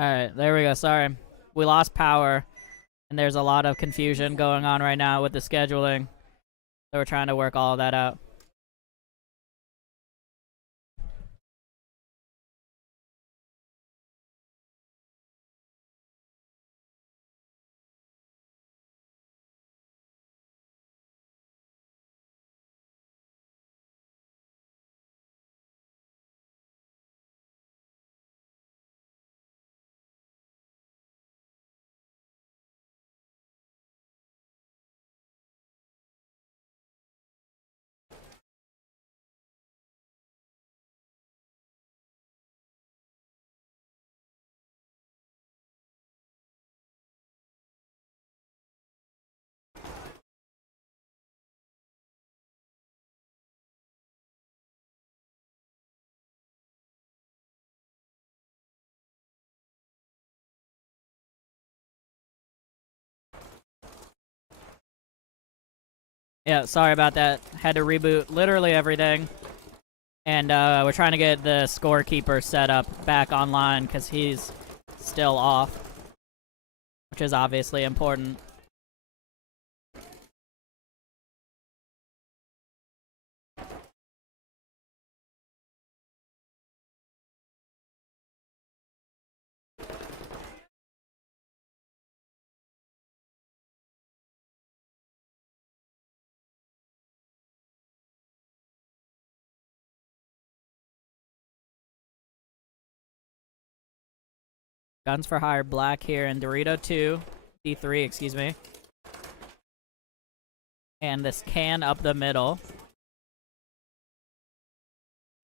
Alright, there we go. Sorry. We lost power, and there's a lot of confusion going on right now with the scheduling. So we're trying to work all of that out. Yeah, sorry about that. Had to reboot literally everything. And we're trying to get the scorekeeper set up back online because he's still off, which is obviously important. Guns for Hire Black here and Dorito 2, D3, excuse me. And this can up the middle.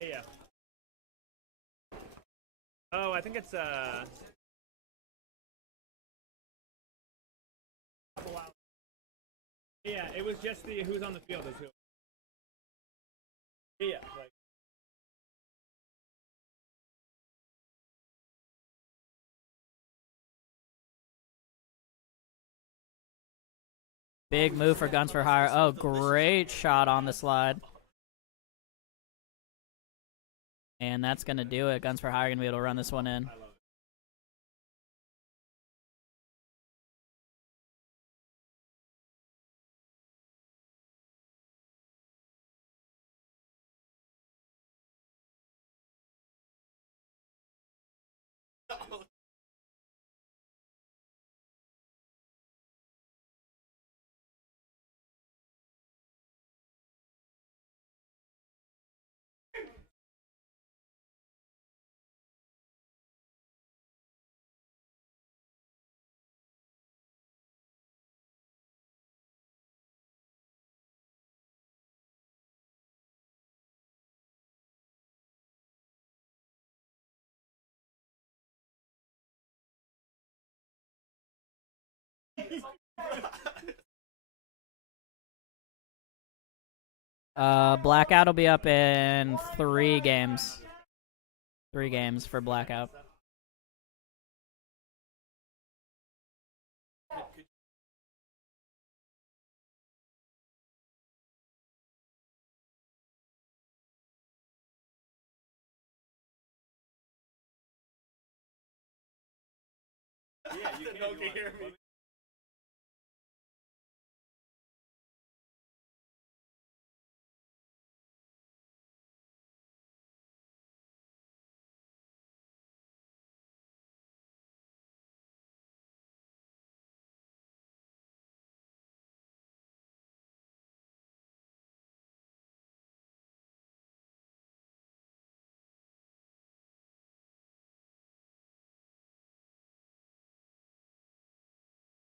Yeah. Oh, I think it's yeah, it was just the who's on the field is who. Yeah, like Big move for Guns for Hire. Oh, great shot on the slide. And that's going to do it. Guns for Hire going to be able to run this one in. Blackout will be up in 3 games. 3 games for Blackout. yeah, you can't hear me.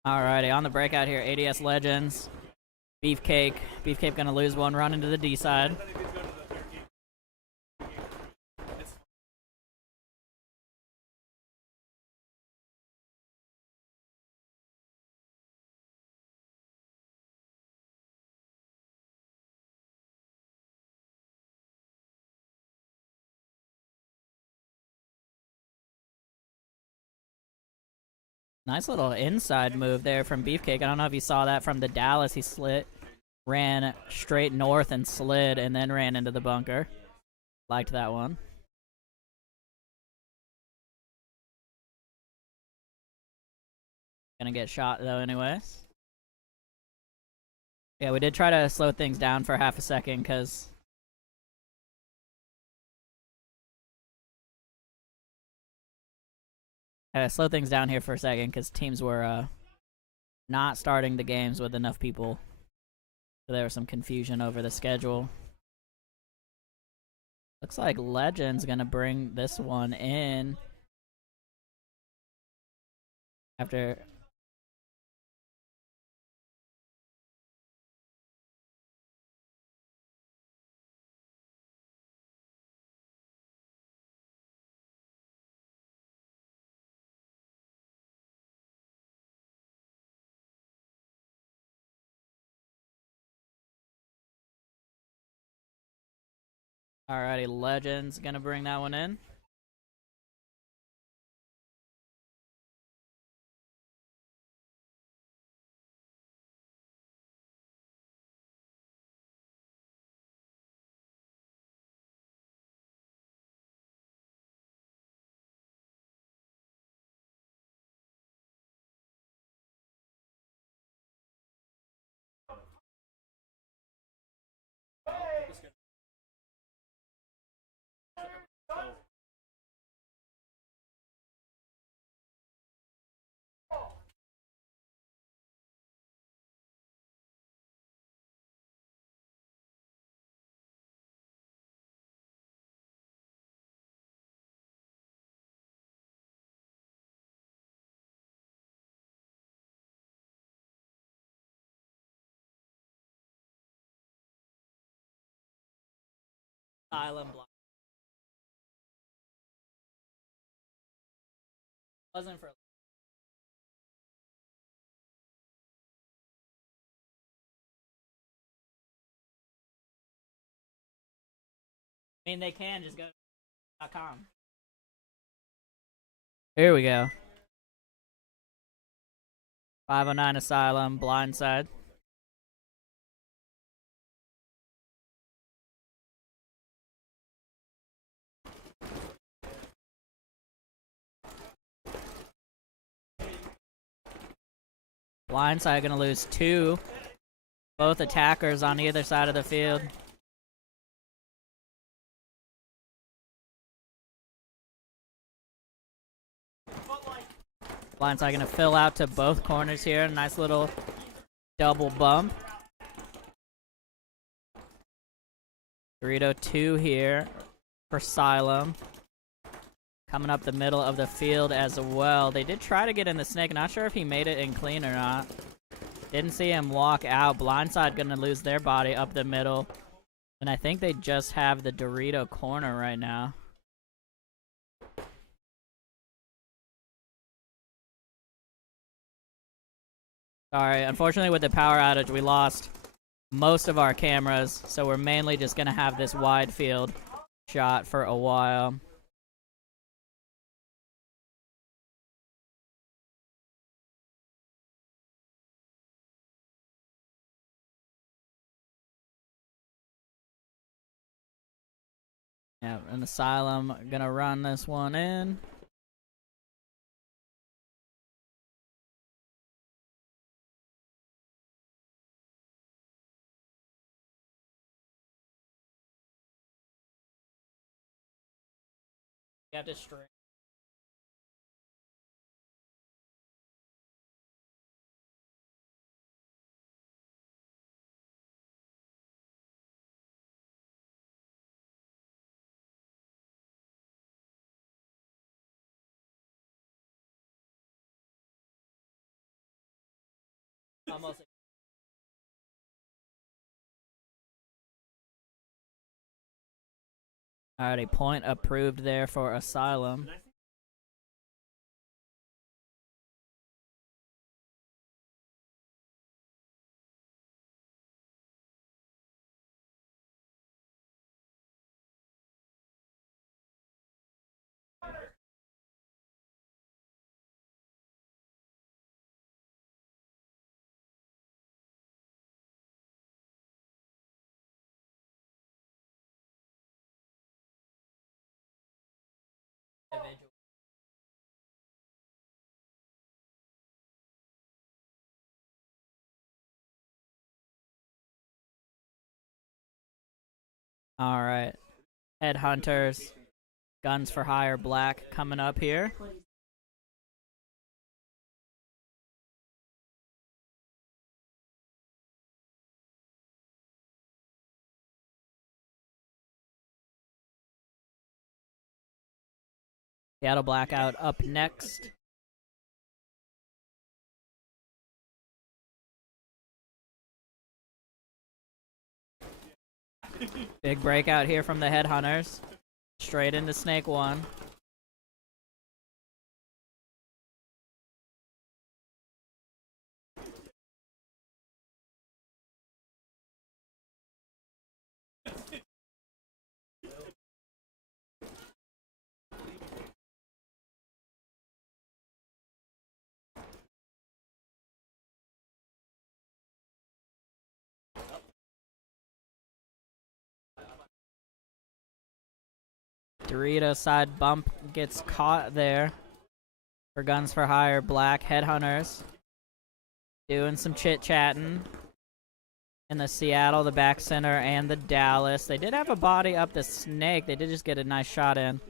Alrighty, on the breakout here, ADS Legends. Beefcake. Beefcake gonna lose one run into the D side. Nice little inside move there from Beefcake. I don't know if you saw that from the Dallas. He ran straight north and slid, and then ran into the bunker. Liked that one. Gonna get shot though anyways. Yeah, we did try to slow things down for half a second because slow things down here for a second because teams were not starting the games with enough people. So there was some confusion over the schedule. Looks like Legend's gonna bring this one in after. Alrighty, Legend's gonna bring that one in. Asylum block. Wasn't for. I mean, they can just go to .com. Here we go. 509 Asylum, Blindside. Blindside gonna lose 2. Both attackers on either side of the field. Blindside gonna fill out to both corners here. Nice little double bump. Dorito 2 here for Asylum. Coming up the middle of the field as well. They did try to get in the snake. Not sure if he made it in clean or not. Didn't see him walk out. Blindside gonna lose their body up the middle. And I think they just have the Dorito corner right now. Sorry, unfortunately with the power outage we lost most of our cameras. So we're mainly just gonna have this wide field shot for a while. Yeah, an Asylum gonna run this one in. You have to string. Almost. Alrighty, point approved there for Asylum. Individual. All right. Headhunters, Guns for Hire Black coming up here. Seattle Blackout up next. Big breakout here from the Headhunters. Straight into Snake 1. Dorito side bump gets caught there for Guns for Hire Black. Headhunters doing some chit-chatting in the Seattle, the back center, and the Dallas. They did have a body up the Snake. They did just get a nice shot in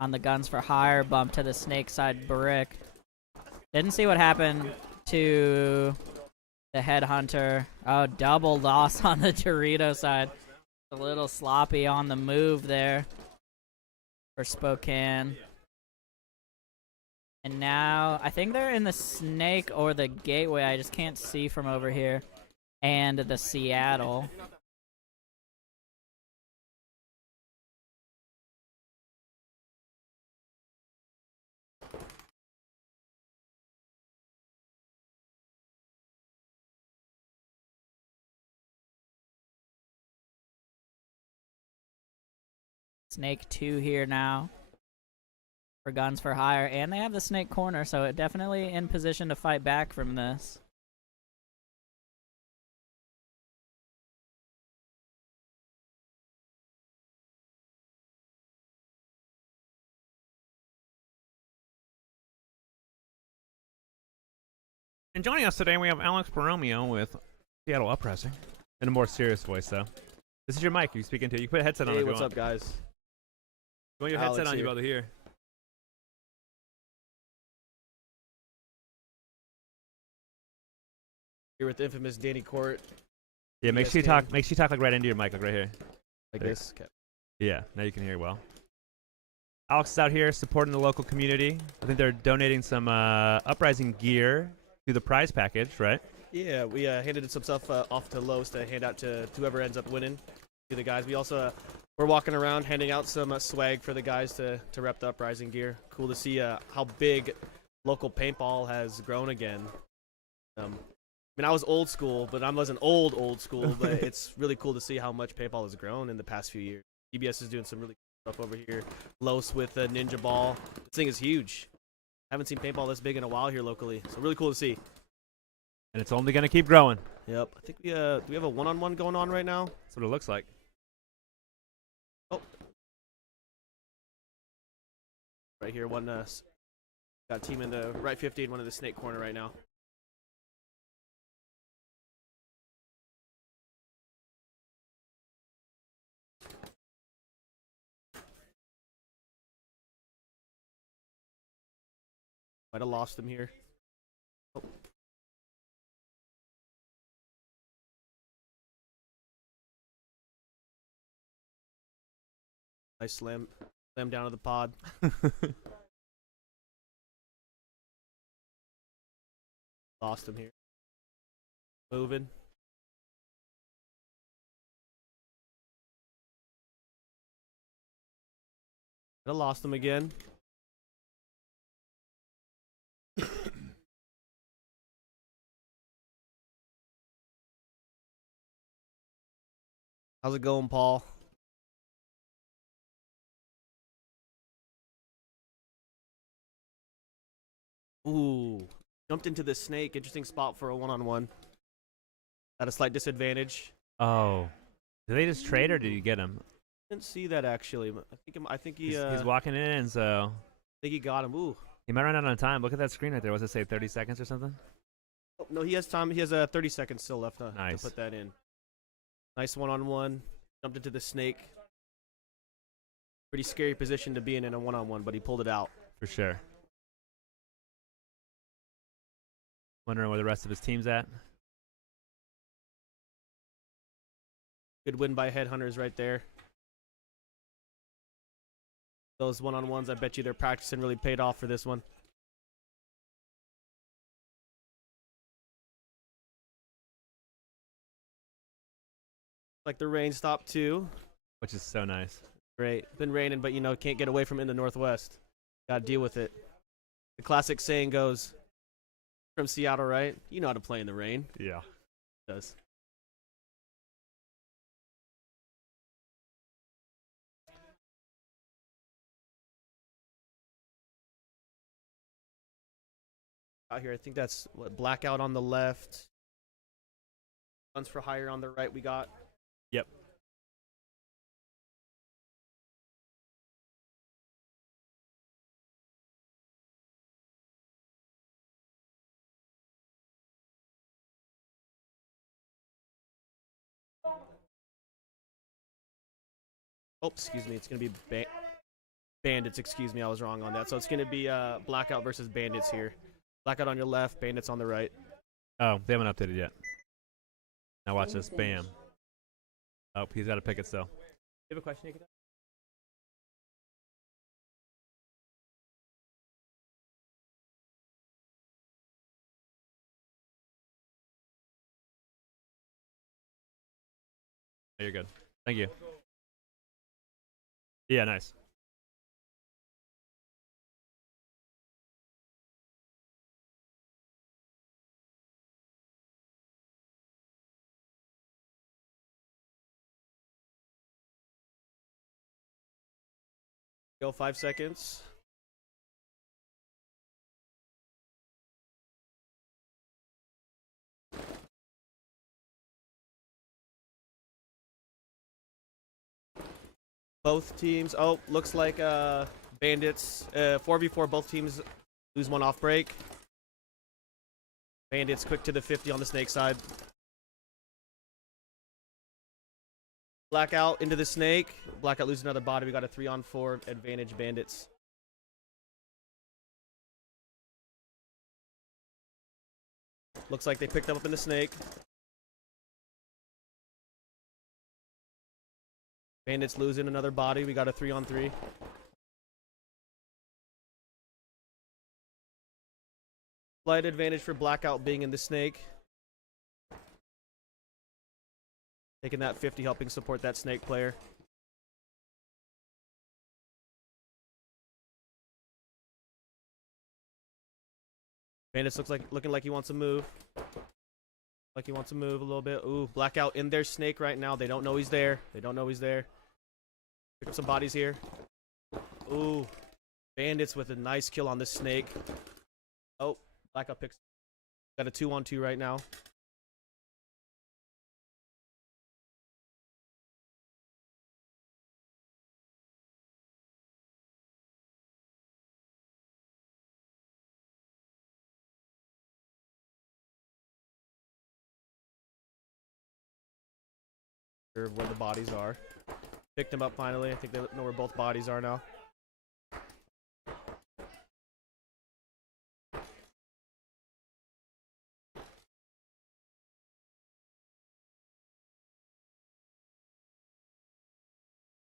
on the Guns for Hire bump to the Snake side brick. Didn't see what happened to the Headhunter. Oh, double loss on the Dorito side. A little sloppy on the move there for Spokane. And now, I think they're in the Snake or the Gateway. I just can't see from over here. And the Seattle. Snake 2 here now for Guns for Hire, and they have the Snake corner, so it definitely in position to fight back from this. And joining us today, we have Alex Borromeo with Seattle Uprising. In a more serious voice, though. This is your mic you're speaking to. You can put a headset on if you want. Hey, what's up, guys? You want your Alex headset on, here. you'll be able to hear. Here with the infamous Danny Court. Yeah, make Yes, sure you Danny. talk. Make sure you talk like right into your mic, like right here. Like There. this. Okay. Yeah, now you can hear well. Alex is out here supporting the local community. I think they're donating some Uprising gear to the prize package, right? Yeah, we handed some stuff off to Lowe's to hand out to whoever ends up winning. To the guys. We also we're walking around handing out some swag for the guys to rep the Uprising gear. Cool to see how big local paintball has grown again. I mean, I was old school, but I wasn't old school. But it's really cool to see how much paintball has grown in the past few years. EBS is doing some really cool stuff over here. Los with Ninjaball. This thing is huge. Haven't seen paintball this big in a while here locally. So really cool to see. And it's only gonna keep growing. Yep. I think we do we have a one-on-one going on right now? That's what it looks like. Oh. Right here, one got a team in the right 50 and one in the Snake corner right now. Might have lost him here. Oh. Nice slam down to the pod. Lost him here. Moving. I lost him again. How's it going, Paul? Ooh. Jumped into the Snake. Interesting spot for a one-on-one. At a slight disadvantage. Oh, did they just trade or did you get him? Didn't see that actually. I think he. He's walking in, so I think he got him. Ooh. he might run out of time. Look at that screen right there. What's it say? 30 seconds or something? Oh, no, he has time. He has 30 seconds still left to Nice. put that in. Nice one-on-one. Jumped into the snake. Pretty scary position to be in a one-on-one, but he pulled it out. For sure. Wondering where the rest of his team's at. Good win by Headhunters right there. Those one-on-ones, I bet you their practicing really paid off for this one. Like the rain stopped too. Which is so nice. Great. Been raining, but you know, can't get away from it in the Northwest. Gotta deal with it. The classic saying goes, from Seattle, right? You know how to play in the rain. Yeah. It does. Out here, I think that's what, blackout on the left. Guns for hire on the right we got. Yep. Oh, excuse me. It's going to be bandits. Excuse me. I was wrong on that. So it's going to be blackout versus bandits here. Blackout on your left, bandits on the right. Oh, they haven't updated yet. Now watch this. Bam. Oh, he's got to pick it still. You have a question, Nikita? You're good. Thank you. Yeah, nice. Go 5 seconds. Both teams. Oh, looks like bandits. 4v4. Both teams lose one off break. Bandits quick to the 50 on the snake side. Blackout into the snake. Blackout loses another body. We got a 3-on-4 advantage bandits. Looks like they picked up in the snake. Bandits losing another body. We got a 3-on-3. Slight advantage for Blackout being in the snake. Taking that 50, helping support that snake player. Bandits looking like he wants to move. Like he wants to move a little bit. Ooh, Blackout in their snake right now. They don't know he's there. They don't know he's there. Pick up some bodies here. Ooh, Bandits with a nice kill on this snake. Oh, Blackout picks. Got a 2-on-2 right now. Of where the bodies are. Picked them up finally. I think they know where both bodies are now.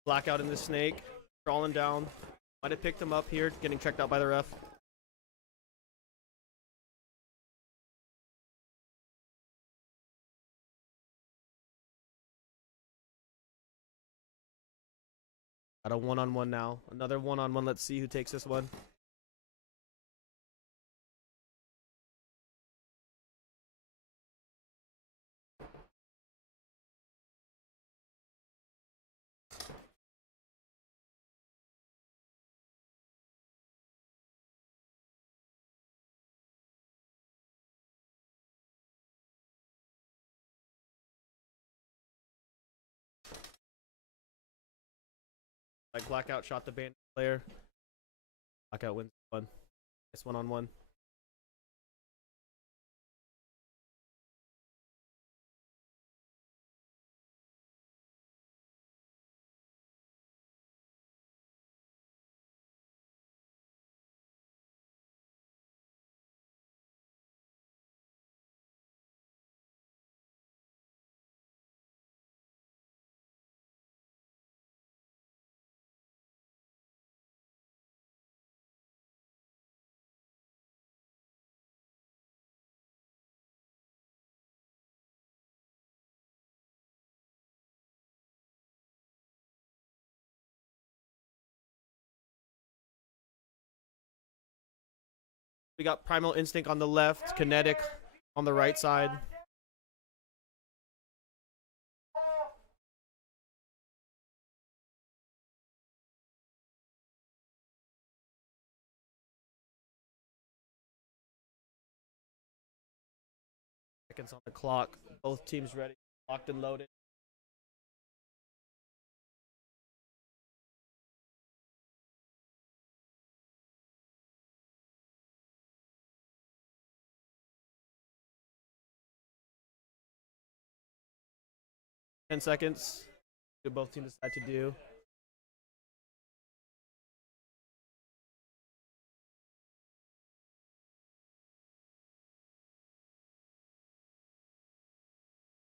Blackout in the snake. Crawling down. Might have picked him up here. Getting checked out by the ref. Got a 1-on-1 now. Another 1-on-1. Let's see who takes this one. Like Blackout shot the bandit player. Blackout wins one. Nice 1-on-1. We got Primal Instinct on the left, Kinetic on the right side. Seconds on the clock. Both teams ready, locked and loaded. Ten seconds. What both teams decide to do.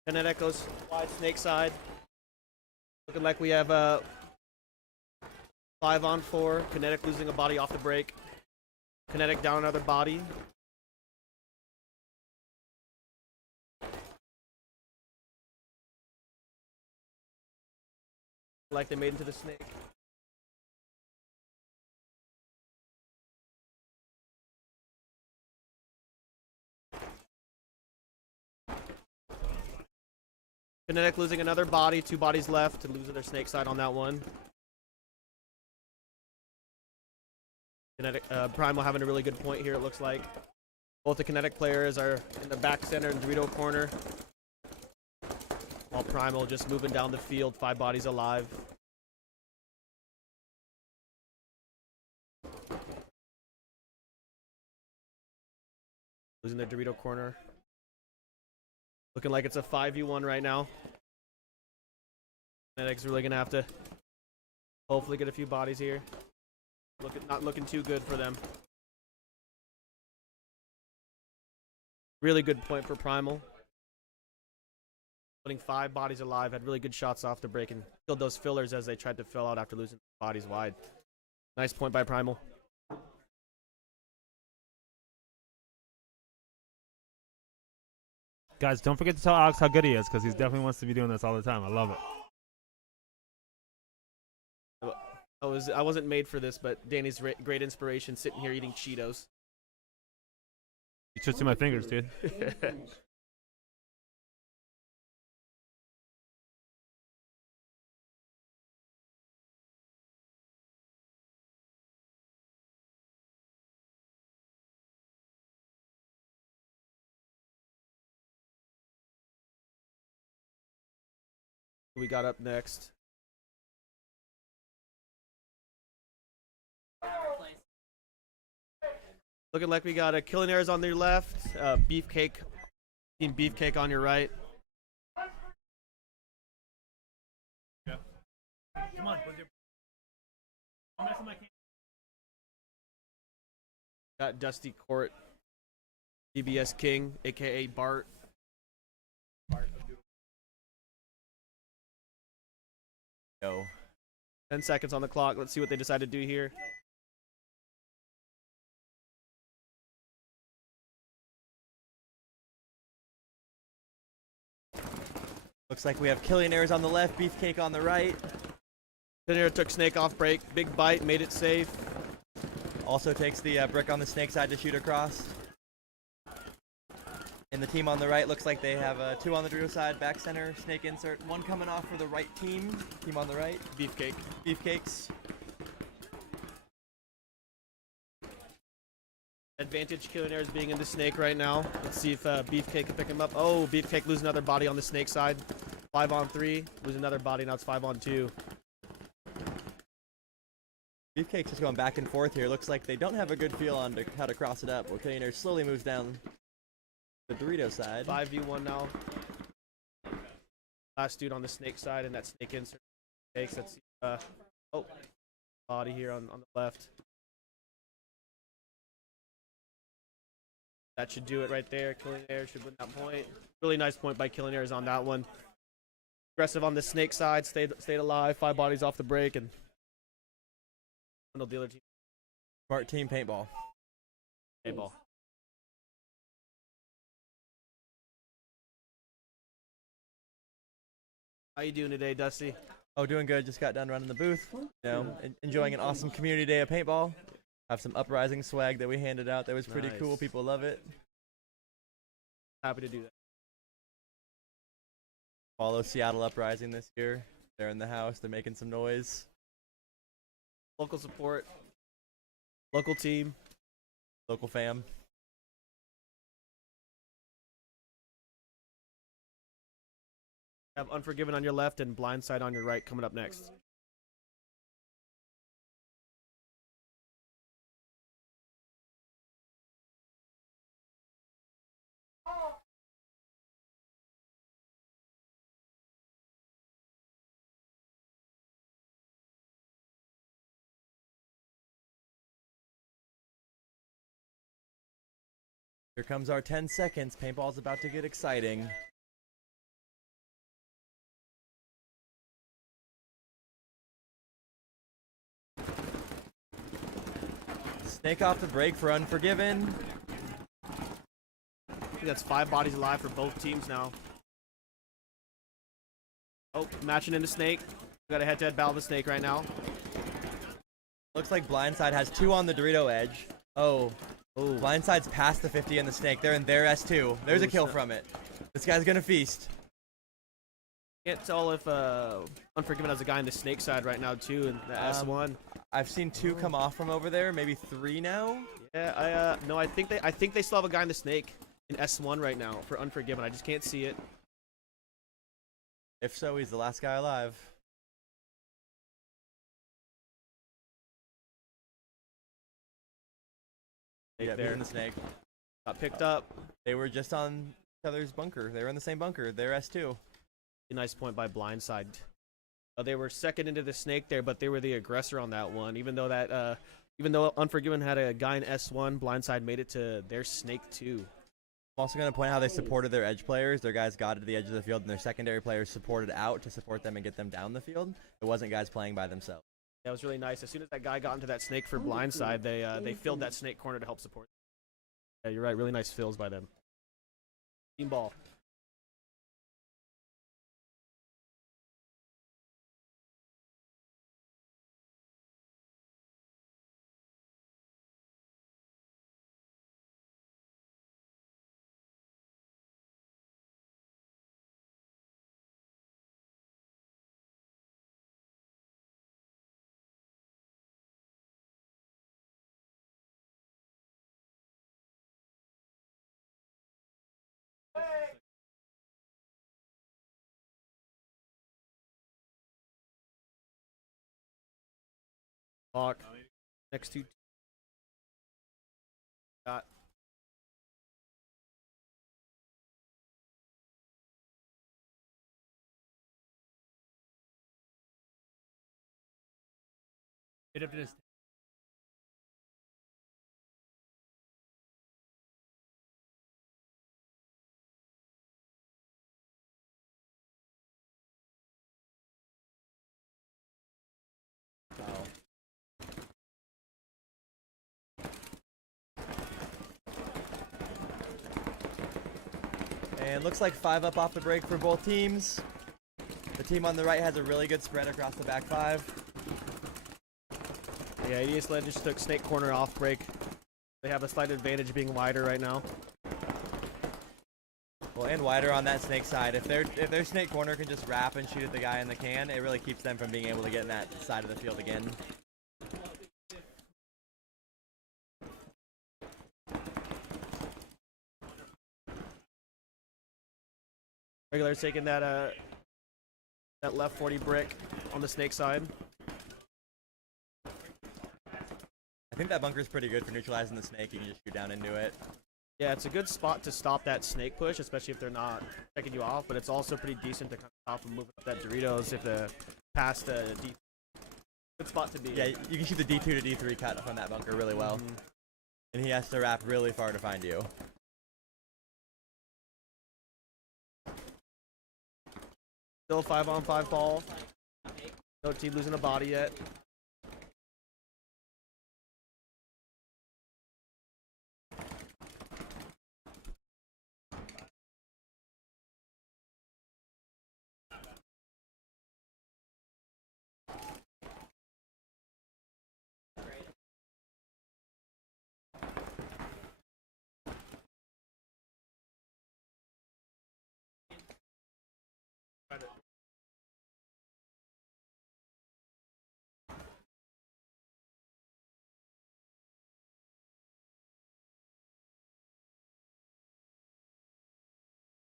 Kinetic goes wide snake side. Looking like we have 5 on 4. Kinetic losing a body off the break. Kinetic down another body. Like they made into the snake. Kinetic losing another body, 2 bodies left, losing their snake side on that one. Kinetic, Primal having a really good point here, it looks like. Both the Kinetic players are in the back center and Dorito corner. While Primal just moving down the field, 5 bodies alive. Losing their Dorito corner. Looking like it's a 5v1 right now. Kinetic's really gonna have to hopefully get a few bodies here. Not looking too good for them. Really good point for Primal. Putting 5 bodies alive, had really good shots off the break and killed those fillers as they tried to fill out after losing bodies wide. Nice point by Primal. Guys, don't forget to tell Alex how good he is, because he definitely wants to be doing this all the time. I love it. I wasn't made for this, but Danny's great inspiration sitting here eating Cheetos. You twisted my fingers, dude. We got up next. Looking like we got a Killionaires on their left, Beefcake, Team Beefcake on your right. Yeah. Come on, put your... I'm messing my camera. Got Dusty Court, DBS King, aka Bart. Go. 10 seconds on the clock. Let's see what they decide to do here. Looks like we have Killionaires on the left, Beefcake on the right. Killionaire took snake off break. Big bite, made it safe. Also takes the brick on the snake side to shoot across. And the team on the right looks like they have 2 on the Dorito side, back center, snake insert. 1 coming off for the right team. Team on the right. Beefcake. Beefcakes. Advantage Killionaires being in the snake right now. Let's see if Beefcake can pick him up. Oh, Beefcake losing another body on the snake side. 5 on 3. Lose another body. Now it's 5 on 2. Beefcake's just going back and forth here. Looks like they don't have a good feel on how to cross it up. Well, Killionaires slowly moves down the Dorito side. 5v1 now. Last dude on the snake side and that snake insert takes. Let's see. Oh, body here on the left. That should do it right there. Killionaire should win that point. Really nice point by Killionaires on that one. Aggressive on the snake side. Stayed alive. 5 bodies off the break and the other team. Smart team paintball. Paintball. How you doing today, Dusty? Oh, doing good. Just got done running the booth. You know, enjoying an awesome community day of paintball. Have some uprising swag that we handed out. That was pretty cool. Nice. People love it. Happy to do that. Follow Seattle Uprising this year. They're in the house. They're making some noise. Local support. Local team. Local fam. Have Unforgiven on your left and Blindside on your right coming up next. Here comes our 10 seconds. Paintball's about to get exciting. Snake off the break for Unforgiven. I think that's 5 bodies alive for both teams now. Oh, matching into Snake. We got a head-to-head battle with Snake right now. Looks like Blindside has 2 on the Dorito edge. Oh, Blindside's past the 50 and the Snake. They're in their S2. There's a kill from it. This guy's gonna feast. Can't tell if Unforgiven has a guy in the Snake side right now too in the S1. I've seen 2 come off from over there, maybe 3 now. Yeah, I think they still have a guy in the Snake in S1 right now for Unforgiven. I just can't see it. If so, he's the last guy alive. Yeah, there. in the Snake. Got picked up. They were just on each other's bunker. They were in the same bunker. They're S2. A nice point by Blindside. They were second into the Snake there, but they were the aggressor on that one. Even though Unforgiven had a guy in S1, Blindside made it to their Snake 2. I'm also going to point out how they supported their edge players. Their guys got to the edge of the field, and their secondary players supported out to support them and get them down the field. It wasn't guys playing by themselves. That was really nice. As soon as that guy got into that Snake for Blindside, they filled that Snake corner to help support. Yeah, you're right. Really nice fills by them. Team ball. Lock. Next two. Got. Hit up to this. And looks like 5 up off the break for both teams. The team on the right has a really good spread across the back 5. Yeah, ADS Led just took Snake corner off break. They have a slight advantage being wider right now. Well, and wider on that Snake side. If their Snake corner can just wrap and shoot at the guy in the can, it really keeps them from being able to get in that side of the field again. Regular's taking that left 40 brick on the Snake side. I think that bunker's pretty good for neutralizing the Snake. You can just shoot down into it. Yeah, it's a good spot to stop that Snake push, especially if they're not checking you off, but it's also pretty decent to kind of stop and move up that Doritos if the past D. Good spot to be. Yeah, you can shoot the D2 to D3 cut from that bunker really well. And he has to wrap really far to find you. Still 5-on-5 ball. No team losing a body yet.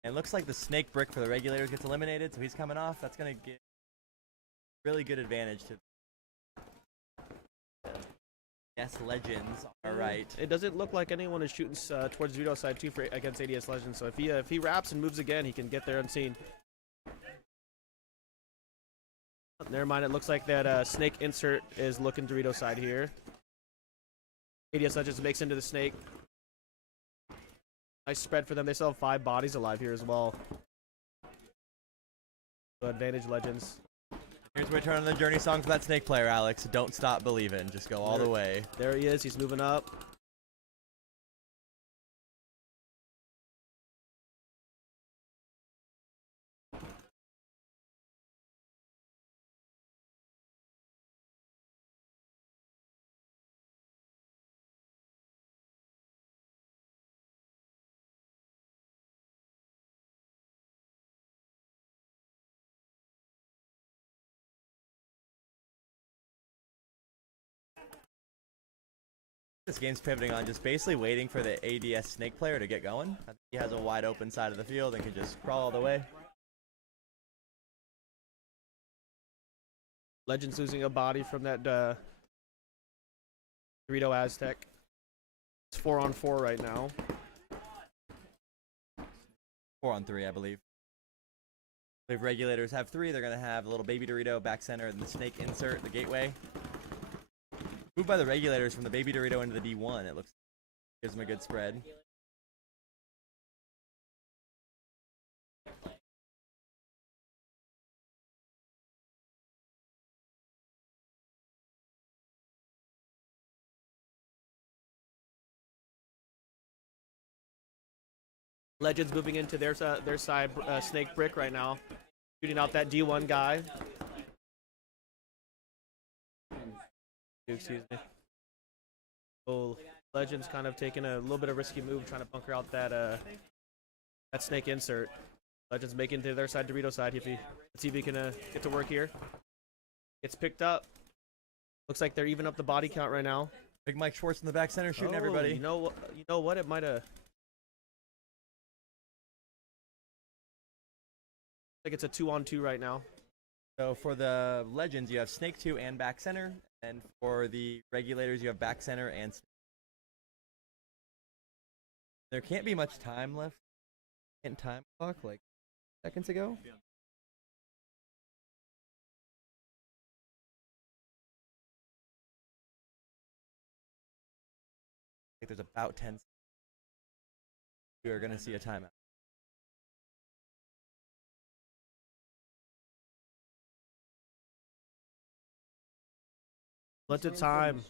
And it looks like the snake brick for the regulators gets eliminated, so he's coming off. That's going to get really good advantage to ADS Legends. All right. It doesn't look like anyone is shooting towards Dorito side 2 for against ADS Legends. So if he wraps and moves again, he can get there unseen. Never mind. It looks like that snake insert is looking Dorito side here. ADS Legends makes into the snake. Nice spread for them. They still have 5 bodies alive here as well. So advantage Legends. Here's my turn on the journey song for that snake player, Alex. Don't stop believing. Just go all the way. There he is. He's moving up. This game's pivoting on just basically waiting for the ADS snake player to get going. I think he has a wide open side of the field and can just crawl all the way. Legends losing a body from that Dorito Aztec. It's 4-on-4 right now. 4-on-3, I believe. If regulators have 3, they're going to have a little baby Dorito back center and the snake insert, the gateway. Moved by the regulators from the baby Dorito into the D1. It looks gives them a good spread. Legends moving into their side snake brick right now, shooting out that D1 guy. Excuse me. Oh, Legends kind of taking a little bit of risky move, trying to bunker out that that snake insert. Legends making to their side, Dorito side. Let's see if he can get to work here. Gets picked up. Looks like they're even up the body count right now. Big Mike Schwartz in the back center shooting everybody. You know what? It might have. Like it's a 2-on-2 right now. So for the Legends, you have snake 2 and back center. And for the regulators, you have back center and snake. There can't be much time left in time clock, like seconds ago. I think there's about 10 seconds. We are going to see a timeout. Plenty of time.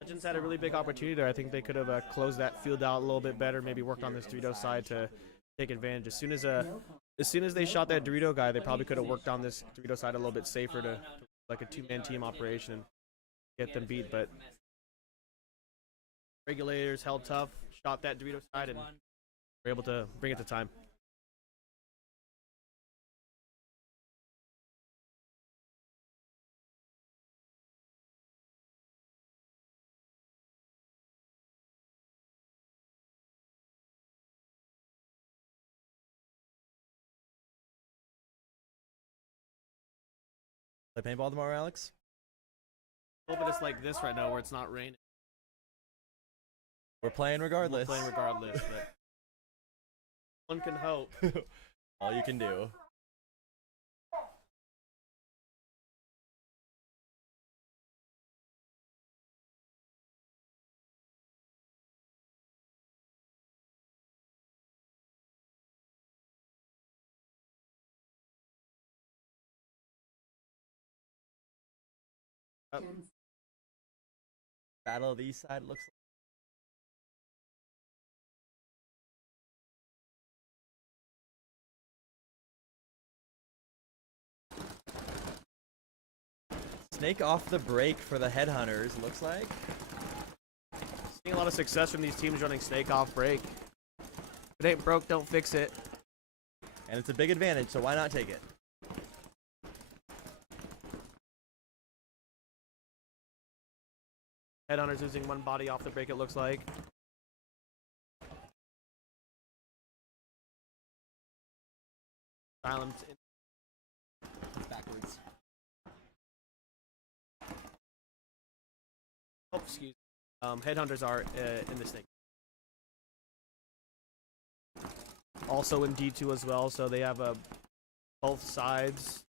Legends had a really big opportunity there. I think they could have closed that field out a little bit better. Maybe work on this Dorito side to take advantage. As soon as they shot that Dorito guy, they probably could have worked on this Dorito side a little bit safer to like a 2-man team operation and get them beat. But regulators held tough, shot that Dorito side, and were able to bring it to time. Play paintball tomorrow, Alex? A little bit it's like this right now where it's not raining. We're playing regardless. We're playing regardless, but one can hope. All you can do. Battle of the East Side looks like. Snake off the break for the Headhunters, looks like. Seeing a lot of success from these teams running snake off break. If it ain't broke, don't fix it. And it's a big advantage, so why not take it? Headhunters losing one body off the break, it looks like. Asylum. It's backwards. Oh, excuse me. Headhunters are in the snake. Also in D2 as well, so they have both sides.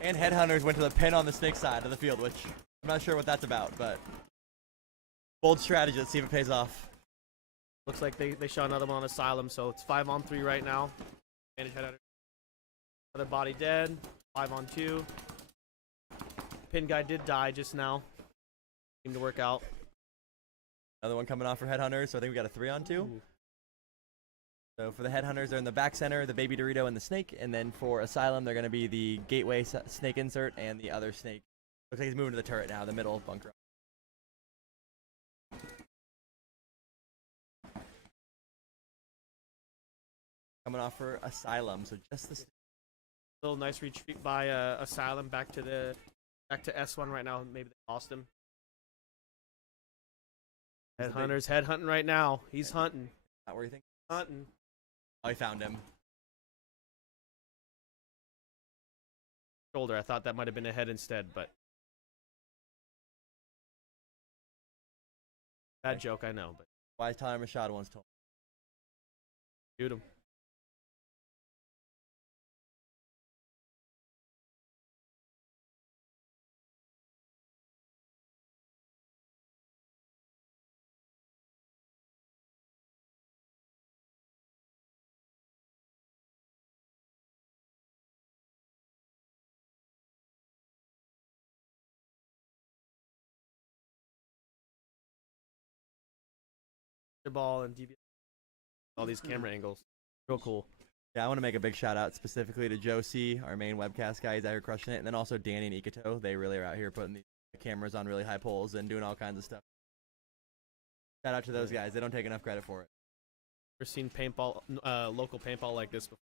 And headhunters went to the pin on the snake side of the field, which I'm not sure what that's about, but bold strategy. Let's see if it pays off. Looks like they shot another one on Asylum, so it's 5-on-3 right now. Advantage headhunter. Another body dead. 5-on-2. Pin guy did die just now. Seemed to work out. Another one coming off for headhunters, so I think we got a 3-on-2. Ooh. So for the headhunters, they're in the back center, the baby Dorito and the snake, and then for Asylum, they're going to be the gateway snake insert and the other snake. Looks like he's moving to the turret now, the middle bunker. Coming off for Asylum, so just the Little nice retreat by Asylum back to S1 right now. Maybe they lost him. Headhunters headhunting right now. He's hunting. not where you think. Hunting. Oh, he found him. Shoulder. I thought that might have been a head instead, but bad joke, I know, but Wise Tyler Machado once told me. shoot him. Ball and DB. All these camera angles. Real cool. Yeah, I want to make a big shout out specifically to Josie, our main webcast guy. He's out here crushing it. And then also Danny and Ikato. They really are out here putting the cameras on really high poles and doing all kinds of stuff. Shout out to those guys. They don't take enough credit for it. Never seen paintball, local paintball like this before.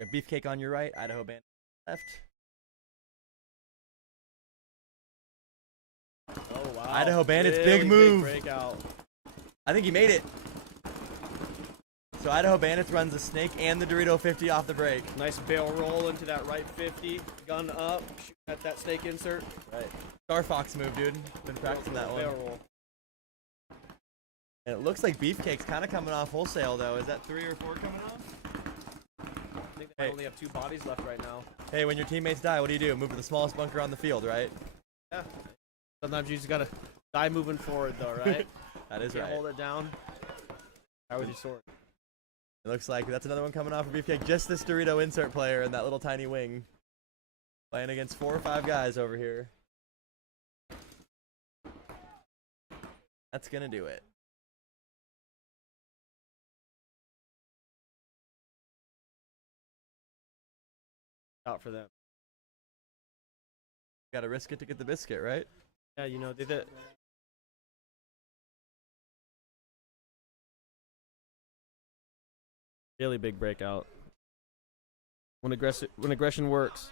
A beefcake on your right, Idaho band left. Oh wow! Idaho Bandits, Really big move. Breakout. I think he made it. So Idaho Bandits runs the snake and the Dorito 50 off the break. Nice barrel roll into that right 50. Gun up. Shoot at that snake insert. Right. Star Fox move, dude. Been practicing that one. Barrel roll. And it looks like Beefcake's kind of coming off wholesale, though. Is that 3 or 4 coming off? I think they Hey. only have 2 bodies left right now. Hey, when your teammates die, what do? Move to the smallest bunker on the field, right? Yeah. Sometimes you just gotta die moving forward, though, right? That is Can't right. hold it down. How with your sword? It looks like that's another one coming off for Beefcake. Just this Dorito insert player and that little tiny wing. Playing against 4 or 5 guys over here. That's gonna do it. Out for them. Gotta risk it to get the biscuit, right? Yeah, you know, they did. Really big breakout. When aggression works.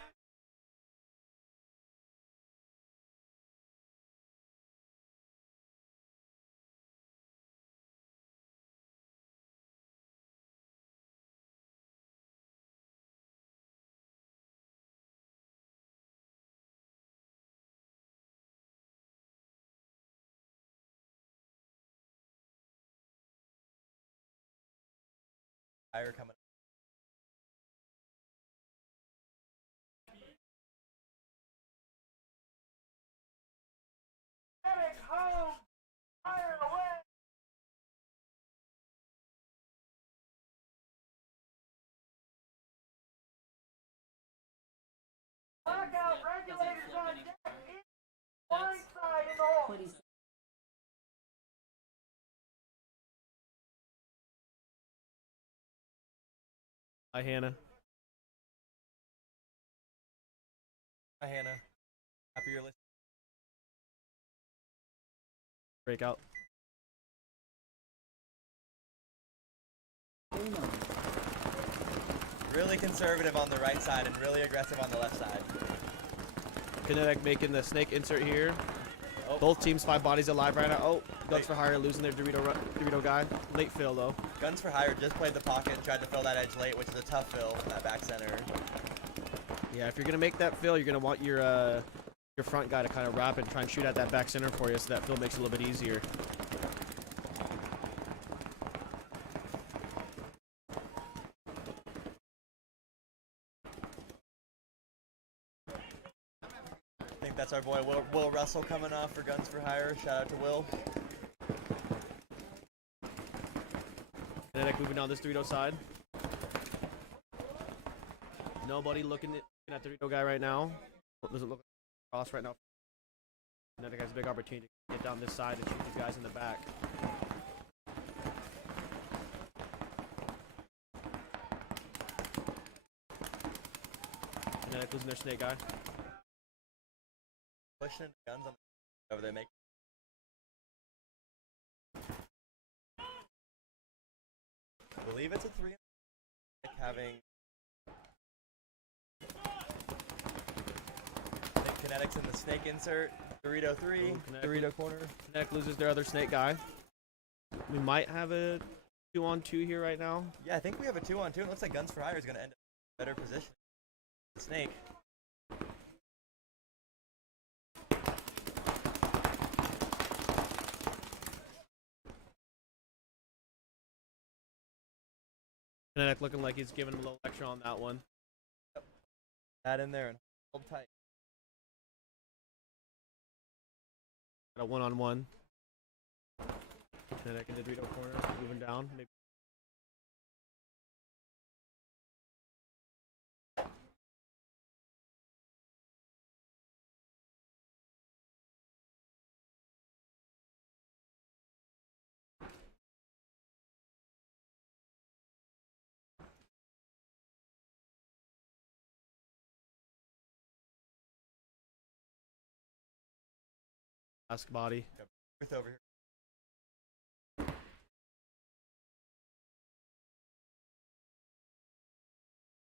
Fire coming. Hi, Hannah. Hi, Hannah. Happy you're listening. Breakout. Really conservative on the right side and really aggressive on the left side. Kinetic making the snake insert here. Oh. Both teams 5 bodies alive right now. Oh, Guns for Hire losing their Dorito guy. Late fill though. Guns for Hire just played the pocket, tried to fill that edge late, which is a tough fill from that back center. Yeah, if you're gonna make that fill, you're gonna want your front guy to kind of wrap and try and shoot at that back center for you, so that fill makes it a little bit easier. I think that's our boy Will Russell coming off for Guns for Hire. Shout out to Will. Kinetic moving down this Dorito side. Nobody looking at the Dorito guy right now. Doesn't look cross right now. Kinetic has a big opportunity to get down this side and shoot these guys in the back. Kinetic losing their snake guy. Pushing Guns on over there, make. I believe it's a 3. Like having. I think Kinetics in the snake insert. Dorito 3. Ooh, Dorito corner. Kinetic loses their other snake guy. We might have a 2-on-2 here right now. Yeah, I think we have a 2-on-2. It looks like Guns for Hire is going to end up in a better position. The snake. Kinetic looking like he's giving him a little extra on that one. That in there and hold tight. Got a 1-on-1. Kinetic in the Dorito corner, moving down. Maybe. Ask body. With over here.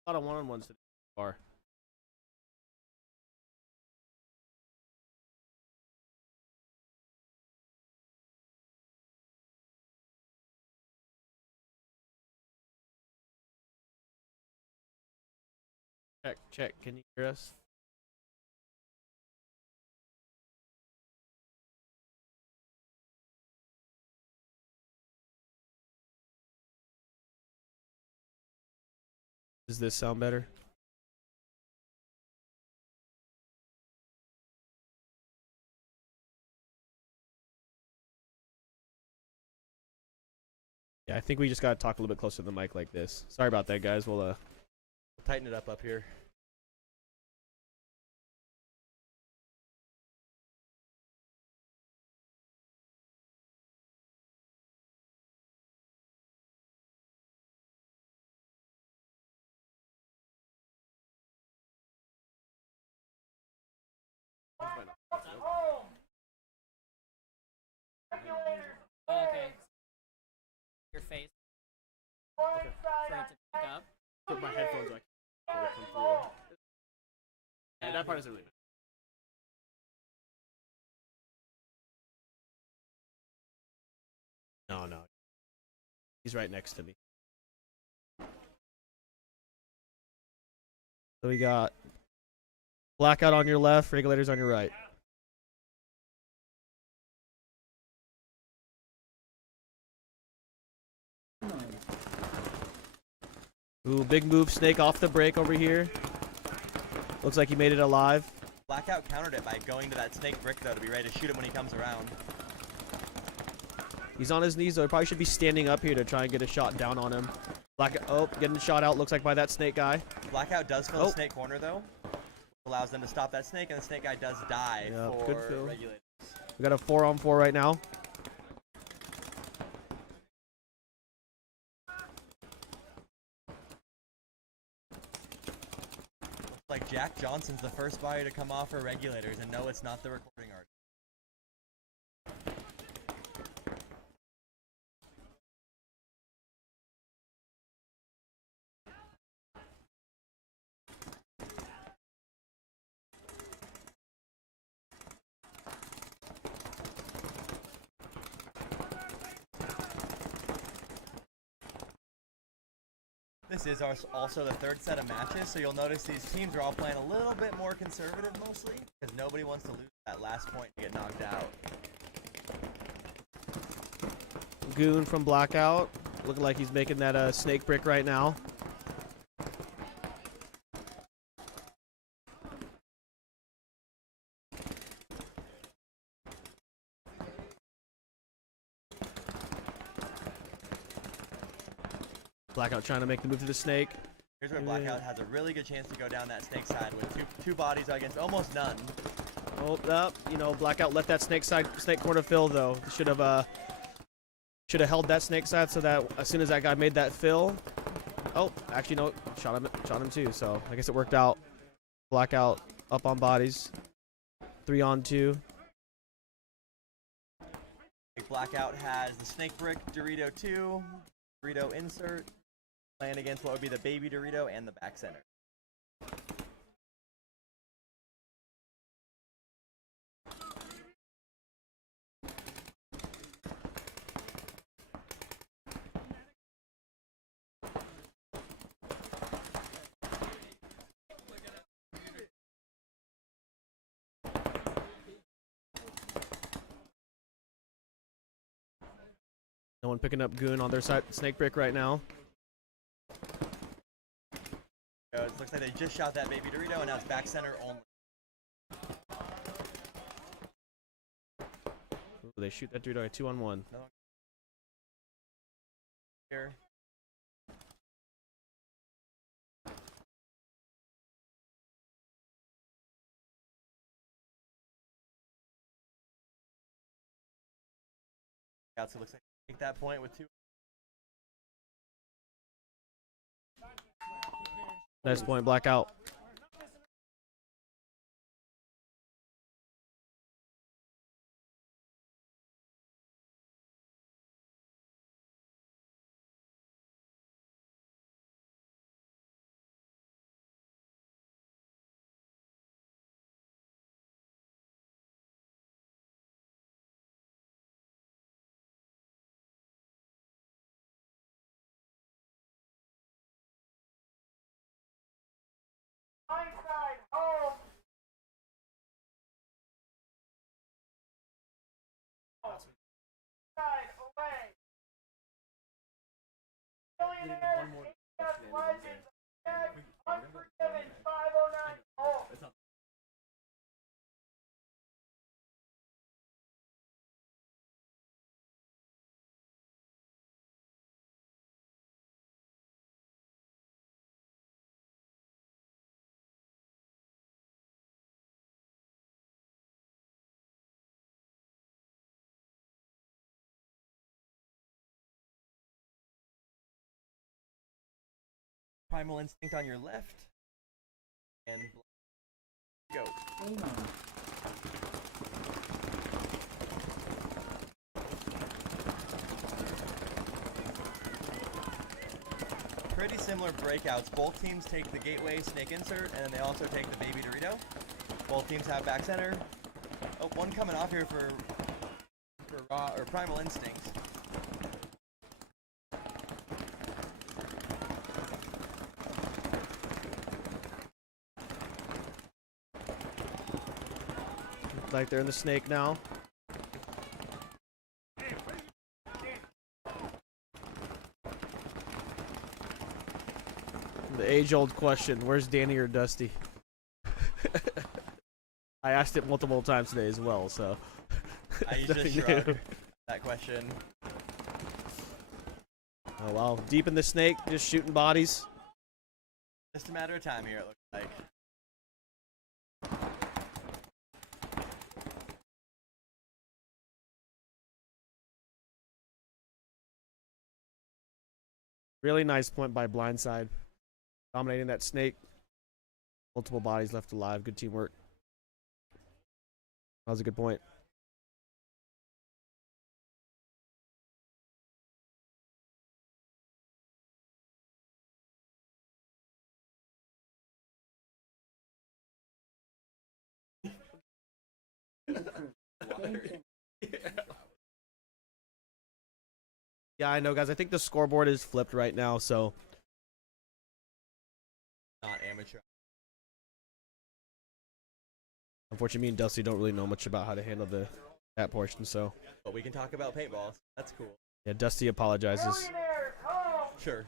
A lot of 1-on-1s today so far. Check. Can you hear us? Does this sound better? Yeah, I think we just gotta talk a little bit closer to the mic like this. Sorry about that, guys. We'll Tighten it up here. Okay. Your face. Okay. For it to pick up. put my headphones so I can come through. Yeah, that part isn't really bad. No. He's right next to me. So we got blackout on your left, regulators on your right. Ooh, big move, Snake off the break over here. Looks like he made it alive. Blackout countered it by going to that snake brick, though, to be ready to shoot him when he comes around. He's on his knees, though. He probably should be standing up here to try and get a shot down on him. Blackout, oh, getting the shot out, looks like by that snake guy. Blackout does fill the snake corner, though. allows them to stop that snake, and the snake guy does die Yep, good for fill. regulators. We got a 4-on-4 right now. Looks like Jack Johnson's the first buyer to come off for regulators, and no, it's not the recording artist. This is also the third set of matches, so you'll notice these teams are all playing a little bit more conservative mostly, because nobody wants to lose that last point to get knocked out. Goon from Blackout. Looking like he's making that snake brick right now. Blackout trying to make the move to the snake. Here's where Blackout has a really good chance to go down that snake side with two bodies against almost none. Oh, up. You know, Blackout let that snake corner fill though. Should have held that snake side so that as soon as that guy made that fill. Oh, actually no, shot him too. So I guess it worked out. Blackout up on bodies. 3-on-2. Blackout has the snake brick, Dorito 2, Dorito insert, playing against what would be the baby Dorito and the back center. No one picking up Goon on their side snake brick right now. So it looks like they just shot that baby Dorito, and now it's back center only. Ooh, they shoot that dude on a 2-on-1. Here. So it looks like they take that point with 2. Nice point, Blackout. Primal Instinct on your left. And go. Pretty similar breakouts. Both teams take the gateway snake insert, and then they also take the baby Dorito. Both teams have back center. Oh, one coming off here for raw or Primal Instinct. Like they're in the snake now. The age-old question, where's Danny or Dusty? I asked it multiple times today as well, so. I just shrugged that question. Oh wow, deep in the snake, just shooting bodies. Just a matter of time here, it looks like. Really nice point by Blindside. Dominating that snake. Multiple bodies left alive. Good teamwork. That was a good point. Yeah, I know, guys. I think the scoreboard is flipped right now, so Not amateur. unfortunately, me and Dusty don't really know much about how to handle that portion. So But we can talk about paintball. That's cool. yeah, Dusty apologizes. Sure.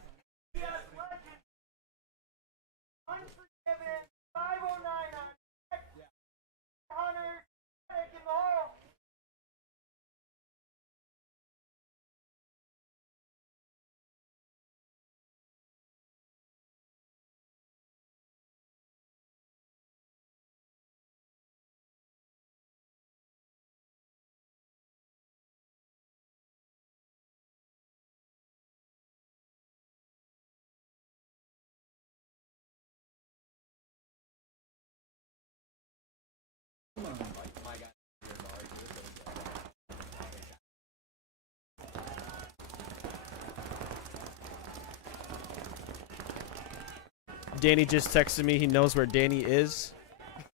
Danny just texted me. He knows where Danny is.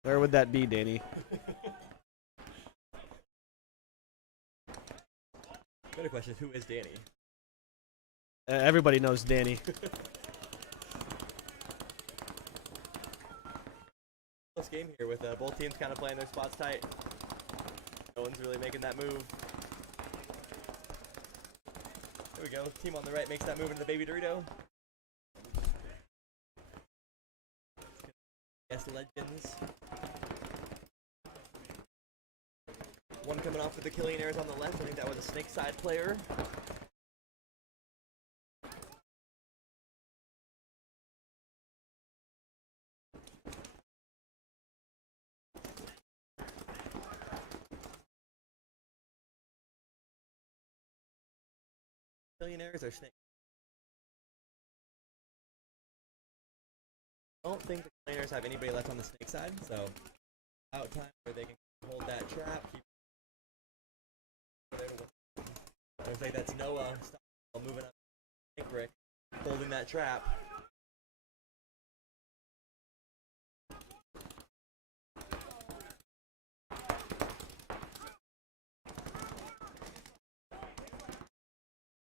Where would that be, Danny? Better question is, who is Danny? Everybody knows Danny. Close game here with both teams kind of playing their spots tight. No one's really making that move. There we go. Team on the right makes that move into the baby Dorito. Yes, legends. One coming off with the Killionaires on the left. I think that was a snake side player. Killionaires or snake? I don't think the Killionaires have anybody left on the snake side, so out time where they can hold that trap. Looks like that's Noah moving up snake brick, holding that trap.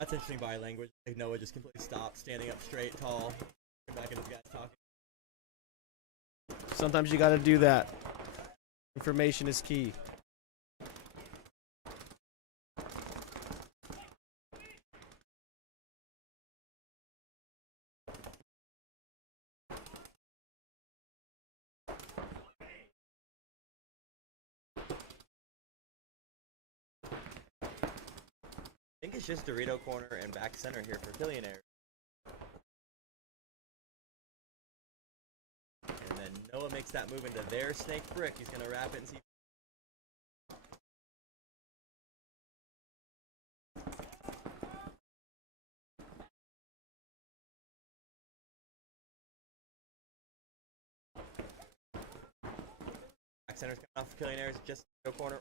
That's interesting body language. Like Noah just completely stopped, standing up straight, tall, back at his guys talking. Sometimes you got to do that. Information is key. I think it's just Dorito corner and back center here for Killionaire. And then Noah makes that move into their snake brick. He's going to wrap it and see. Back center's coming off Killionaires, just Dorito corner.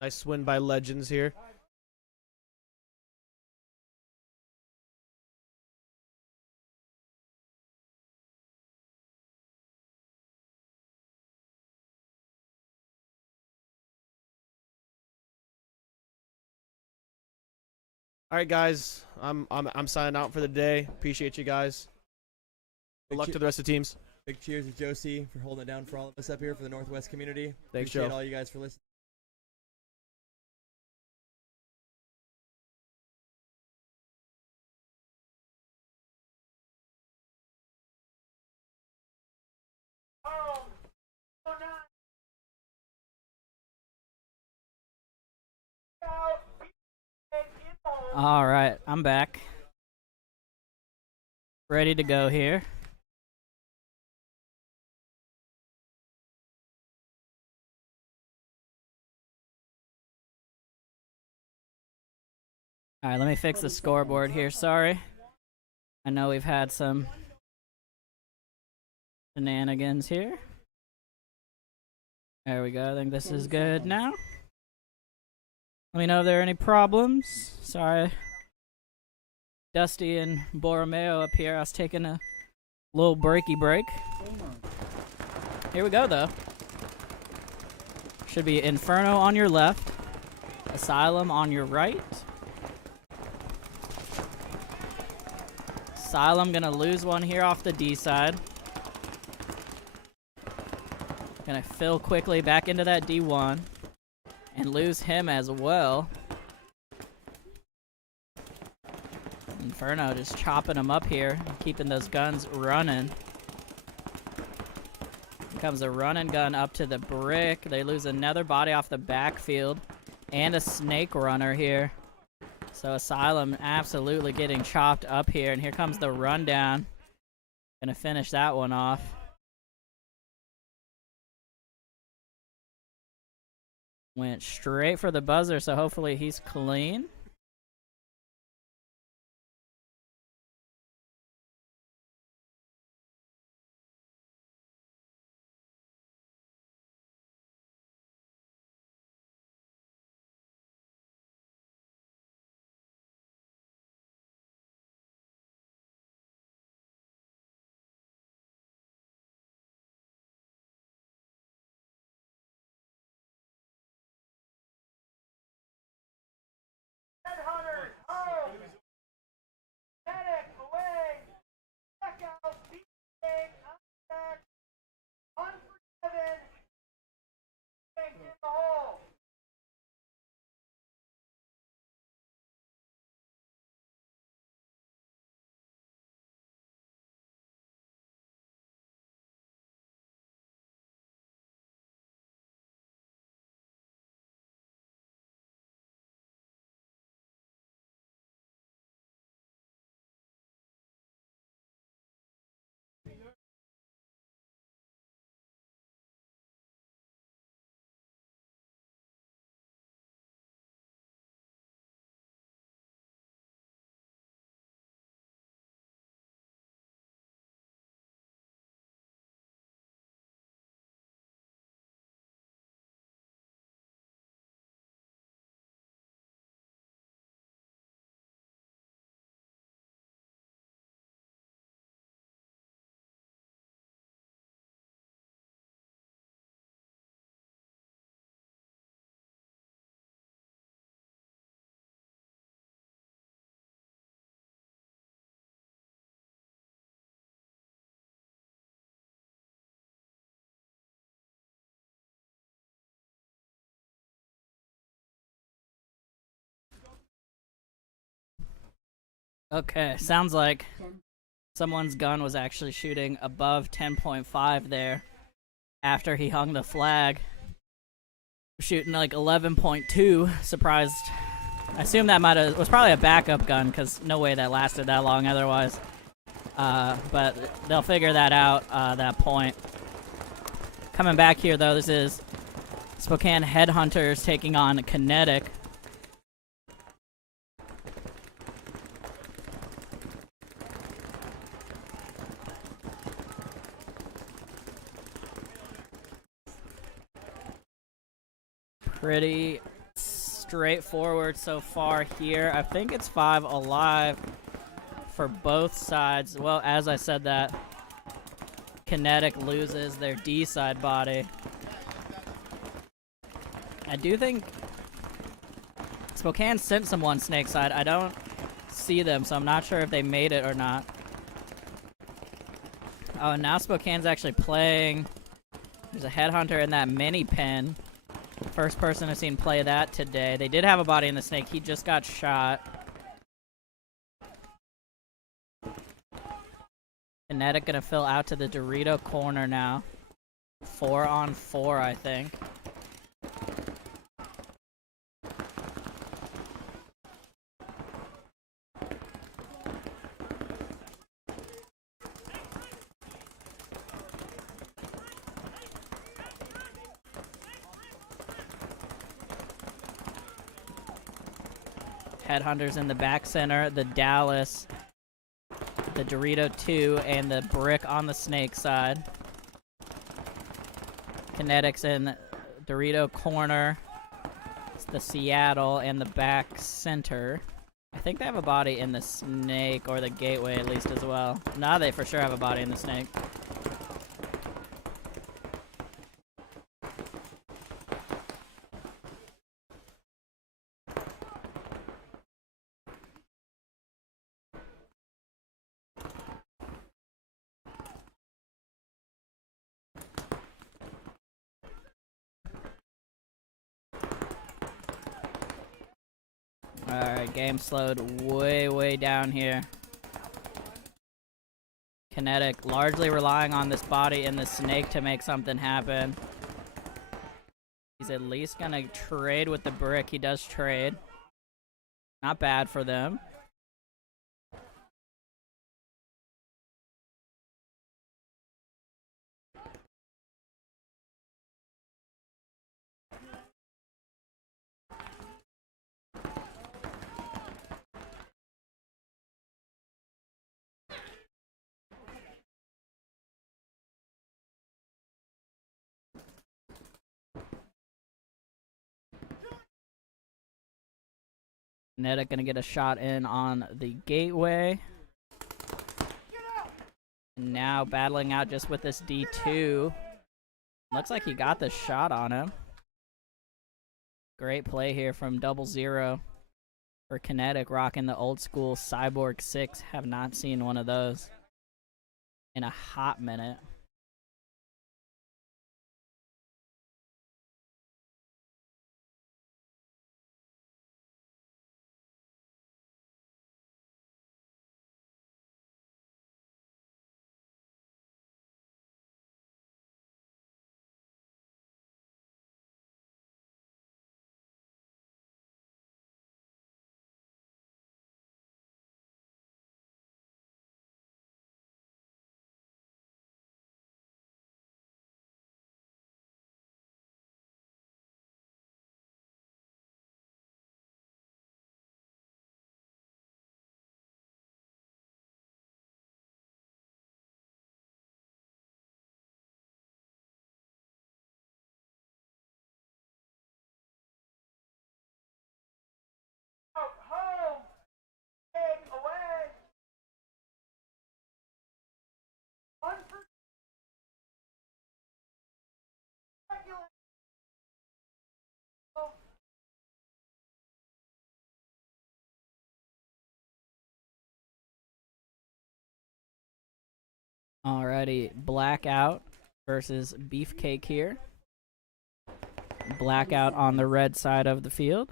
Nice win by Legends here. All right, guys. I'm signing out for the day. Appreciate you guys. Good luck to the rest of the teams. Big cheers to Josie for holding it down for all of us up here for the Northwest community. Thanks, Appreciate Joe. all you guys for listening. All right, I'm back. Ready to go here. All right, let me fix the scoreboard here. Sorry. I know we've had some shenanigans here. There we go. I think this is good now. Let me know if there are any problems. Sorry. Dusty and Borromeo up here. I was taking a little breaky break. Here we go, though. Should be Inferno on your left, Asylum on your right. Asylum gonna lose one here off the D side. Gonna fill quickly back into that D1 and lose him as well. Inferno just chopping him up here, keeping those guns running. Here comes a run and gun up to the brick. They lose another body off the backfield and a snake runner here. So Asylum absolutely getting chopped up here, and here comes the rundown. Gonna finish that one off. Went straight for the buzzer, so hopefully he's clean. Okay, sounds like someone's gun was actually shooting above 10.5 there after he hung the flag. Shooting like 11.2, surprised. I assume that was probably a backup gun, because no way that lasted that long otherwise. But they'll figure that out, that point. Coming back here, though, this is Spokane Headhunters taking on Kinetic. Pretty straightforward so far here. I think it's 5 alive for both sides. Well, as I said that, Kinetic loses their D side body. I do think Spokane sent someone snake side. I don't see them, so I'm not sure if they made it or not. Oh, and now Spokane's actually playing. There's a headhunter in that mini pen. First person I've seen play that today. They did have a body in the snake. He just got shot. Kinetic gonna fill out to the Dorito corner now. 4-on-4, I think. Headhunters in the back center, the Dallas, the Dorito 2, and the Brick on the Snake side. Kinetics in Dorito corner, it's the Seattle, and the back center. I think they have a body in the Snake or the Gateway at least as well. Nah, they for sure have a body in the Snake. Alright, game slowed way down here. Kinetic largely relying on this body in the Snake to make something happen. He's at least gonna trade with the Brick. He does trade. Not bad for them. Kinetic gonna get a shot in on the Gateway. Now battling out just with this D2. Looks like he got the shot on him. Great play here from 00 for Kinetic, rocking the old school Cyborg 6. Have not seen one of those in a hot minute. Alrighty, Blackout versus Beefcake here. Blackout on the red side of the field.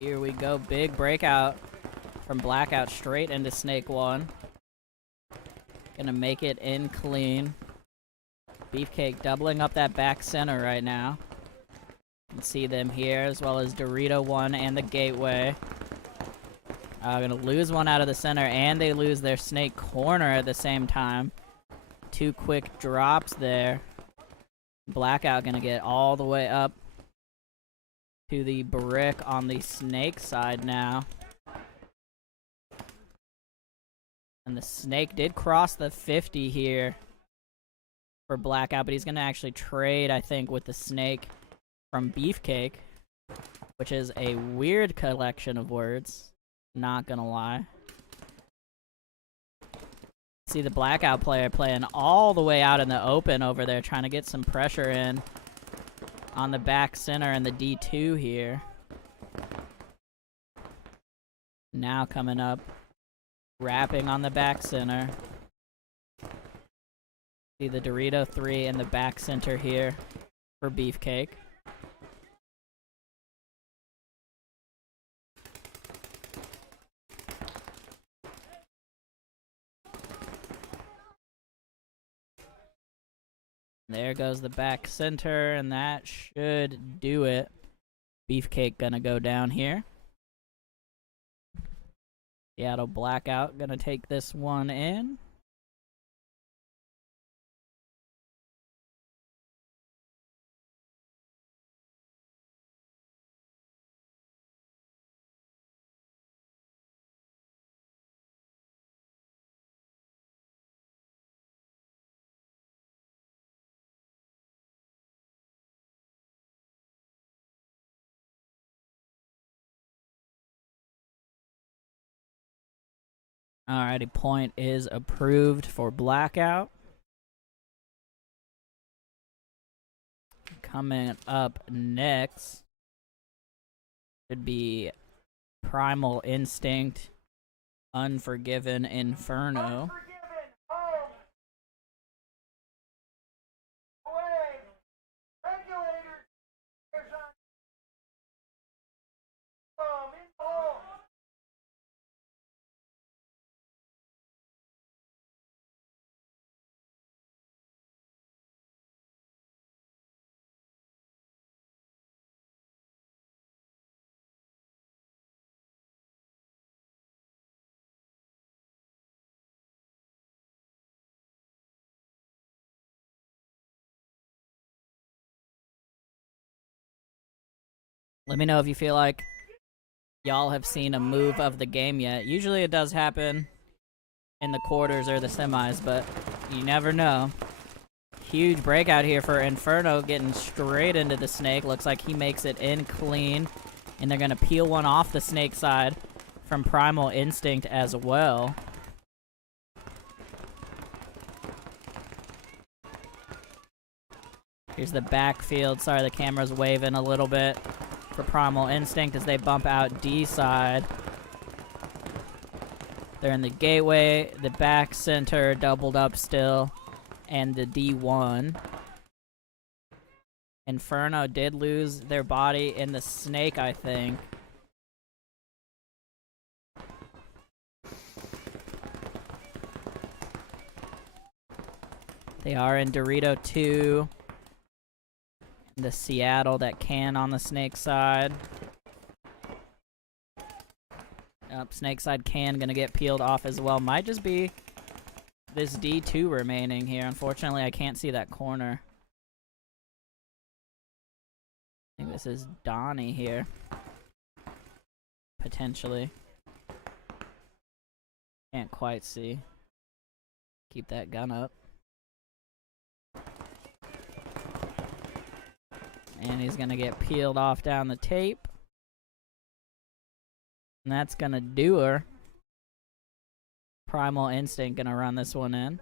Here we go, big breakout from Blackout straight into Snake 1. Gonna make it in clean. Beefcake doubling up that back center right now. You can see them here, as well as Dorito 1 and the Gateway. Gonna lose one out of the center, and they lose their Snake corner at the same time. 2 quick drops there. Blackout gonna get all the way up to the Brick on the Snake side now. And the Snake did cross the 50 here for Blackout, but he's going to actually trade, I think, with the Snake from Beefcake, which is a weird collection of words. Not going to lie. See the Blackout player playing all the way out in the open over there, trying to get some pressure in on the back center and the D2 here. Now coming up Wrapping on the back center. See the Dorito 3 in the back center here for Beefcake. There goes the back center, and that should do it. Beefcake gonna go down here. Seattle Blackout gonna take this one in. Alrighty, point is approved for Blackout. Coming up next should be Primal Instinct, Unforgiven Inferno. Let me know if you feel like y'all have seen a move of the game yet. Usually it does happen in the quarters or the semis, but you never know. Huge breakout here for Inferno, getting straight into the snake. Looks like he makes it in clean. And they're going to peel one off the snake side from Primal Instinct as well. Here's the backfield. Sorry, the camera's waving a little bit for Primal Instinct as they bump out D side. They're in the gateway, the back center doubled up still, and the D1. Inferno did lose their body in the snake, I think. They are in Dorito 2. The Seattle that can on the snake side. Up, snake side can gonna get peeled off as well. Might just be this D2 remaining here. Unfortunately, I can't see that corner. I think this is Donnie here. Potentially. Can't quite see. Keep that gun up. And he's gonna get peeled off down the tape. And that's gonna do her. Primal Instinct gonna run this one in.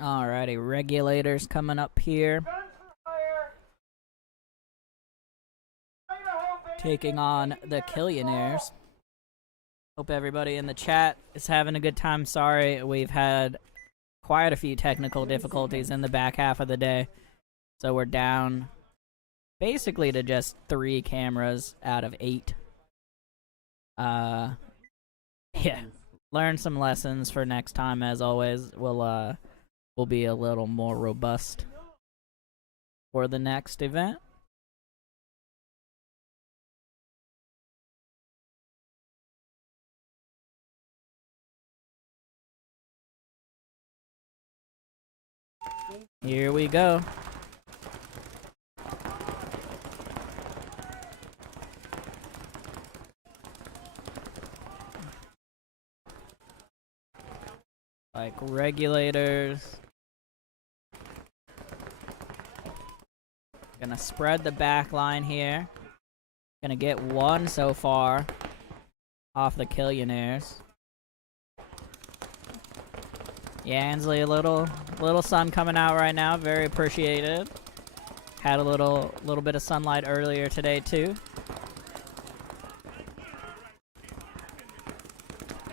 Alrighty, regulators coming up here. Taking on the Killionaires. Hope everybody in the chat is having a good time. Sorry, we've had quite a few technical difficulties in the back half of the day. So we're down basically to just 3 cameras out of 8. Yeah. Learn some lessons for next time, as always. We'll be a little more robust for the next event. Here we go. regulators. Gonna spread the back line here. Gonna get one so far off the Killionaires. Yeah, Ansley, a little sun coming out right now. Very appreciated. Had a little bit of sunlight earlier today too.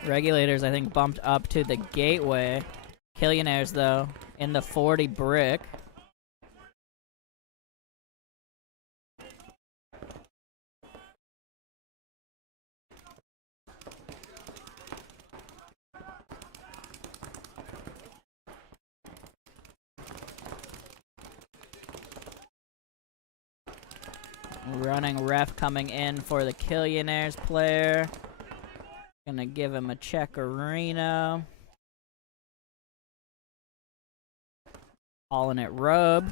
Regulators, I think, bumped up to the gateway. Killionaires, though, in the 40 brick. Running ref coming in for the Killionaires player. Gonna give him a checkerino. Calling it rub.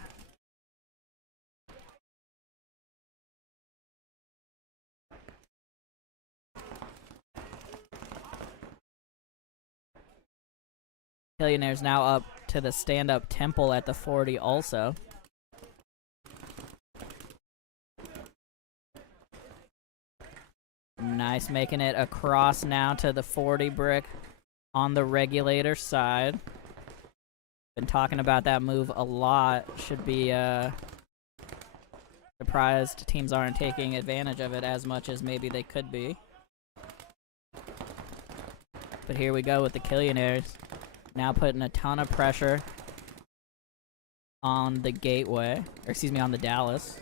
Killionaires now up to the stand-up temple at the 40 also. Nice, making it across now to the 40 brick on the regulator side. Been talking about that move a lot. Should be surprised teams aren't taking advantage of it as much as maybe they could be. But here we go with the Killionaires. Now putting a ton of pressure on the gateway, or excuse me, on the Dallas.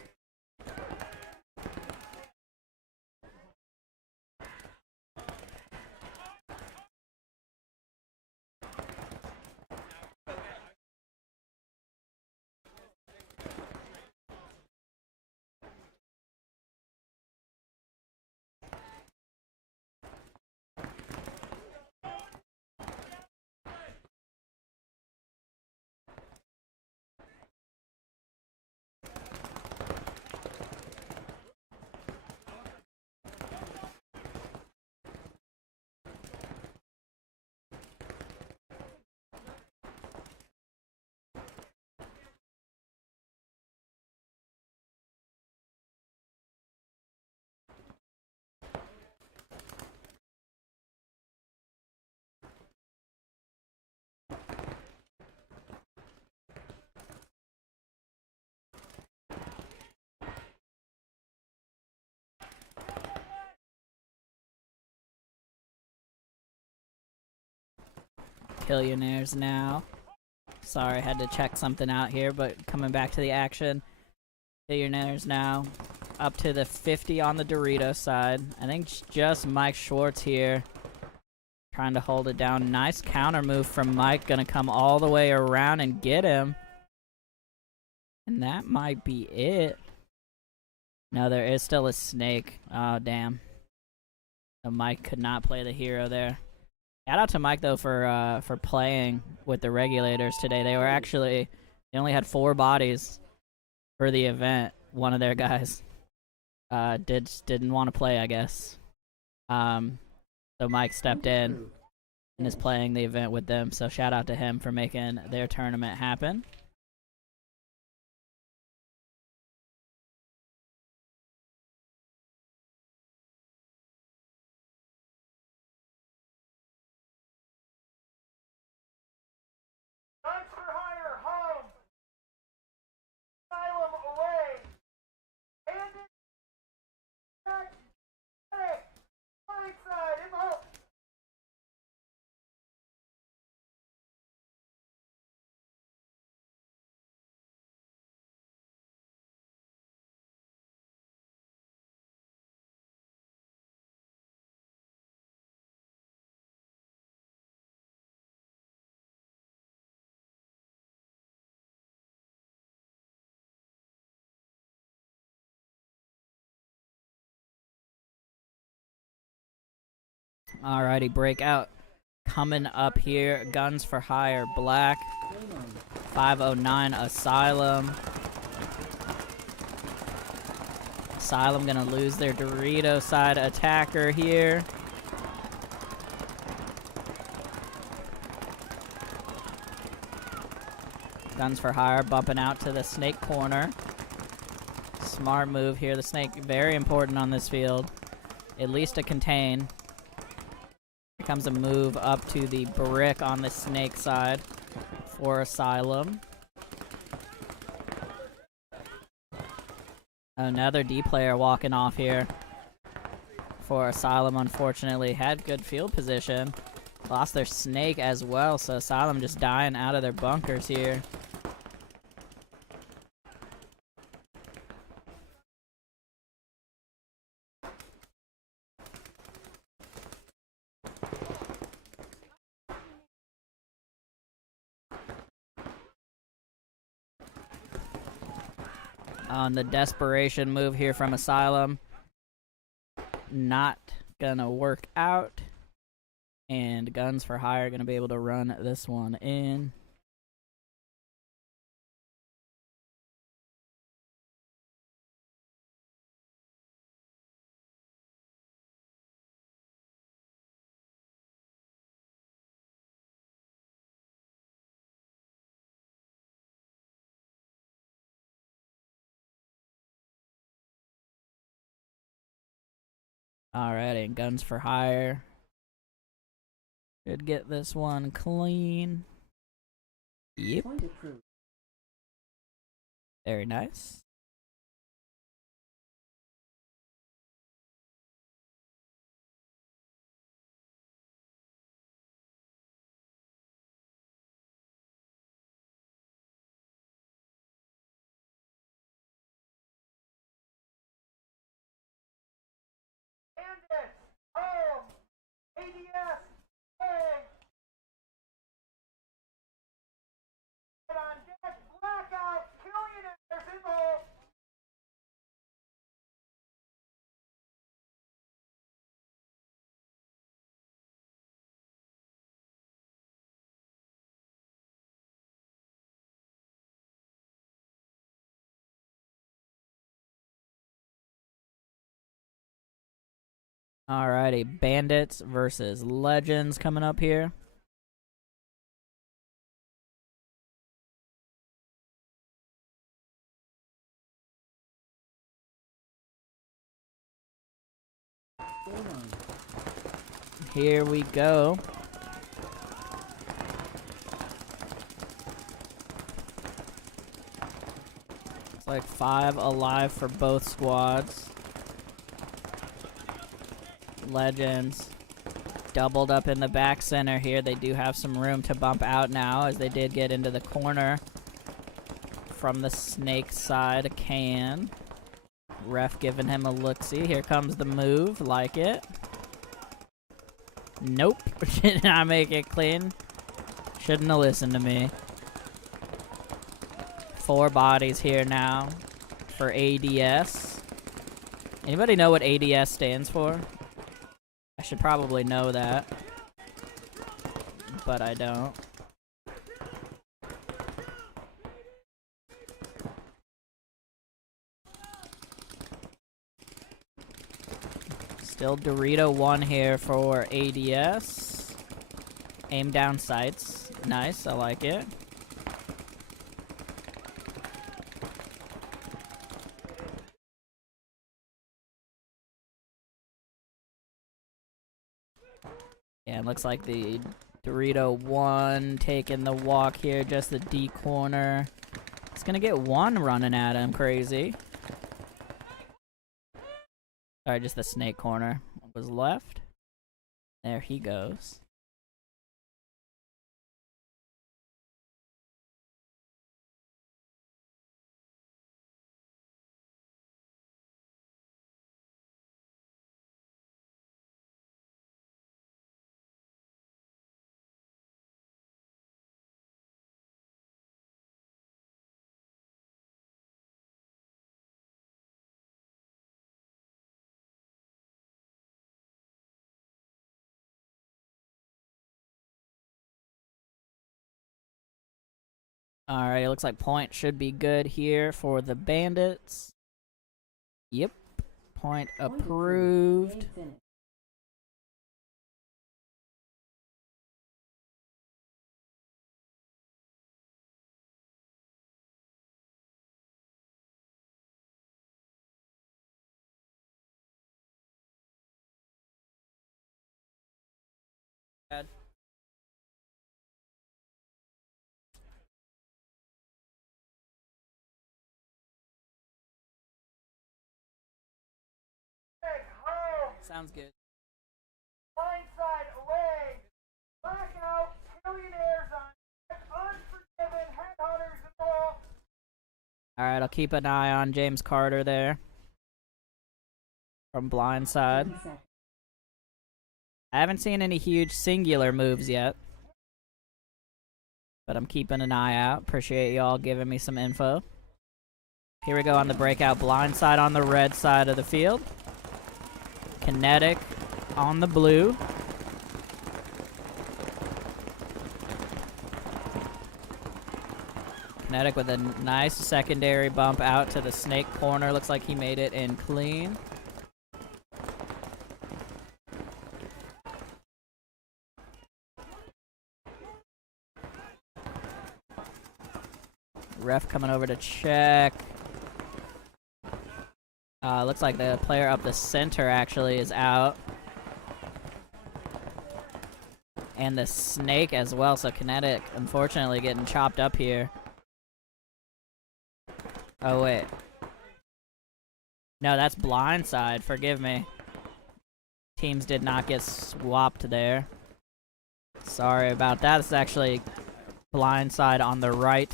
Killionaires now. Sorry, had to check something out here, but coming back to the action. Killionaires now up to the 50 on the Dorito side. I think just Mike Schwartz here trying to hold it down. Nice counter move from Mike. Gonna come all the way around and get him. And that might be it. No, there is still a snake. Oh, damn. So Mike could not play the hero there. Shout out to Mike though for playing with the regulators today. They only had 4 bodies for the event. One of their guys didn't want to play, I guess. So Mike stepped in and is playing the event with them. So shout out to him for making their tournament happen. Alrighty, breakout coming up here. Guns for Hire Black. 509 Asylum. Asylum gonna lose their Dorito side attacker here. Guns for hire, bumping out to the snake corner. Smart move here. The snake, very important on this field. At least to contain. Here comes a move up to the brick on the snake side for Asylum. Another D player walking off here for Asylum, unfortunately. Had good field position. Lost their snake as well, so Asylum just dying out of their bunkers here. On the desperation move here from Asylum. Not gonna work out. And Guns for Hire gonna be able to run this one in. Alright, and Guns for Hire should get this one clean. Yep. Very nice. Alrighty, Bandits versus Legends coming up here. Here we go. It's like 5 alive for both squads. Legends doubled up in the back center here. They do have some room to bump out now, as they did get into the corner from the snake side. Can ref giving him a look-see. Here comes the move. Like it. Nope. Did not make it clean. Shouldn't have listened to me. 4 bodies here now for ADS. Anybody know what ADS stands for? I should probably know that, but I don't. Still Dorito 1 here for ADS. Aim down sights. Nice, I like it. Yeah, it looks like the Dorito 1 taking the walk here, just the D corner. It's gonna get 1 running at him, crazy. Sorry, just the snake corner was left. There he goes. Alright, it looks like point should be good here for the Bandits. Yep. Point approved. bad. Sounds good. Blindside away. Blackout. Millionaires on Unforgiven. Headhunters and all. Alright, I'll keep an eye on James Carter there. From Blindside. I haven't seen any huge singular moves yet. But I'm keeping an eye out. Appreciate y'all giving me some info. Here we go on the breakout. Blindside on the red side of the field. Kinetic on the blue. Kinetic with a nice secondary bump out to the snake corner. Looks like he made it in clean. Ref coming over to check. Looks like the player up the center actually is out. And the snake as well, so Kinetic unfortunately getting chopped up here. Oh wait. No, that's Blindside, forgive me. Teams did not get swapped there. Sorry about that. It's actually Blindside on the right,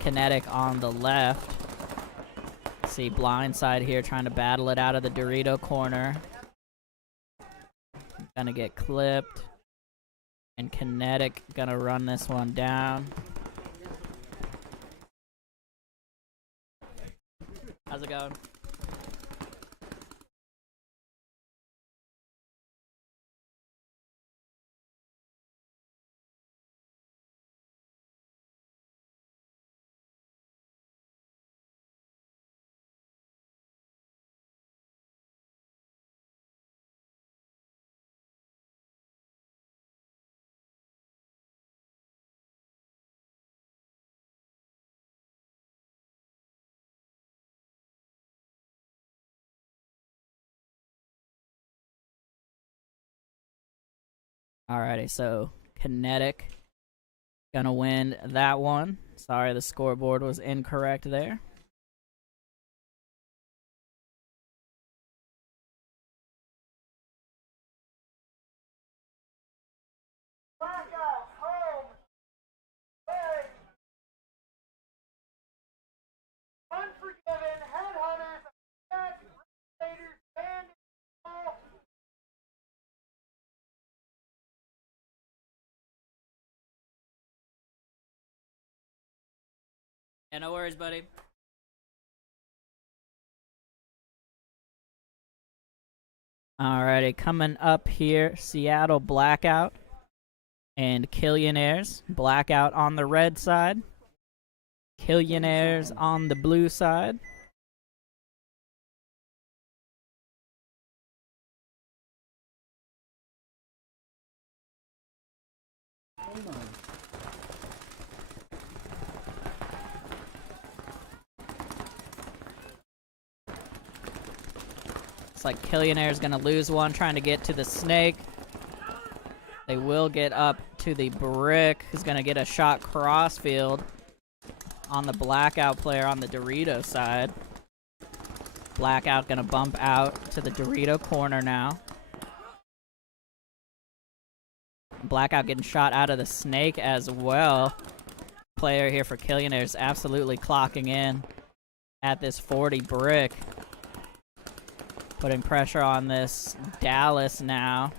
Kinetic on the left. See Blindside here trying to battle it out of the Dorito corner. Gonna get clipped. And Kinetic gonna run this one down. How's it going? Alrighty, so Kinetic gonna win that one. Sorry, the scoreboard was incorrect there. Blackout. Home. Away. Unforgiven. Headhunters. Attack. Raiders. Bandits. All. Yeah, no worries, buddy. Alrighty, coming up here, Seattle Blackout and Killionaires. Blackout on the red side. Killionaires on the blue side. Looks like Killionaire's gonna lose one trying to get to the snake. They will get up to the brick, who's gonna get a shot crossfield on the Blackout player on the Dorito side. Blackout gonna bump out to the Dorito corner now. Blackout getting shot out of the snake as well. Player here for Killionaires absolutely clocking in at this 40 brick. Putting pressure on this Dallas now.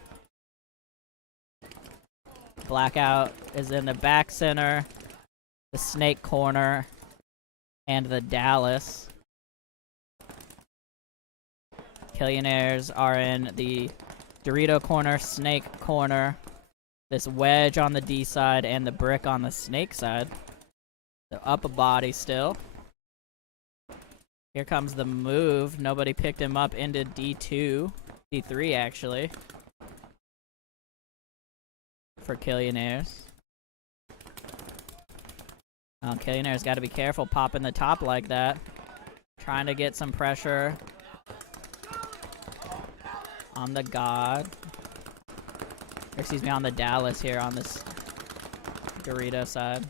Blackout is in the back center, the snake corner, and the Dallas. Killionaires are in the Dorito corner, snake corner, this wedge on the D side, and the brick on the snake side. So up a body still. Here comes the move. Nobody picked him up into D2. D3, actually. For Killionaires. Oh, Killionaires got to be careful popping the top like that. Trying to get some pressure on the God. excuse me, on the Dallas here on this Dorito side.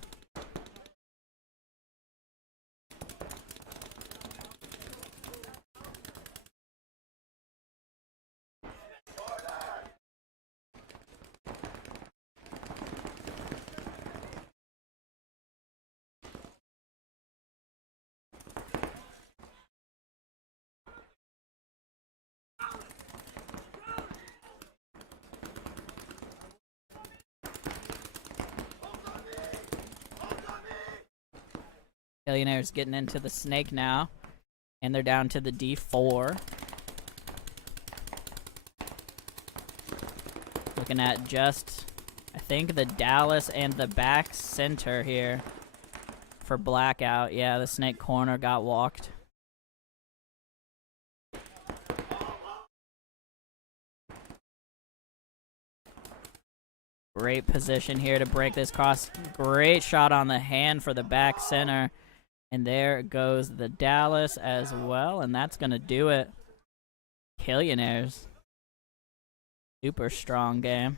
Billionaire's getting into the snake now, and they're down to the D4. Looking at just, I think, the Dallas and the back center here for blackout. Yeah, the snake corner got walked. Great position here to break this cross. Great shot on the hand for the back center. And there goes the Dallas as well, and that's going to do it. Billionaires. Super strong game.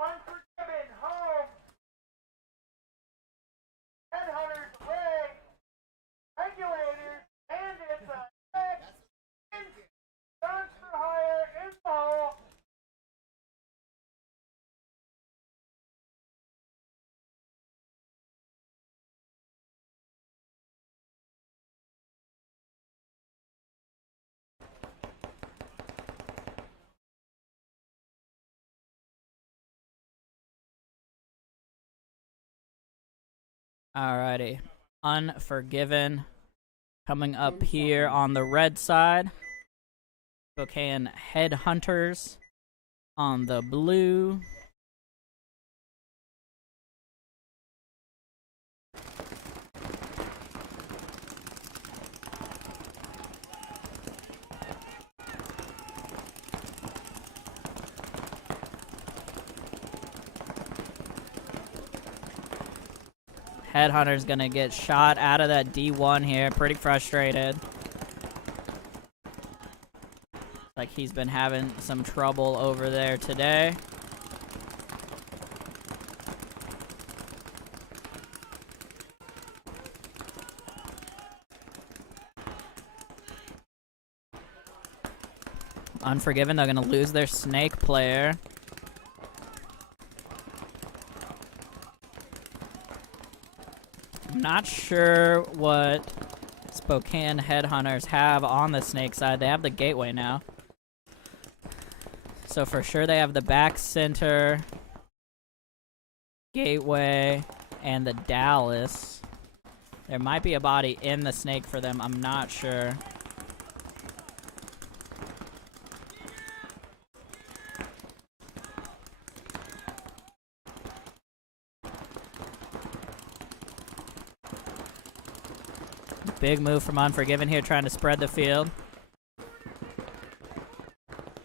Unforgiven home. Headhunters away. Regulators bandits ahead. Guns for hire in the hole. Alrighty. Unforgiven coming up here on the red side. Spokane Headhunters on the blue. Headhunter's gonna get shot out of that D1 here. Pretty frustrated. Like he's been having some trouble over there today. Unforgiven, they're gonna lose their snake player. I'm not sure what Spokane Headhunters have on the snake side. They have the gateway now. So for sure they have the back center, gateway, and the Dallas. There might be a body in the snake for them. I'm not sure. Big move from Unforgiven here, trying to spread the field.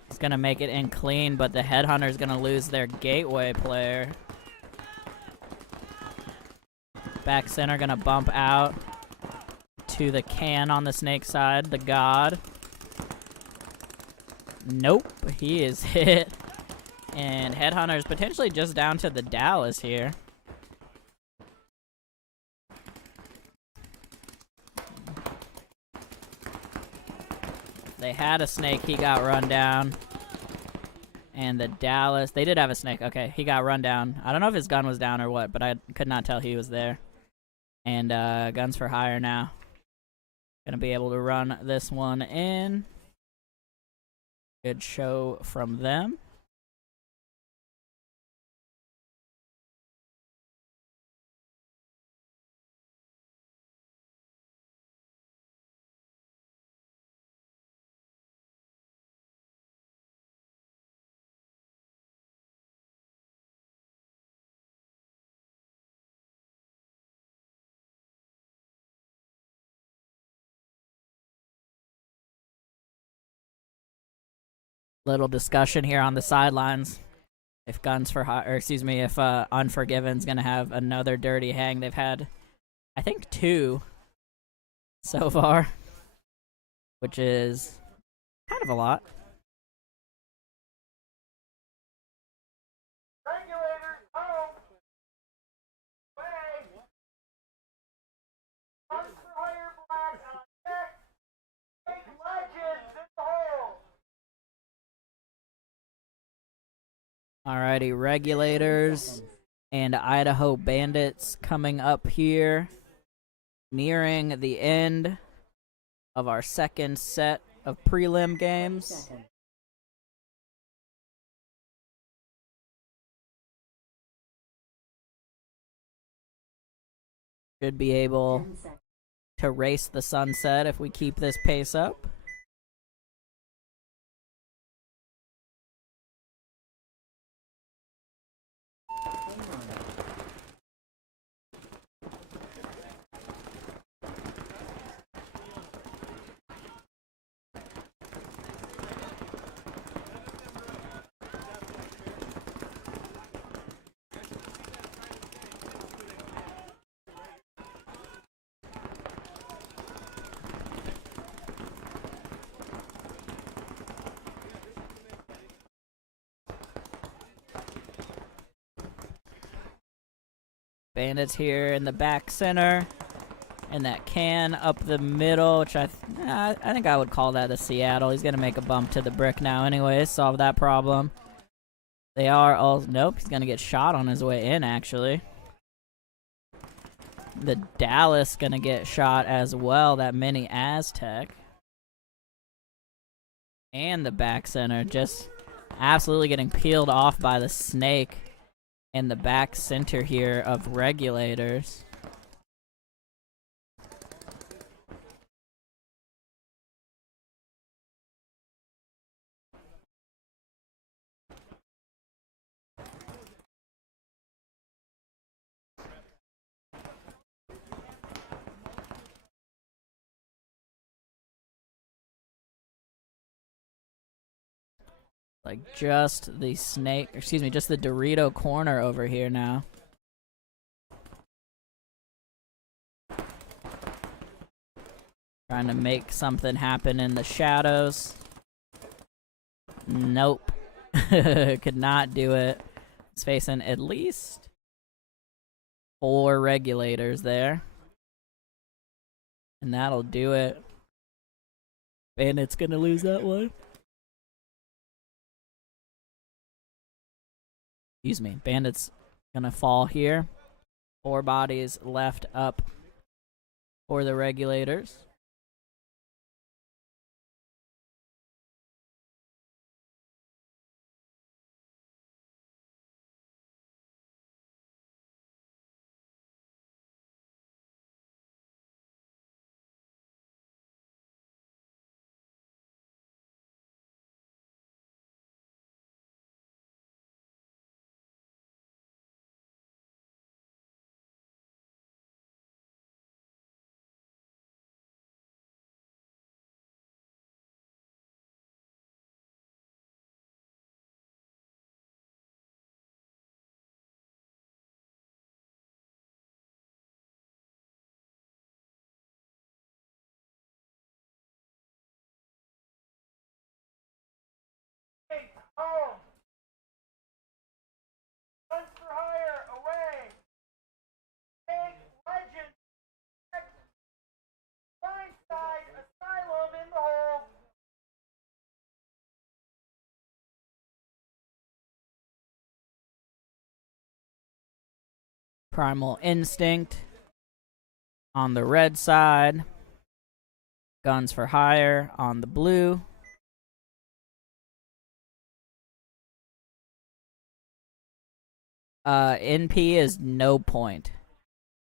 He's going to make it in clean, but the Headhunter's going to lose their gateway player. Back center going to bump out to the can on the snake side, the God. Nope, he is hit. And Headhunter's potentially just down to the Dallas here. They had a snake, he got run down. And the Dallas, they did have a snake. Okay, he got run down. I don't know if his gun was down or what, but I could not tell he was there. And guns for hire now. Gonna be able to run this one in. Good show from them. Little discussion here on the sidelines. If if Unforgiven's gonna have another dirty hang. They've had, I think, 2 so far, which is kind of a lot. Regulators home. Way. Guns for Hire Black on deck. Big Legends in the hole. Alrighty, Regulators and Idaho Bandits coming up here, nearing the end of our second set of prelim games. Should be able to race the sunset if we keep this pace up. Bandits here in the back center, and that can up the middle, which I think I would call that a Seattle. He's gonna make a bump to the brick now anyway, solve that problem. They are all, nope, he's gonna get shot on his way in actually. The Dallas gonna get shot as well, that mini Aztec. And the back center just absolutely getting peeled off by the snake. In the back center here of Regulators. Like just the snake, excuse me, just the Dorito corner over here now. Trying to make something happen in the shadows. Nope. Could not do it. It's facing at least 4 Regulators there. And that'll do it. Bandit's gonna lose that one. Excuse me, Bandit's gonna fall here. 4 bodies left up for the Regulators. Home. Guns for Hire away. Big Legend. Blindside Asylum in the hole. Primal Instinct on the red side. Guns for Hire on the blue. NP is no point.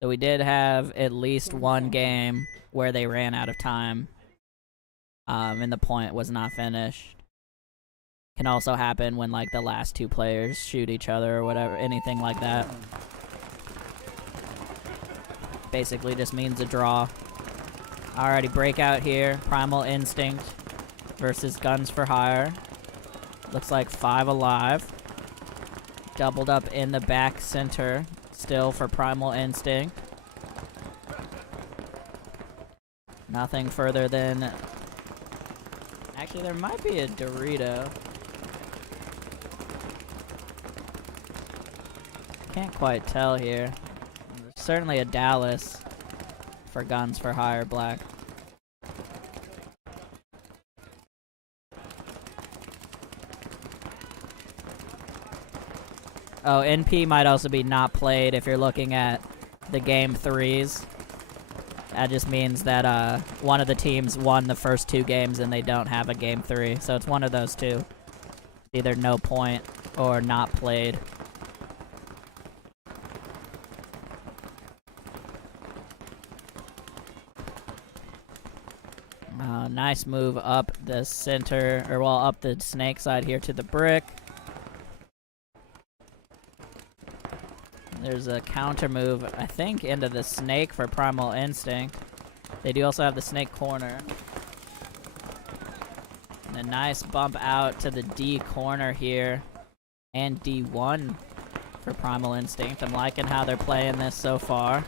So we did have at least one game where they ran out of time. And the point was not finished. Can also happen when like the last 2 players shoot each other or whatever, anything like that. Basically just means a draw. Alrighty, breakout here. Primal Instinct versus Guns for Hire. Looks like 5 alive. Doubled up in the back center still for Primal Instinct. Nothing further than... Actually, there might be a Dorito. Can't quite tell here. There's certainly a Dallas for Guns for Hire Black. Oh, NP might also be not played if you're looking at the game 3s. That just means that one of the teams won the first 2 games and they don't have a game 3. So it's one of those two. Either no point or not played. Nice move up the center, or well, up the snake side here to the brick. There's a counter move, I think, into the snake for Primal Instinct. They do also have the snake corner. And a nice bump out to the D corner here. And D1 for Primal Instinct. I'm liking how they're playing this so far.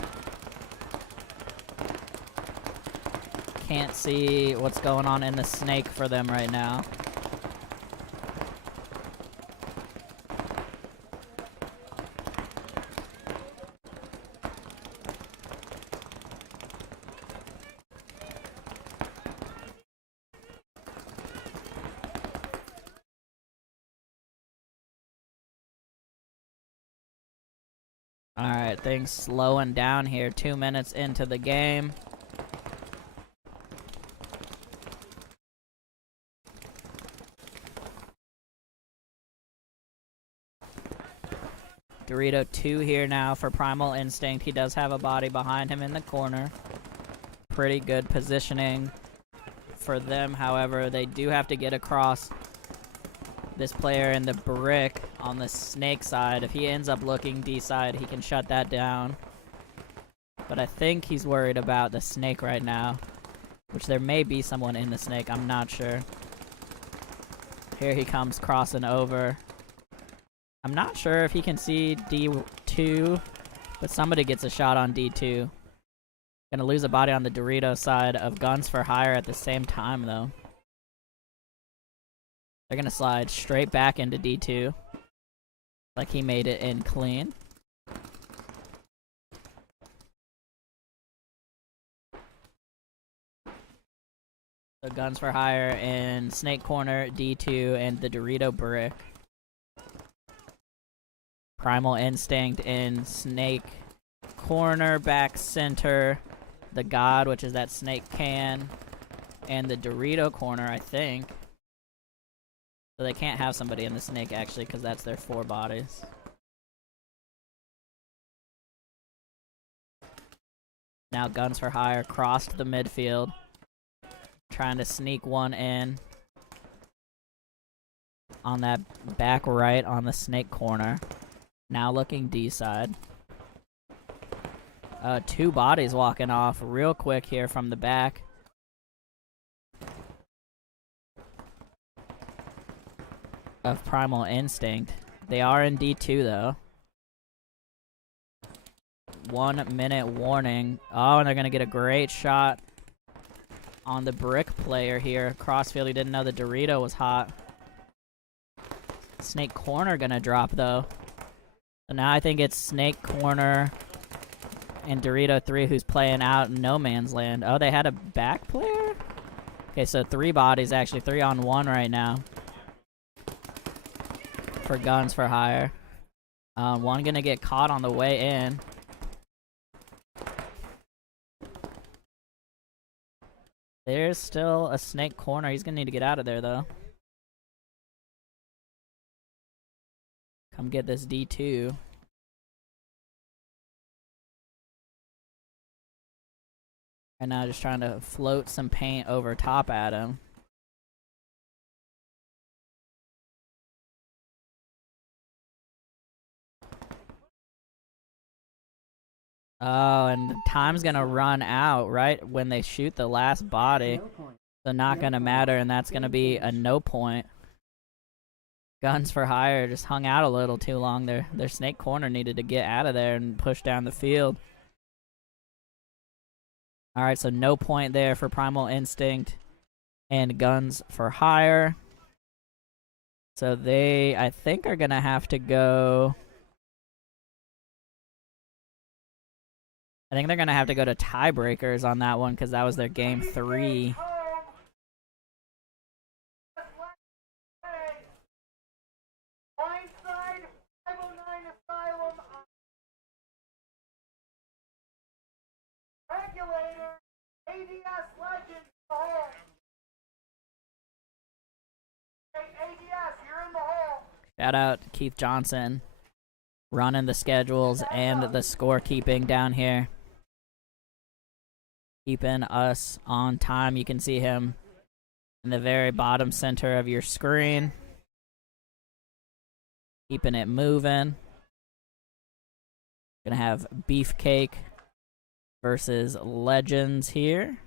Can't see what's going on in the snake for them right now. Alright, things slowing down here. 2 minutes into the game. Dorito 2 here now for Primal Instinct. He does have a body behind him in the corner. Pretty good positioning for them. However, they do have to get across this player in the brick on the snake side. If he ends up looking D side, he can shut that down. But I think he's worried about the snake right now, which there may be someone in the snake. I'm not sure. Here he comes crossing over. I'm not sure if he can see D2, but somebody gets a shot on D2. Gonna lose a body on the Dorito side of Guns for Hire at the same time, though. They're gonna slide straight back into D2. Like he made it in clean. So Guns for Hire in Snake Corner, D2, and the Dorito Brick. Primal Instinct in Snake Corner, back center, the God, which is that snake can, and the Dorito corner, I think. So they can't have somebody in the snake, actually, because that's their 4 bodies. Now Guns for Hire crossed the midfield, trying to sneak one in on that back right on the snake corner. Now looking D side. 2 bodies walking off real quick here from the back. Of Primal Instinct. They are in D2 though. 1 minute warning. Oh, and they're gonna get a great shot on the brick player here. Crossfield, he didn't know the Dorito was hot. Snake Corner gonna drop though. So now I think it's Snake Corner and Dorito 3 who's playing out in no man's land. Oh, they had a back player? Okay, so 3 bodies actually. 3 on 1 right now. For Guns for Hire. One gonna get caught on the way in. There's still a Snake Corner. He's gonna need to get out of there though. Come get this D2. And now just trying to float some paint over top at him. Oh, and time's gonna run out right when they shoot the last body. So not gonna matter, and that's gonna be a no point. Guns for Hire just hung out a little too long. Their snake corner needed to get out of there and push down the field. All right, so no point there for Primal Instinct and Guns for Hire. So they, I think, are going to have to go... I think they're going to have to go to tiebreakers on that one because that was their game 3. Blindside, 509 Asylum. Regulator, ADS Legends, the hole. Hey, ADS, you're in the hole. Shout out to Keith Johnson running the schedules and the scorekeeping down here. Keeping us on time. You can see him in the very bottom center of your screen. Keeping it moving. Gonna have Beefcake versus Legends here.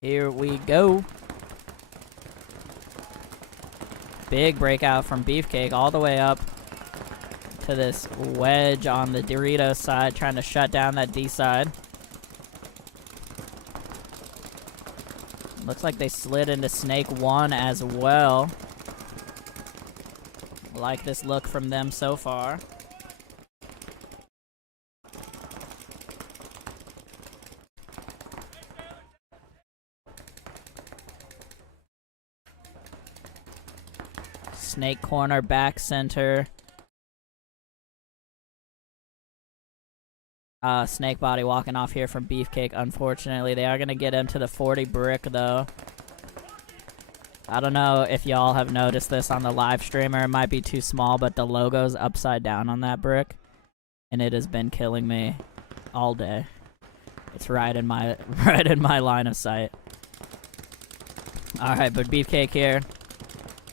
Here we go. Big breakout from Beefcake all the way up to this wedge on the Doritos side, trying to shut down that D side. Looks like they slid into Snake 1 as well. Like this look from them so far. Snake corner, back center. Snake body walking off here from Beefcake, unfortunately. They are going to get him to the 40 brick, though. I don't know if y'all have noticed this on the live streamer. It might be too small, but the logo's upside down on that brick. And it has been killing me all day. It's right in my line of sight. Alright, but Beefcake here.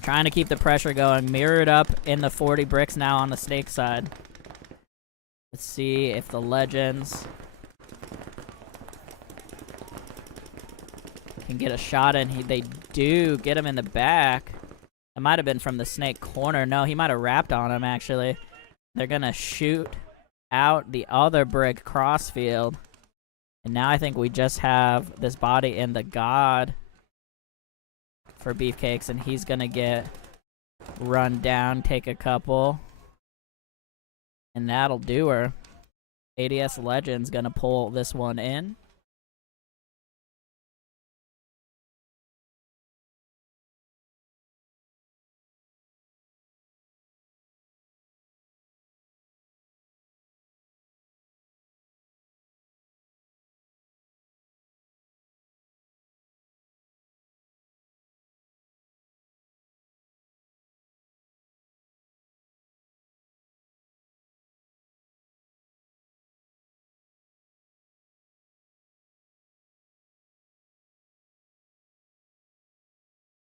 Trying to keep the pressure going. Mirrored up in the 40 bricks now on the Snake side. Let's see if the Legends can get a shot in. They do get him in the back. It might have been from the Snake corner. No, he might have wrapped on him, actually. They're going to shoot out the other brick crossfield. And now I think we just have this body in the God for Beefcakes, and he's gonna get run down, take a couple, and that'll do her. ADS Legends gonna pull this one in.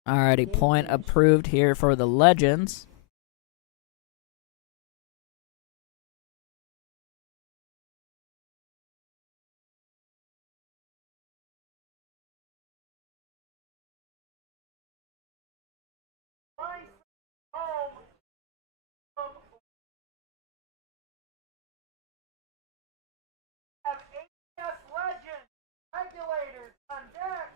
Alrighty, point approved here for the Legends. Home. Have ADS Legends, regulators on deck.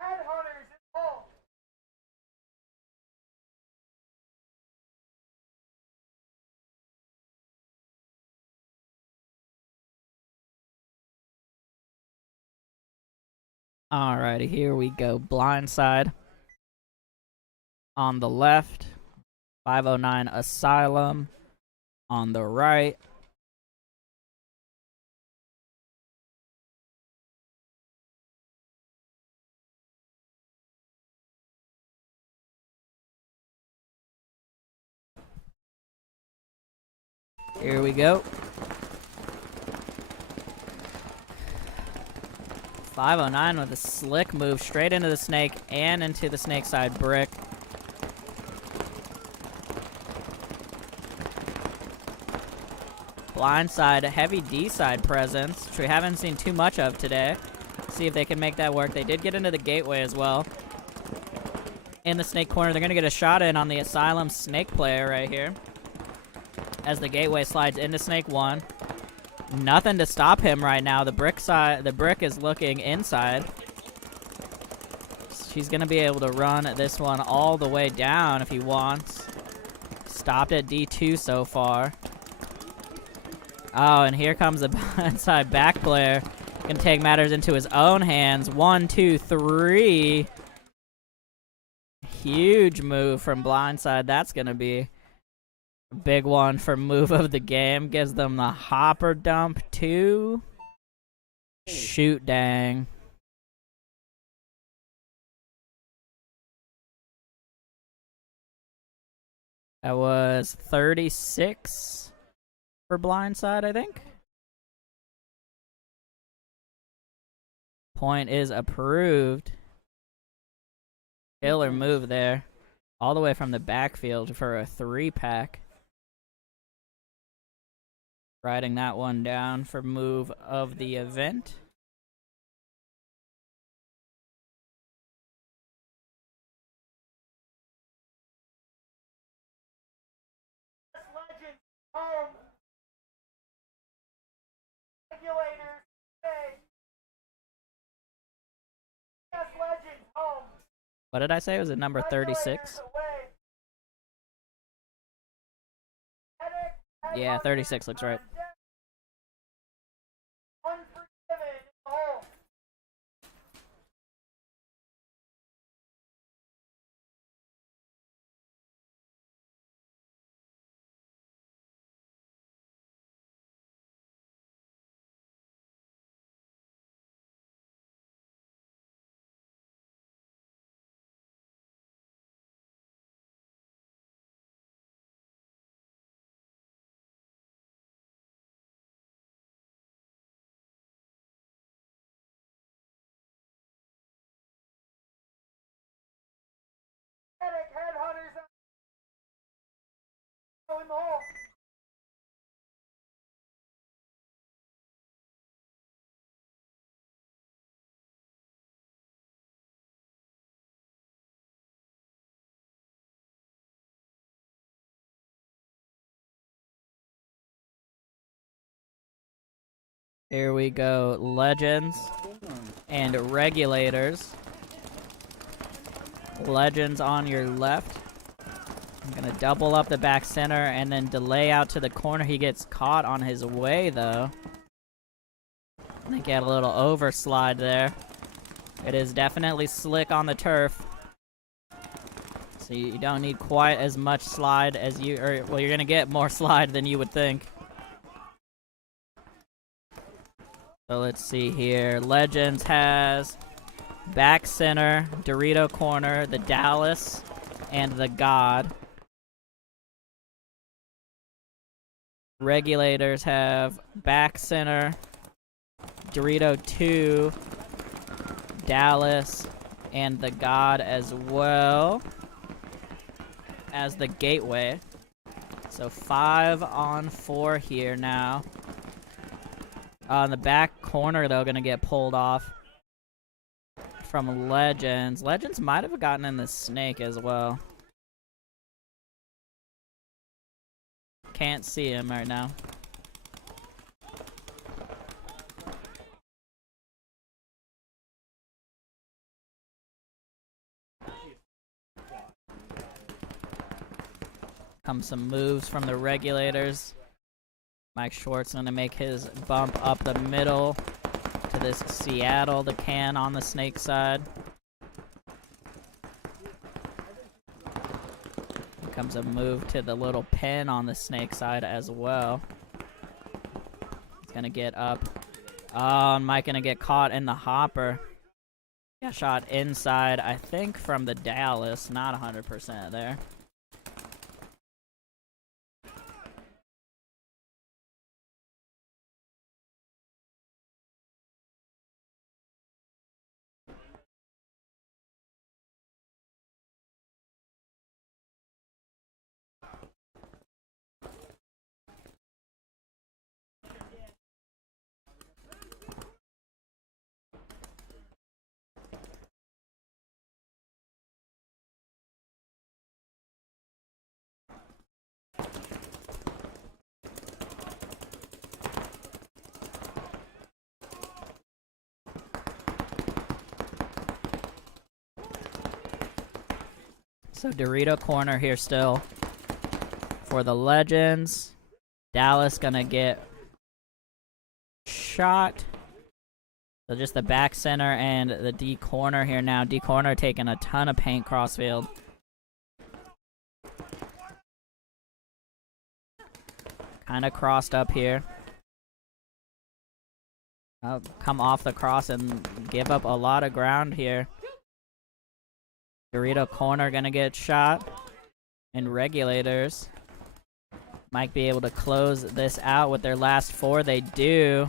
Headhunters in hole. Alrighty, here we go. Blindside on the left. 509 Asylum on the right. Here we go. 509 with a slick move straight into the snake and into the snake side brick. Blindside, a heavy D-side presence, which we haven't seen too much of today. See if they can make that work. They did get into the gateway as well. In the snake corner, they're going to get a shot in on the Asylum snake player right here. As the gateway slides into snake 1. Nothing to stop him right now. The brick is looking inside. She's going to be able to run this one all the way down if he wants. Stopped at D2 so far. Oh, and here comes the inside back player. Gonna take matters into his own hands. 1, 2, 3. Huge move from blindside. That's gonna be a big one for move of the game. Gives them the hopper dump 2. Shoot dang. That was 36 for blindside, I think. Point is approved. Killer move there. All the way from the backfield for a 3-pack. Riding that one down for move of the event. Legend home. Regulators say. Yes, Legend home. What did I say? Was it number 36? Yeah, 36 looks right. Headhunters in the hole. Here we go. Legends and regulators. Legends on your left. I'm gonna double up the back center and then delay out to the corner. He gets caught on his way though. I think he had a little overslide there. It is definitely slick on the turf. So you don't need quite as much slide as you, or well, you're gonna get more slide than you would think. So let's see here. Legends has back center, Dorito corner, the Dallas, and the God. Regulators have back center, Dorito 2, Dallas, and the God as well as the gateway. So 5 on 4 here now. On the back corner, though, gonna get pulled off from Legends. Legends might have gotten in the snake as well. Can't see him right now. Come some moves from the regulators. Mike Schwartz gonna make his bump up the middle to this Seattle, the can on the snake side. Here comes a move to the little pin on the snake side as well. He's gonna get up. Oh, and Mike gonna get caught in the hopper. Got shot inside, I think from the Dallas, not 100% there. So Dorito corner here still for the Legends. Dallas gonna get shot. So just the back center and the D corner here now. D corner taking a ton of paint crossfield. Kind of crossed up here. Come off the cross and give up a lot of ground here. Dorito corner gonna get shot. And Regulators might be able to close this out with their last 4. They do.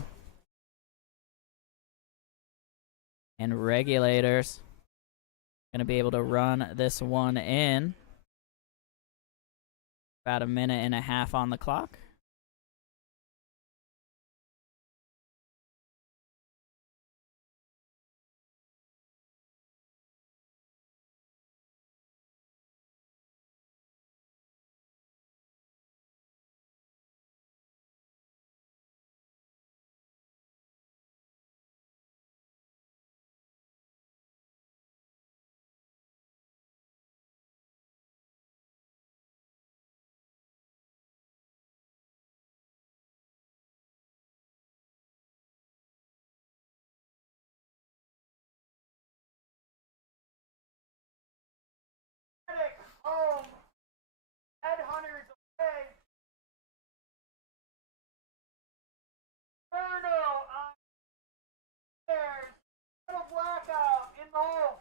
And Regulators gonna be able to run this one in. About a minute and a half on the clock. Home. Headhunters away. Inferno on stairs. Little blackout in the hole.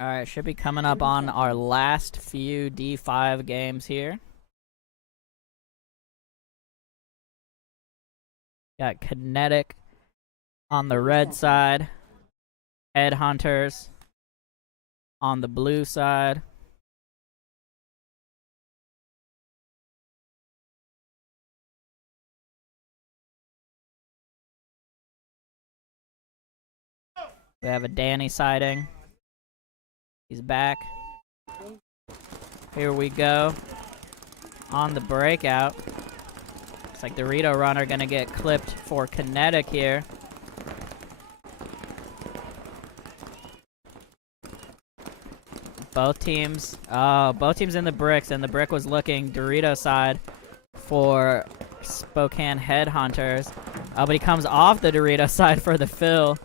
Alright, should be coming up on our last few D5 games here. Got Kinetic on the red side. Headhunters on the blue side. We have a Danny sighting. He's back. Here we go. On the breakout. Looks like the Dorito runner gonna get clipped for Kinetic here. Both teams in the bricks, and the brick was looking Dorito side for Spokane Headhunters. But he comes off the Dorito side for the fill.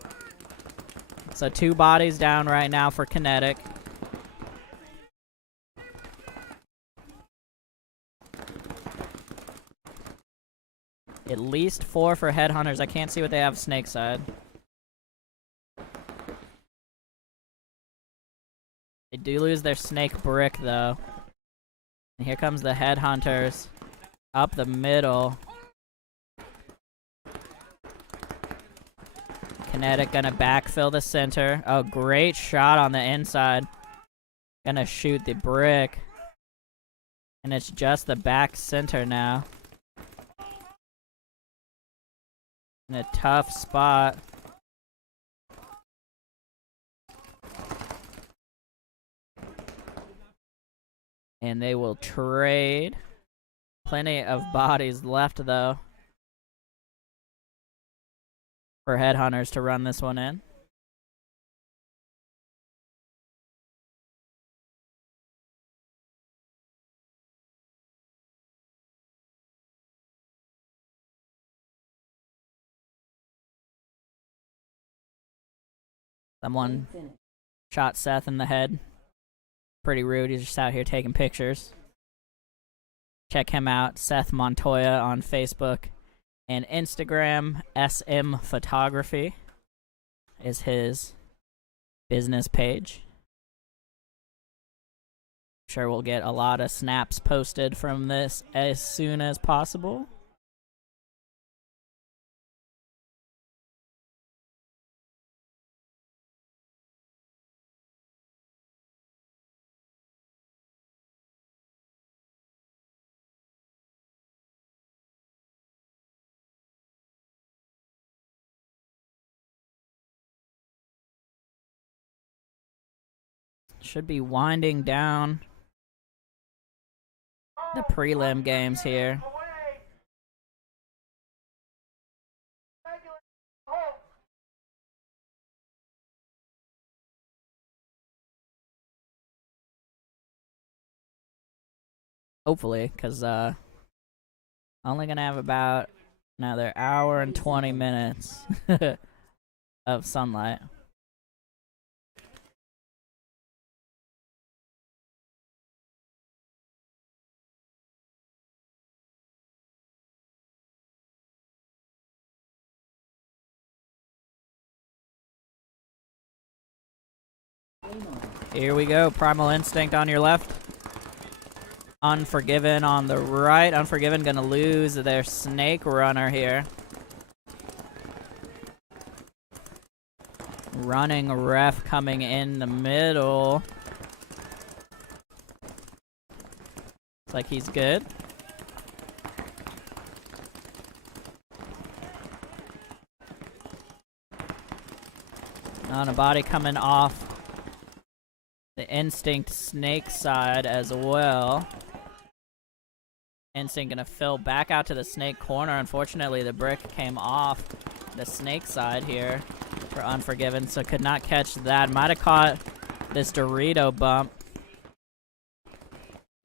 So 2 bodies down right now for Kinetic. At least 4 for Headhunters. I can't see what they have Snake side. They do lose their snake brick, though. And here comes the Headhunters. Up the middle. Kinetic gonna backfill the center. Oh, great shot on the inside. Gonna shoot the brick. And it's just the back center now. In a tough spot. And they will trade. Plenty of bodies left, though, for Headhunters to run this one in. Someone shot Seth in the head. Pretty rude. He's just out here taking pictures. Check him out, Seth Montoya, on Facebook and Instagram. SM Photography is his business page. Sure, we'll get a lot of snaps posted from this as soon as possible. Should be winding down the prelim games here. Hopefully, because only gonna have about another hour and 20 minutes of sunlight. Here we go. Primal Instinct on your left. Unforgiven on the right. Unforgiven gonna lose their snake runner here. Running ref coming in the middle. Looks like he's good. On a body coming off the Instinct snake side as well. Instinct gonna fill back out to the snake corner. Unfortunately, the brick came off the snake side here for Unforgiven, so could not catch that. Might have caught this Dorito bump.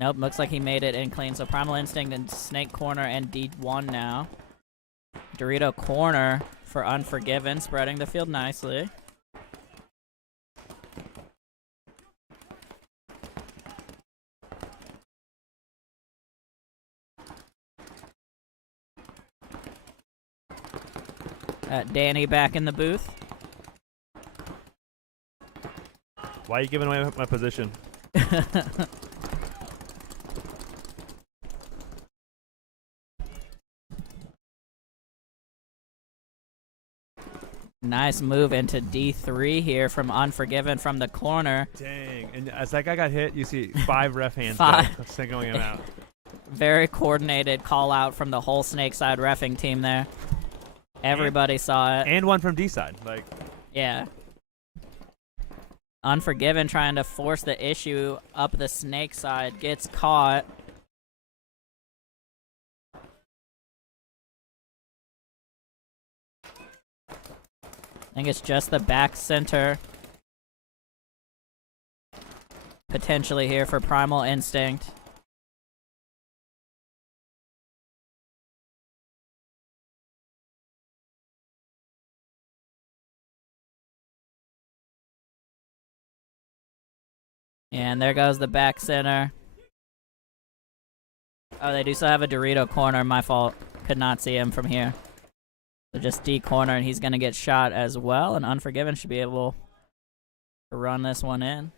Nope, looks like he made it in clean. So Primal Instinct and snake corner and D1 now. Dorito corner for Unforgiven, spreading the field nicely. Danny back in the booth. Why are you giving away my position? Nice move into D3 here from Unforgiven from the corner. Dang. And as that guy got hit, you see 5 ref hands singling him out. Very coordinated call out from the whole snake side reffing team there. Everybody saw it. And one from D side. Like, yeah. Unforgiven trying to force the issue up the snake side. Gets caught. I think it's just the back center. Potentially here for Primal Instinct. And there goes the back center. Oh, they do still have a Dorito corner. My fault. Could not see him from here. So just D corner, and he's going to get shot as well. And Unforgiven should be able to run this one in.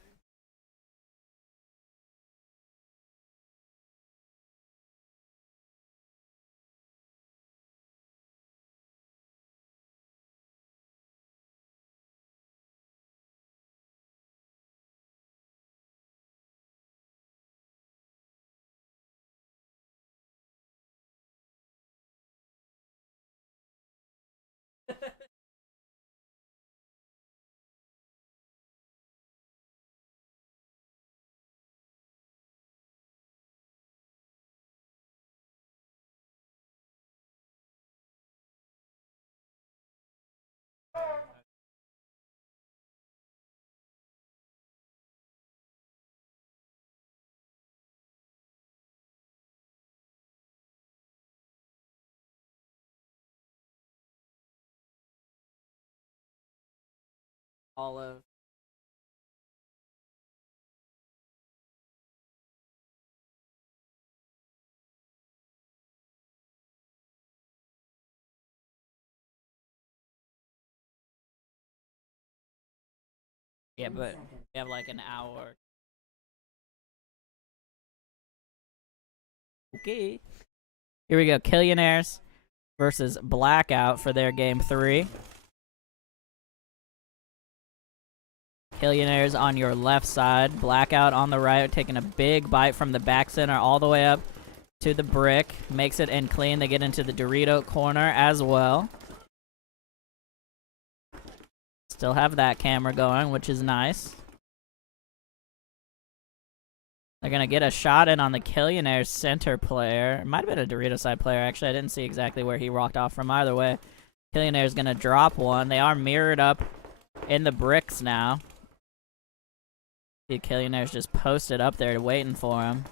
Olive. Yeah, but we have like an hour. Okay. Here we go. Killionaires versus Blackout for their game 3. Killionaires on your left side. Blackout on the right, taking a big bite from the back center all the way up to the brick. Makes it in clean. They get into the Dorito corner as well. Still have that camera going, which is nice. They're going to get a shot in on the Killionaires center player. It might have been a Dorito side player, actually. I didn't see exactly where he walked off from either way. Killionaire's going to drop one. They are mirrored up in the bricks now. The Killionaire's just posted up there waiting for him.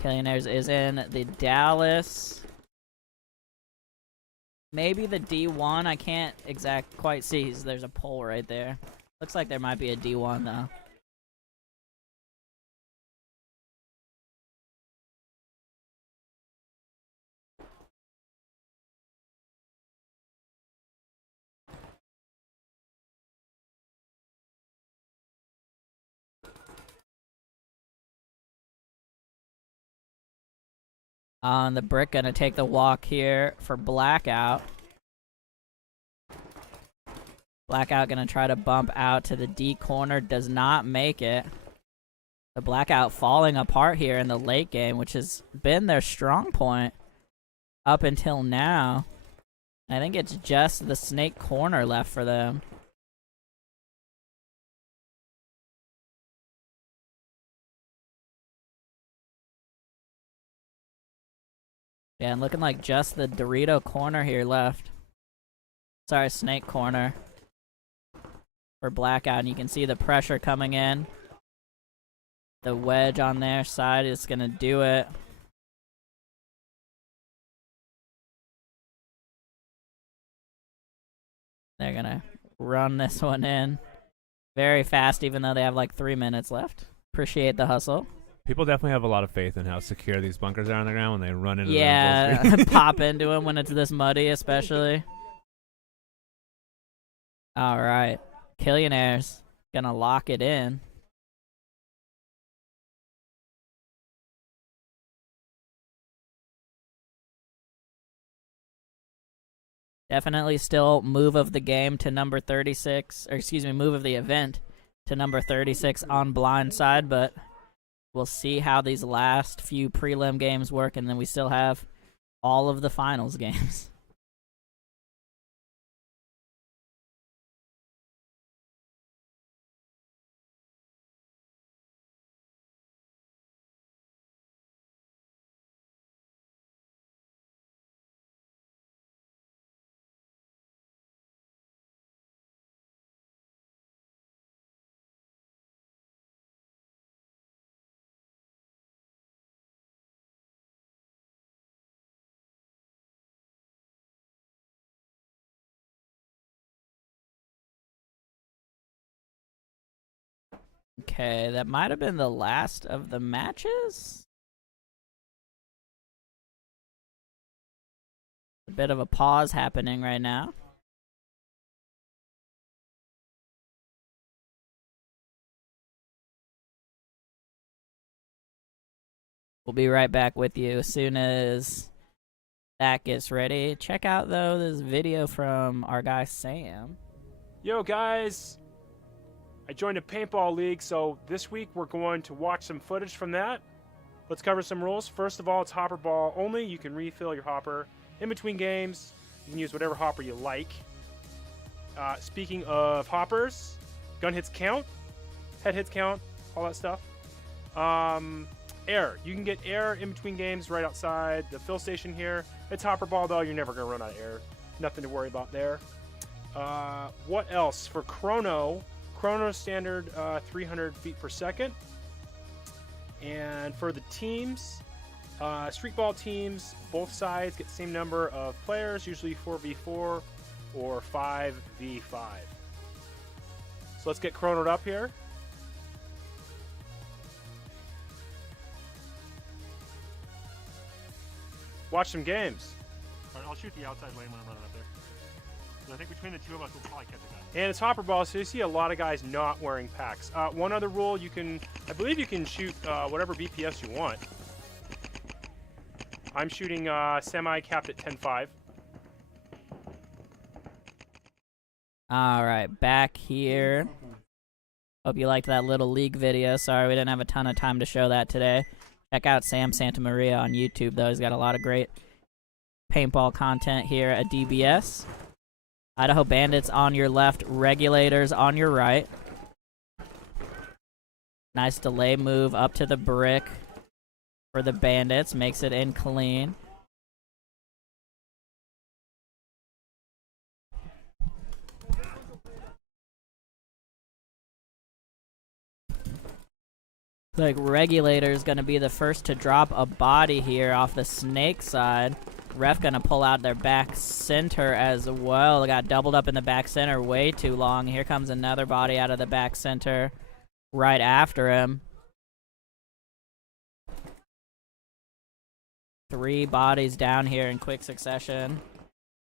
Killionaires is in the Dallas. Maybe the D1. I can't quite see. There's a pole right there. Looks like there might be a D1 though. On the brick, gonna take the walk here for Blackout. Blackout gonna try to bump out to the D corner, does not make it. The Blackout falling apart here in the late game, which has been their strong point up until now. I think it's just the snake corner left for them. Yeah, and looking like just the Dorito corner here left. Sorry, snake corner for Blackout, and you can see the pressure coming in. The wedge on their side is gonna do it. They're gonna run this one in very fast, even though they have like 3 minutes left. Appreciate the hustle. People definitely have a lot of faith in how secure these bunkers are on the ground when they run into them. Yeah, pop into them when it's this muddy, especially. All right, Killionaires gonna lock it in. Definitely still move of the game to number 36, or excuse me, move of the event to number 36 on blind side, but we'll see how these last few prelim games work, and then we still have all of the finals games. Okay, that might have been the last of the matches. A bit of a pause happening right now. We'll be right back with you as soon as that gets ready. Check out, though, this video from our guy Sam. Yo, guys. I joined a paintball league, so this week we're going to watch some footage from that. Let's cover some rules. First of all, it's hopper ball only. You can refill your hopper in between games. You can use whatever hopper you like. Speaking of hoppers, gun hits count, head hits count, all that stuff. Air. You can get air in between games right outside the fill station here. It's hopper ball, though. You're never going to run out of air. Nothing to worry about there. What else? For chrono standard 300 feet per second. And for the teams, street ball teams, both sides get the same number of players, usually 4v4 or 5v5. So let's get chronoed up here. Watch some games. All right, I'll shoot the outside lane when I'm running up there. So I think between the two of us, we'll probably catch a guy. And it's hopper ball, so you see a lot of guys not wearing packs. One other rule, I believe you can shoot whatever BPS you want. I'm shooting semi-capped at 10.5. All right, back here. Hope you liked that little league video. Sorry we didn't have a ton of time to show that today. Check out Sam Santamaria on YouTube, though. He's got a lot of great paintball content here at DBS. Idaho Bandits on your left, Regulators on your right. Nice delay move up to the brick for the Bandits. Makes it in clean. Like Regulator's gonna be the first to drop a body here off the snake side. Ref gonna pull out their back center as well. They got doubled up in the back center way too long. Here comes another body out of the back center right after him. 3 bodies down here in quick succession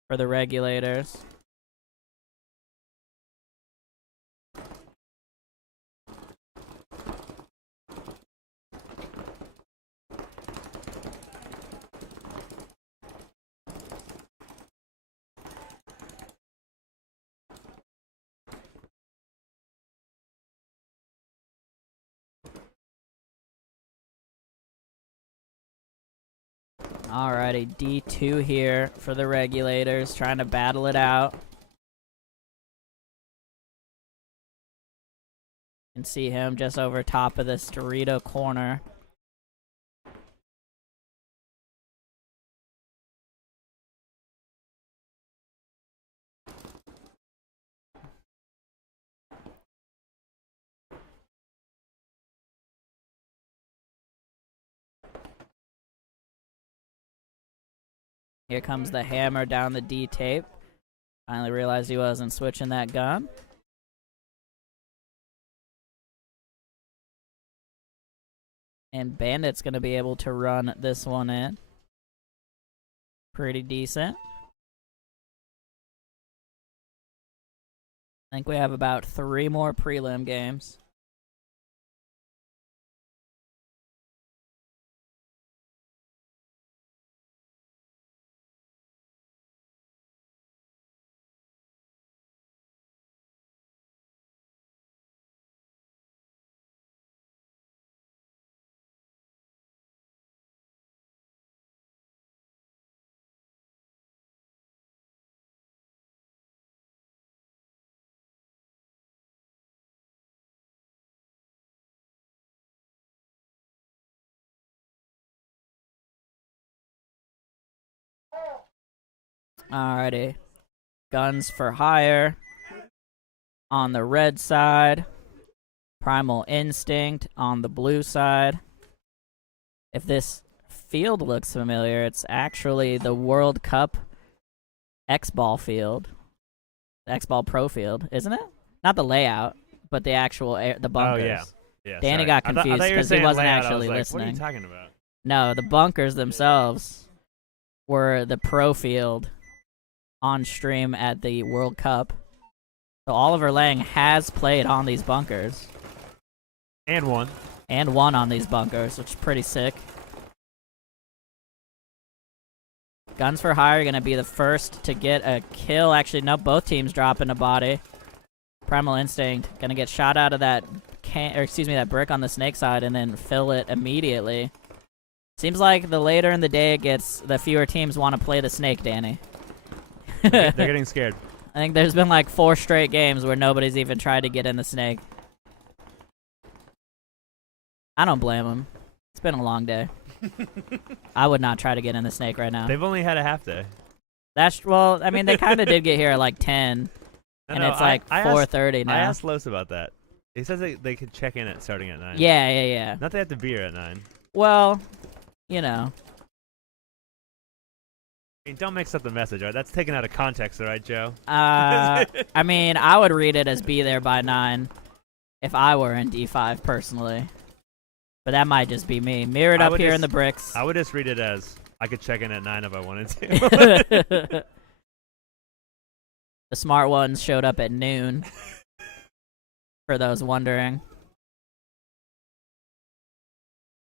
for the Regulators. Alrighty, D2 here for the Regulators, trying to battle it out. You can see him just over top of this Dorito corner. Here comes the hammer down the D tape. Finally realized he wasn't switching that gun. And Bandit's going to be able to run this one in. Pretty decent. I think we have about 3 more prelim games. Alrighty. Guns for hire on the red side. Primal Instinct on the blue side. If this field looks familiar, it's actually the World Cup X-Ball field. The X-Ball Pro field, isn't it? Not the layout, but the actual the bunkers. Oh, yeah. Yeah, Danny sorry. got I thought confused you were because he saying wasn't layout. I actually was like, listening. What are you talking about? No, the bunkers themselves were the pro field on stream at the World Cup. So Oliver Lang has played on these bunkers. And won. And won on these bunkers, which is pretty sick. Guns for Hire going to be the first to get a kill. Actually, no, both teams dropping a body. Primal Instinct going to get shot out of that that brick on the snake side and then fill it immediately. Seems like the later in the day it gets, the fewer teams want to play the snake, Danny. They're getting scared. I think there's been like 4 straight games where nobody's even tried to get in the snake. I don't blame them. It's been a long day. I would not try to get in the snake right now. They've only had a half day. Well, I mean, they kind of did get here at like 10, and it's like 4:30 now. I asked Los about that. He says they could check in starting at 9. Yeah. Not they have to be here at 9. Well, you know. I mean, don't mix up the message, right? That's taken out of context, all right, Joe? I mean, I would read it as be there by 9 if I were in D5 personally. But that might just be me. Mirrored up here in the bricks. I would just read it as I could check in at 9 if I wanted to. The smart ones showed up at noon. For those wondering.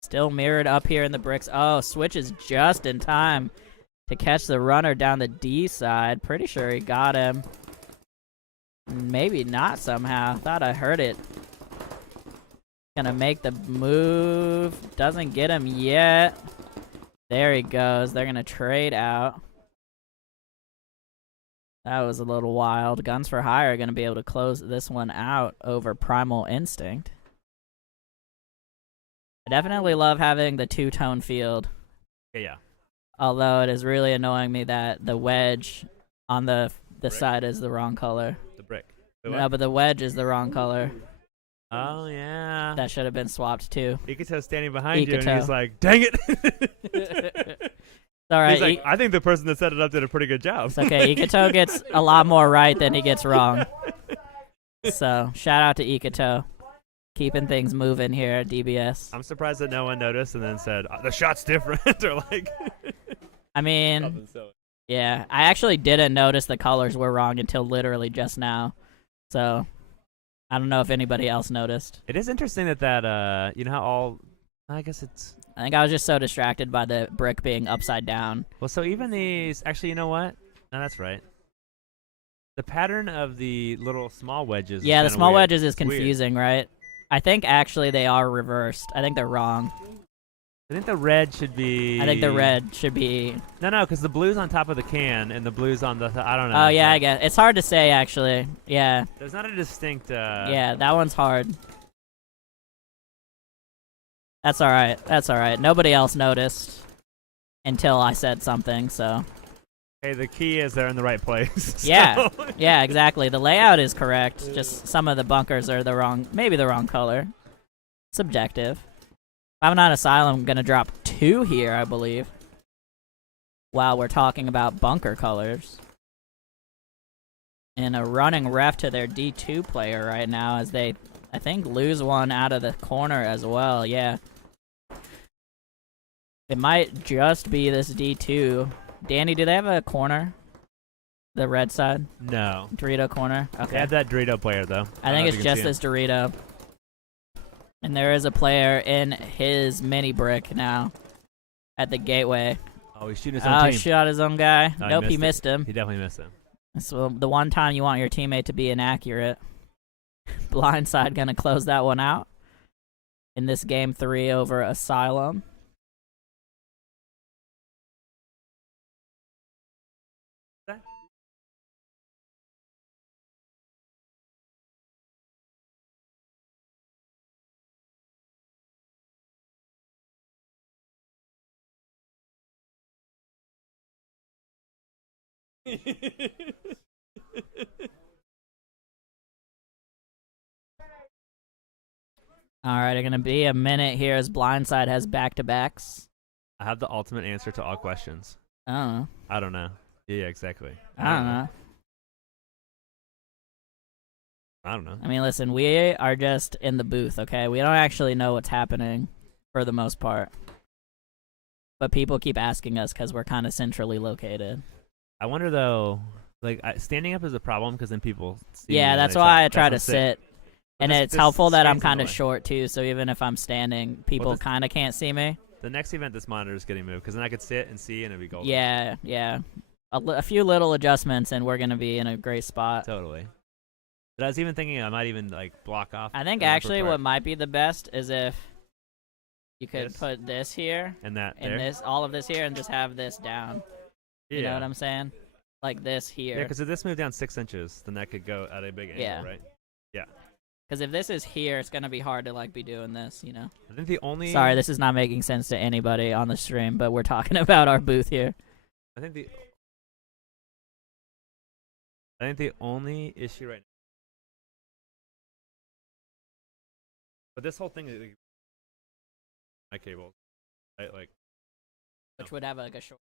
Still mirrored up here in the bricks. Oh, switches just in time to catch the runner down the D side. Pretty sure he got him. Maybe not somehow. Thought I heard it. Gonna make the move. Doesn't get him yet. There he goes. They're gonna trade out. That was a little wild. Guns for Hire are gonna be able to close this one out over Primal Instinct. I definitely love having the 2-tone field. Yeah. Although it is really annoying me that the wedge on the side is the wrong color. The brick. No, but the wedge is the wrong color. Oh yeah. That should have been swapped too. Ikito's standing behind you, and Iketo. he's like, "Dang it!" It's all right. He's like, "I think the person that set it up did a pretty good job." It's okay. Iketo gets a lot more right than he gets wrong. So shout out to Iketo, keeping things moving here at DBS. I'm surprised that no one noticed and then said the shot's different or like. I mean, something silly. yeah, I actually didn't notice the colors were wrong until literally just now. So I don't know if anybody else noticed. It is interesting that you know how all. I guess it's. I think I was just so distracted by the brick being upside down. Well, so even these. Actually, you know what? No, that's right. The pattern of the little small wedges. Yeah, the is kinda small weird. wedges is It's weird. confusing, right? I think actually they are reversed. I think they're wrong. I think the red should be. I think the red should be. No, because the blue's on top of the can and the blue's on the. I don't know. Oh yeah, I guess it's hard to say actually. Yeah, There's not a distinct. yeah, that one's hard. That's all right. That's all right. Nobody else noticed until I said something. So. Hey, the key is they're in the right place. Yeah, so- yeah, exactly. The layout is correct. Just some of the bunkers are maybe the wrong color. Subjective. If I'm not Asylum, I'm gonna drop 2 here, I believe. While we're talking about bunker colors. And a running ref to their D2 player right now as they, I think, lose one out of the corner as well. Yeah. It might just be this D2. Danny, do they have a corner? The red side? No. Dorito corner? They Okay. have that Dorito player though. I don't think know it's if you can just see this Dorito. And there is a player in his mini brick now at the gateway. him. Oh, he's shooting his own Oh, team. shot his own guy. No, Nope, he it. missed him. He definitely missed him. So the one time you want your teammate to be inaccurate. Blindside gonna close that one out in this game 3 over Asylum. Alright, it's gonna be a minute here as Blindside has back-to-backs. I have the ultimate answer to all questions. Oh, I don't know. Yeah, exactly. I don't know. I don't know. I mean, listen, we are just in the booth, okay? We don't actually know what's happening for the most part. But people keep asking us because we're kind of centrally located. I wonder though, like standing up is a problem because then people see Yeah, you and that's they why I that's try what to I'm saying. sit. And This- it's this helpful that I'm screen's in kind the of way. short, too, so even if I'm standing, people this- kind of can't see me. The next event, this monitor is getting moved because then I could sit and see and it'd be golden. Yeah, yeah. A few little adjustments, and we're going to be in a great spot. Totally. But I was even thinking I might even like block off. I think the upper actually part what might be the best is if you could This? put this here and that and there. all of this here and just have this down. Yeah. You know what I'm saying? Like this here. Yeah, because if this moved down 6 inches, then that could go at a big angle, Yeah. right? Yeah. Because if this is here, it's going to be hard to like be doing this, you know? I think the only. Sorry, this is not making sense to anybody on the stream, but we're talking about our booth here. I think the only issue right now. But this whole thing is like, my cable, right? Like. Which would have like a short.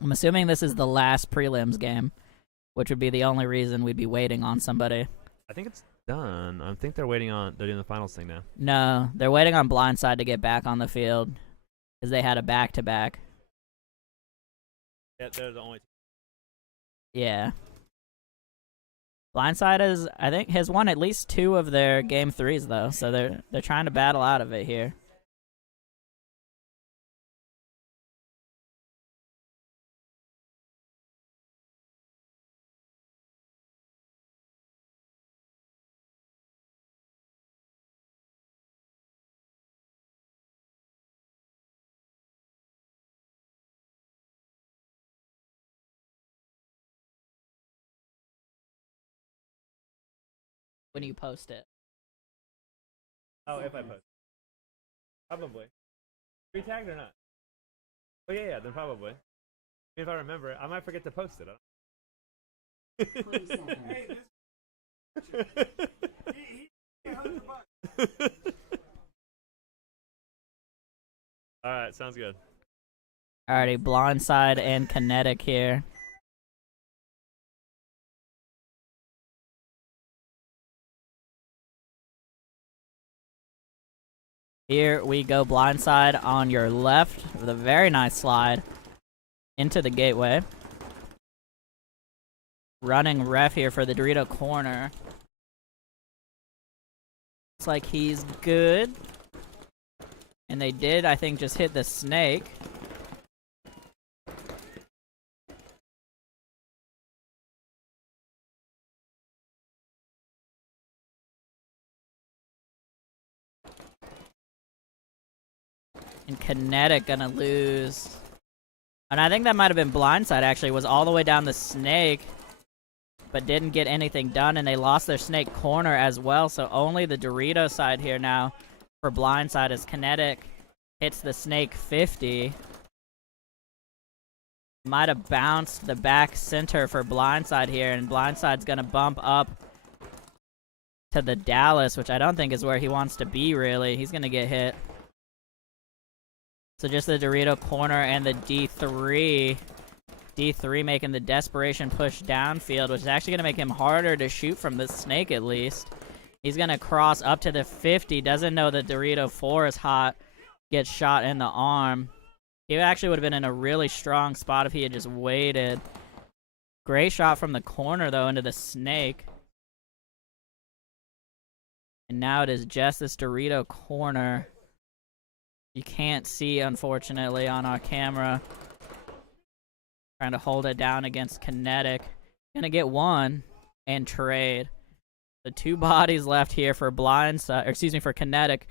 I'm assuming this is the last prelims game, which would be the only reason we'd be waiting on somebody. I think it's done. I think they're waiting on. They're doing the finals thing now. No, they're waiting on Blindside to get back on the field because they had a back-to-back. Yeah, they're the only. Yeah. Blindside is, I think, has won at least 2 of their game 3s though, so they're trying to battle out of it here. When you post it. Oh, if I post. Probably. Are you tagged or not? Oh yeah, then probably. If I remember it, I might forget to post it. 20 seconds. All right, sounds good. Alrighty, blindside and kinetic here. Here we go, blindside on your left with a very nice slide into the gateway. Running ref here for the Dorito corner. Looks like he's good. And they did, I think, just hit the snake. And Kinetic gonna lose. And I think that might have been blindside, actually. Was all the way down the snake, but didn't get anything done, and they lost their snake corner as well. So only the Dorito side here now for blindside as Kinetic hits the snake 50. Might have bounced the back center for blindside here, and blindside's gonna bump up to the Dallas, which I don't think is where he wants to be, really. He's gonna get hit. So just the Dorito corner and the D3. D3 making the desperation push downfield, which is actually going to make him harder to shoot from the snake at least. He's going to cross up to the 50. Doesn't know that Dorito 4 is hot. Gets shot in the arm. He actually would have been in a really strong spot if he had just waited. Great shot from the corner, though, into the snake. And now it is just this Dorito corner. You can't see, unfortunately, on our camera. Trying to hold it down against Kinetic. Gonna get one and trade. The two bodies left here for blindside, or excuse me, for Kinetic.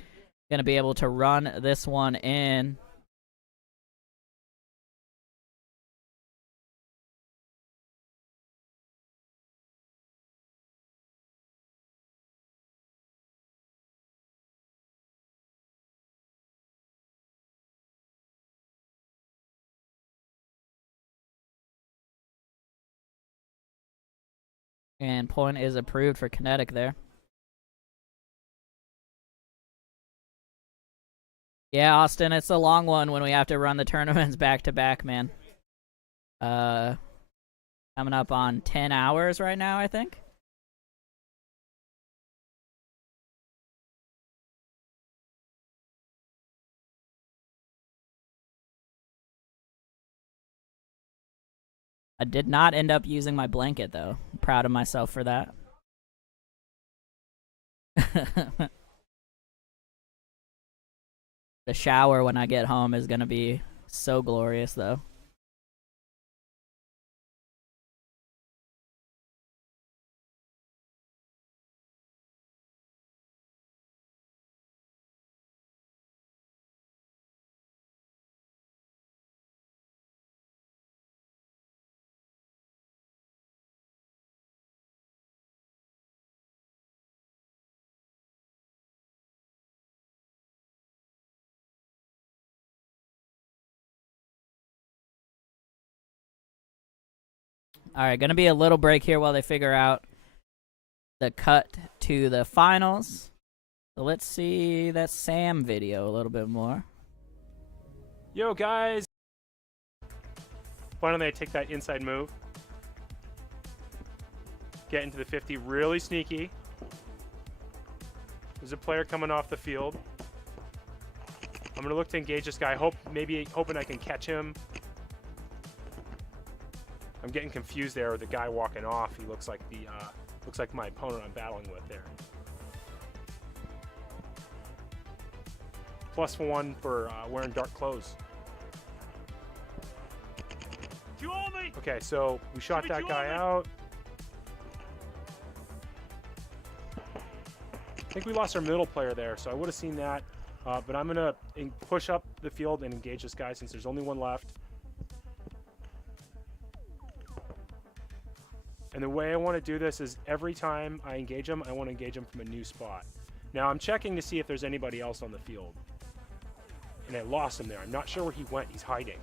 Gonna be able to run this one in. And point is approved for Kinetic there. Yeah, Austin, it's a long one when we have to run the tournaments back to back, man. Coming up on 10 hours right now, I think. I did not end up using my blanket, though. I'm proud of myself for that. The shower when I get home is going to be so glorious, though. Alright, gonna be a little break here while they figure out the cut to the finals. So let's see that Sam video a little bit more. Yo, guys! Why don't they take that inside move? Get into the 50, really sneaky. There's a player coming off the field. I'm gonna look to engage this guy, hoping I can catch him. I'm getting confused there with the guy walking off. He looks like my opponent I'm battling with there. +1 for wearing dark clothes. Okay, so we shot that guy out. I think we lost our middle player there, so I would have seen that. But I'm gonna push up the field and engage this guy since there's only one left. And the way I want to do this is every time I engage him, I want to engage him from a new spot. Now I'm checking to see if there's anybody else on the field. And I lost him there. I'm not sure where he went. He's hiding.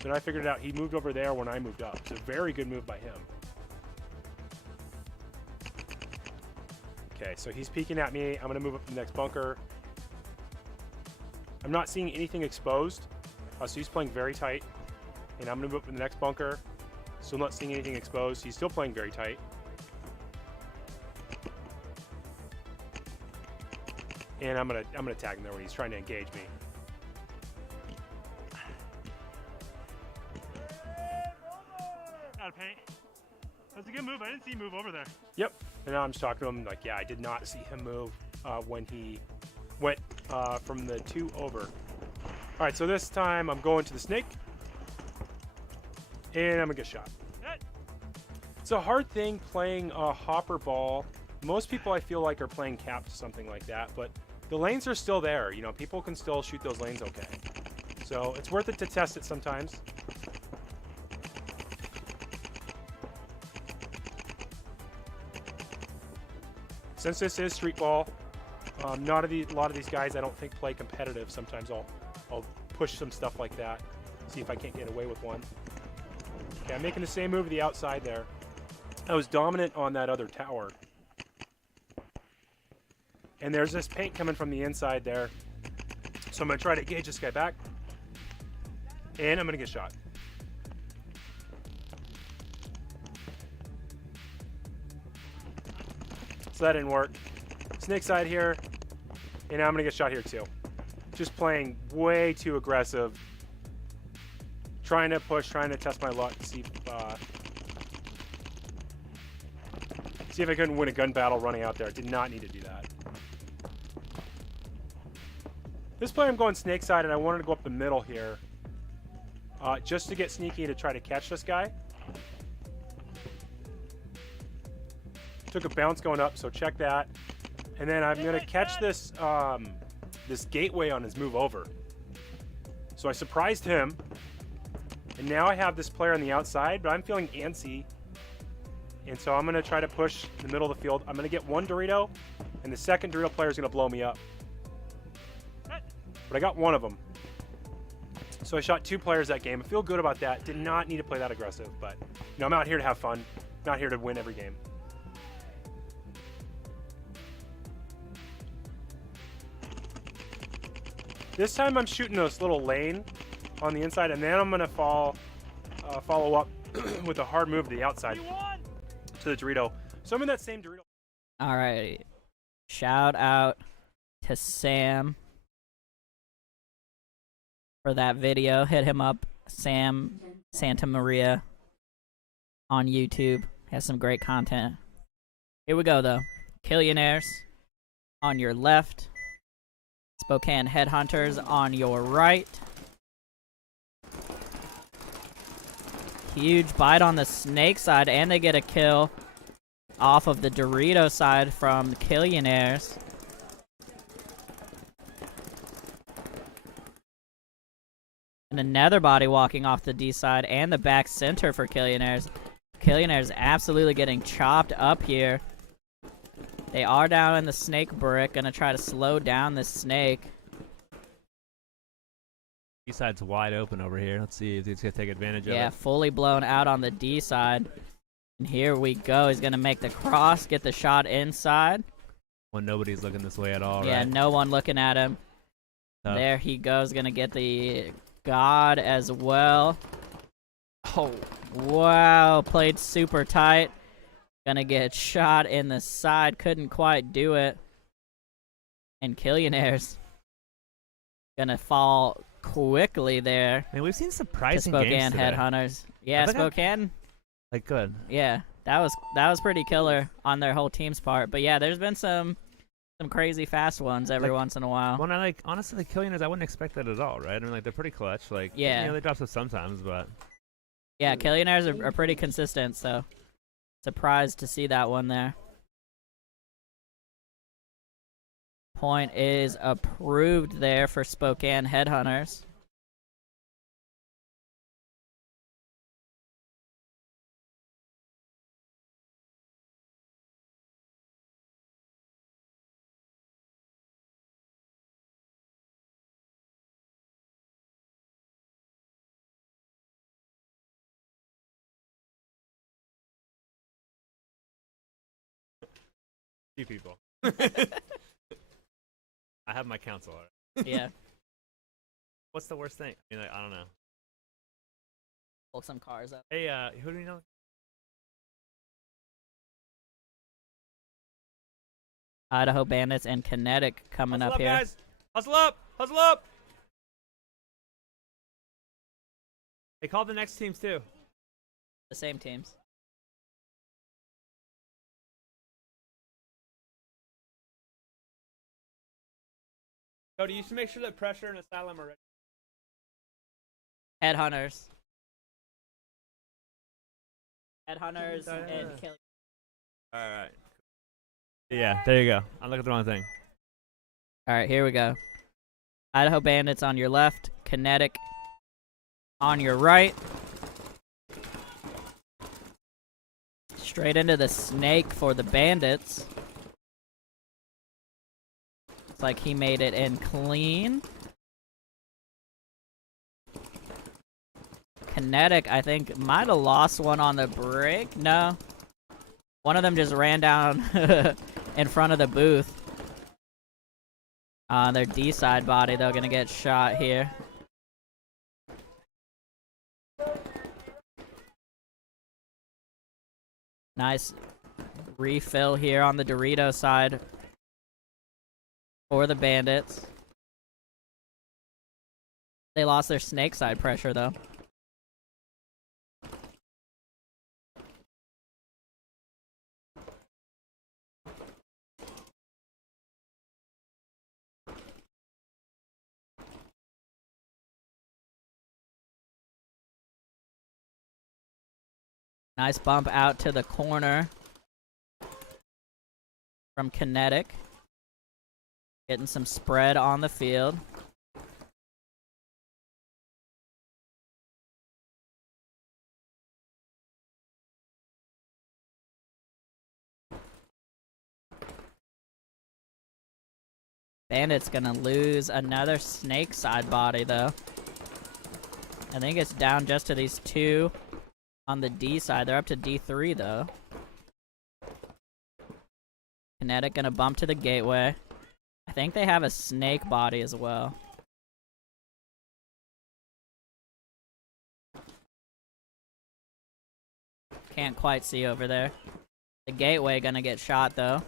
Then I figured out he moved over there when I moved up. It's a very good move by him. Okay, so he's peeking at me. I'm going to move up to the next bunker. I'm not seeing anything exposed. So he's playing very tight. And I'm going to move up to the next bunker. Still not seeing anything exposed. He's still playing very tight. And I'm gonna tag him there when he's trying to engage me. Out of paint. That's a good move. I didn't see you move over there. Yep. And now I'm just talking to him like, yeah, I did not see him move when he went from the 2 over. All right, so this time I'm going to the snake. And I'm gonna get shot. It's a hard thing playing a hopper ball. Most people I feel like are playing capped something like that, but the lanes are still there. You know, people can still shoot those lanes okay. So it's worth it to test it sometimes. Since this is street ball, a lot of these guys I don't think play competitive. Sometimes I'll push some stuff like that, see if I can't get away with one. Okay, I'm making the same move to the outside there. I was dominant on that other tower. And there's this paint coming from the inside there. So I'm going to try to engage this guy back. And I'm going to get shot. So that didn't work. Snake side here. And I'm going to get shot here too. Just playing way too aggressive. Trying to push, trying to test my luck. See if I couldn't win a gun battle running out there. Did not need to do that. This play I'm going snake side, and I wanted to go up the middle here. Just to get sneaky to try to catch this guy. Took a bounce going up, so check that. And then I'm going to catch this, this gateway on his move over. So I surprised him. And now I have this player on the outside, but I'm feeling antsy. And so I'm going to try to push the middle of the field. I'm going to get one Dorito, and the second Dorito player is going to blow me up. But I got one of them. So I shot 2 players that game. I feel good about that. Did not need to play that aggressive, but you know, I'm out here to have fun. Not here to win every game. This time I'm shooting this little lane on the inside, and then I'm going to follow up with a hard move to the outside to the Dorito. So I'm in that same Dorito. All right. Shout out to Sam for that video. Hit him up, Sam Santa Maria on YouTube. Has some great content. Here we go, though. Killionaires on your left. Spokane Headhunters on your right. Huge bite on the snake side, and they get a kill off of the Dorito side from the Killionaires. And another body walking off the D side and the back center for Killionaires. Killionaires absolutely getting chopped up here. They are down in the snake brick, gonna try to slow down the snake. D side's wide open over here. Let's see if he's gonna take advantage of it. Yeah, fully blown out on the D side. And here we go. He's gonna make the cross, get the shot inside. When nobody's looking this way at all, Yeah, right? no one looking at him. Tough. There he goes, gonna get the God as well. Oh, wow, played super tight. Gonna get shot in the side, couldn't quite do it. And Killionaires gonna fall quickly there. I mean, we've seen To surprising Spokane games today. Headhunters. Yeah, I think Spokane. Like, good. Yeah, that was pretty killer on their whole team's part. But yeah, there's been some crazy fast ones every once in a while. Well, I honestly, the Killionaires, I wouldn't expect that at all, right? I mean, like, they're pretty clutch. Like, Yeah. you know, they drop stuff sometimes, but Yeah, Killionaires are pretty consistent, so surprised to see that one there. Point is approved there for Spokane Headhunters. few people. I have my counsel. Yeah. What's the worst thing? I mean, like, I don't know. Pull some cars up. Hey, who do you know? Idaho Bandits and Kinetic coming Hustle up here. guys! Hustle up! Hustle up! They called the next teams too. The same teams. Cody, you should make sure that Pressure and Asylum are ready. Headhunters. Headhunters Yeah. and Kill. Alright. Yeah, there you go. I looked at the wrong thing. Alright, here we go. Idaho Bandits on your left. Kinetic on your right. Straight into the snake for the Bandits. Looks like he made it in clean. Kinetic, I think, might have lost one on the break. No. One of them just ran down in front of the booth. On their D side body, they're gonna get shot here. Nice refill here on the Dorito side for the Bandits. They lost their snake side pressure though. Nice bump out to the corner from Kinetic. Getting some spread on the field. Bandit's gonna lose another snake side body though. I think it's down just to these two. On the D side, they're up to D3 though. Kinetic gonna bump to the gateway. I think they have a snake body as well. Can't quite see over there. The gateway gonna get shot though.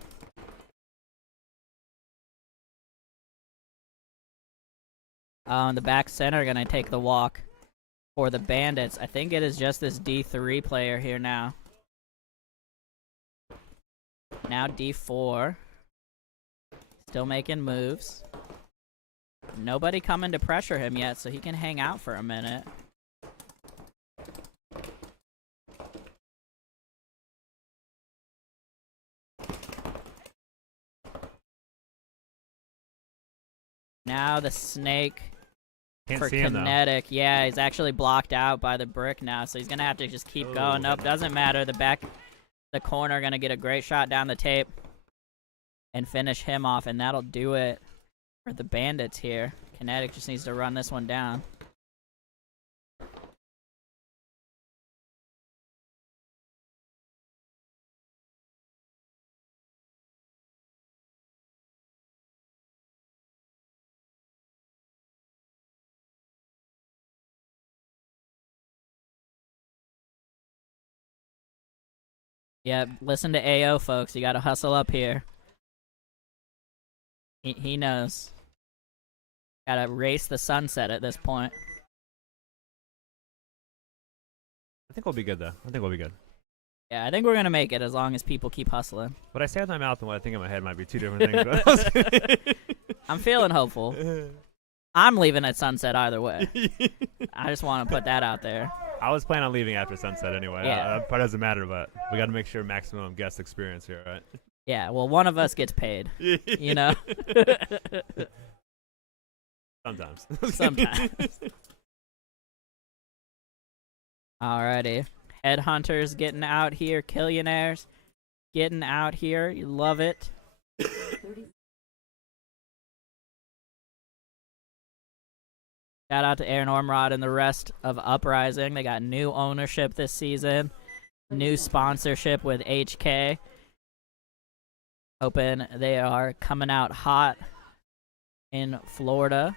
The back center gonna take the walk. For the Bandits, I think it is just this D3 player here now. Now D4. Still making moves. Nobody coming to pressure him yet, so he can hang out for a minute. Now the snake. Can't For see him, though. Kinetic, yeah, he's actually blocked out by the brick now, so he's gonna have to just keep going. Nope, doesn't matter. The corner gonna get a great shot down the tape and finish him off, and that'll do it for the Bandits here. Kinetic just needs to run this one down. Yeah, listen to AO, folks. You gotta hustle up here. He knows. Gotta race the sunset at this point. I think we'll be good, though. I think we'll be good. Yeah, I think we're gonna make it as long as people keep hustling. What I say with my mouth and what I think in my head might be two different things. But I'm feeling hopeful. I'm leaving at sunset either way. I just want to put that out there. I was planning on leaving after sunset anyway. Yeah. That part doesn't matter, but we got to make sure maximum guest experience here, right? Yeah, well, one of us gets paid. You know? Sometimes. Sometimes. Alrighty. Headhunters getting out here. Killionaires getting out here. You love it. 30 Shout out to Aaron Ormrod and the rest of Uprising. They got new ownership this season. New sponsorship with HK. Hoping they are coming out hot in Florida.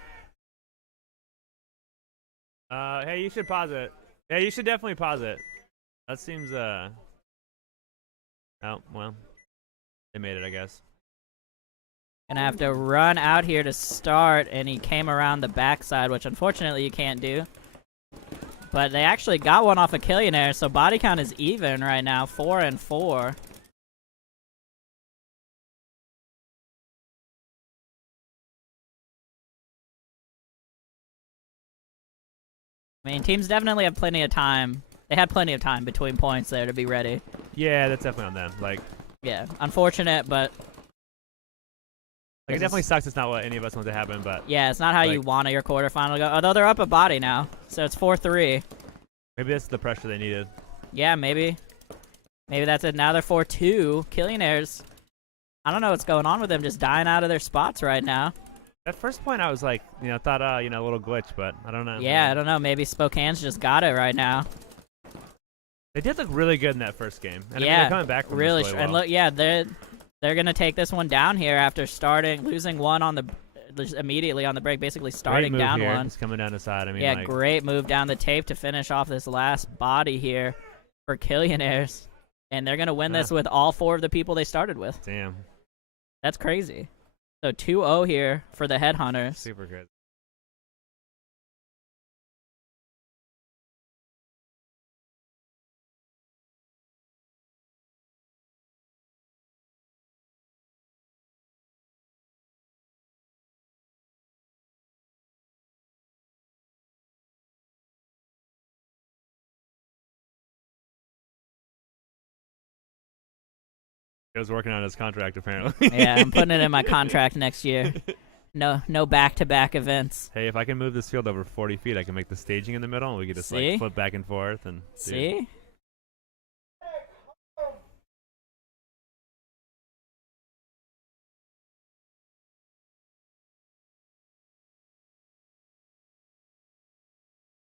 Hey, you should pause it. Yeah, you should definitely pause it. That seems, oh, well. They made it, I guess. Gonna have to run out here to start, and he came around the backside, which unfortunately you can't do. But they actually got one off a Killionaire, so body count is even right now, 4 and 4. I mean, teams definitely have plenty of time. They had plenty of time between points there to be ready. Yeah, that's definitely on them. Like, Yeah, unfortunate, but it definitely sucks. It's not what any of us want to happen, but yeah, it's not how you like- want your quarterfinal to go. Although they're up a body now, so it's 4-3. maybe that's the pressure they needed. Yeah, maybe. Maybe that's it. Now they're 4-2. Killionaires. I don't know what's going on with them, just dying out of their spots right now. At first point, I was like, thought, a little glitch, but I don't know. Yeah, I don't know. Maybe Spokane's just got it right now. They did look really good in that first game. And I mean, Yeah, they're coming back from really. this And well. look, yeah, they're gonna take this one down here after losing one on the just immediately on the break, basically starting Great move down here. one. It's coming down the side. I mean, Yeah, like, great move down the tape to finish off this last body here for Killionaires. And they're going to win this with all 4 of the people they started with. damn, That's crazy. So 2-0 here for the Headhunters. super good. He was working on his contract, apparently. Yeah, I'm putting it in my contract next year. No back-to-back events. Hey, if I can move this field over 40 feet, I can make the staging in the middle, and we can just See? like flip back and forth. And dude, See?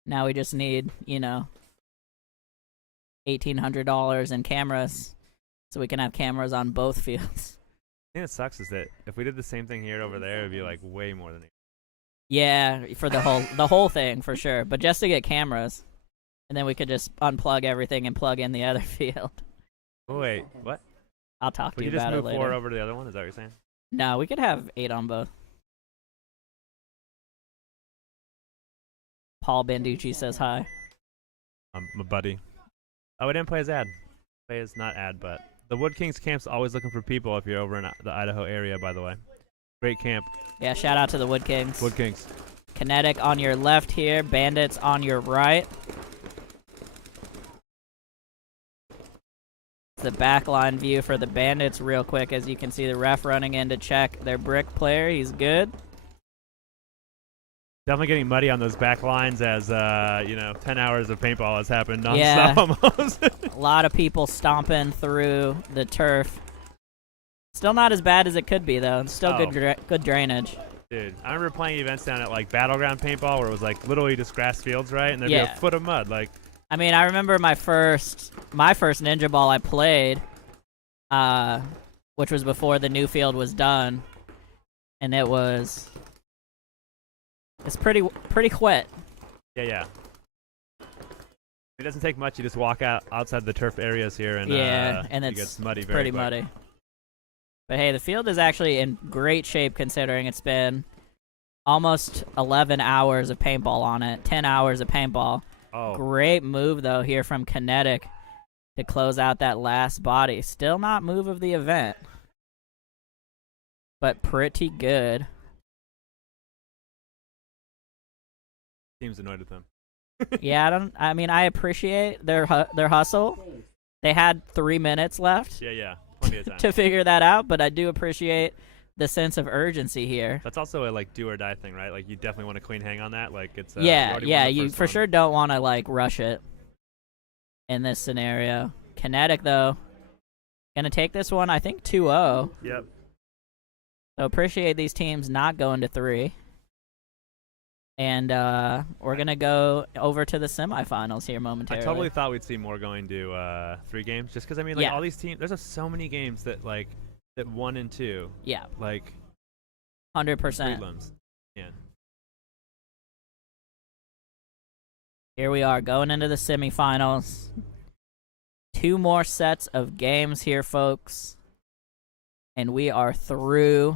Now we just need, $1,800 in cameras so we can have cameras on both fields. The thing that sucks is that if we did the same thing here over there, it'd be like way more than. Yeah, for the whole thing for sure, but just to get cameras, and then we could just unplug everything and plug in the other field. Oh wait, what? I'll talk to Would you you just about it move 4 later. over to the other one? Is that what you're saying? No, we could have 8 on both. Paul Banducci says hi. My buddy. Oh, we didn't play his ad. Play his not ad, but the Wood Kings camp's always looking for people if you're over in the Idaho area, by the way. Great camp. Yeah, shout out to the Wood Kings. Wood Kings. Kinetic on your left here, Bandits on your right. The backline view for the Bandits real quick, as you can see the ref running in to check their brick player. He's good. Definitely getting muddy on those back lines as, 10 hours of paintball has happened nonstop Yeah. almost. A lot of people stomping through the turf. Still not as bad as it could be, though. It's still good drainage. Dude, I remember playing events down at, like, Battleground Paintball where it was, like, literally just grass fields, right? And there'd be Yeah. a foot of mud, like. I mean, I remember my first Ninjaball I played, which was before the new field was done, and it's pretty wet. Yeah. It doesn't take much. You just walk outside the turf areas here, and Yeah, and it it's gets muddy very pretty quick. muddy. But hey, the field is actually in great shape considering it's been almost 11 hours of paintball on it, 10 hours of paintball. Oh, Great move, though, here from Kinetic to close out that last body. Still not move of the event, but pretty good. team's annoyed with them. Yeah, I appreciate their hustle. They had 3 minutes left Yeah. Plenty of time. to figure that out, but I do appreciate the sense of urgency here. That's also a, like, do or die thing, right? Like, you definitely want a clean hang on that. Like, it's Yeah, already won the you first for one. sure don't want to like rush it in this scenario. Kinetic though, gonna take this one, I think 2-0. Yep. So appreciate these teams not going to 3. And we're gonna go over to the semifinals here I momentarily. totally thought we'd see more going to 3 games, just because I mean, like, Yeah. all these teams. There's so many games that, like, at 1 and 2, Yeah, like 100%. prelims. Yeah. Here we are going into the semifinals. 2 more sets of games here, folks. And we are through.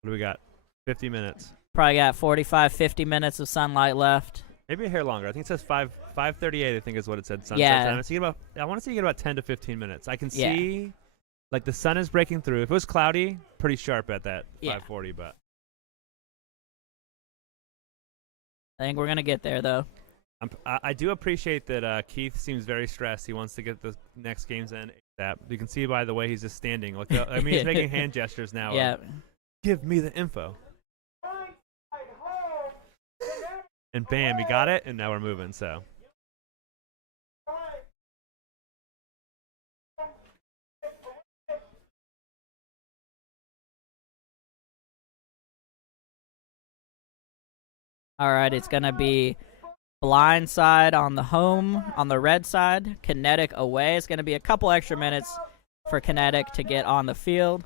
What do we got? 50 minutes. Probably got 45, 50 minutes of sunlight left. Maybe a hair longer. I think it says 5:38. I think is what it said. Sunset Yeah. time. I want to say you get about 10 to 15 minutes. I can Yeah. see, like the sun is breaking through. If it was cloudy, pretty sharp at that Yeah. 5:40. But I think we're going to get there, though. I do appreciate that Keith seems very stressed. He wants to get the next games in. That you can see by the way he's just standing. Look, I mean, he's making hand gestures now. Yeah. Give me the info. And bam, you got it, and now we're moving. So. All right, it's going to be blind side on the red side. Kinetic away. It's going to be a couple extra minutes for Kinetic to get on the field.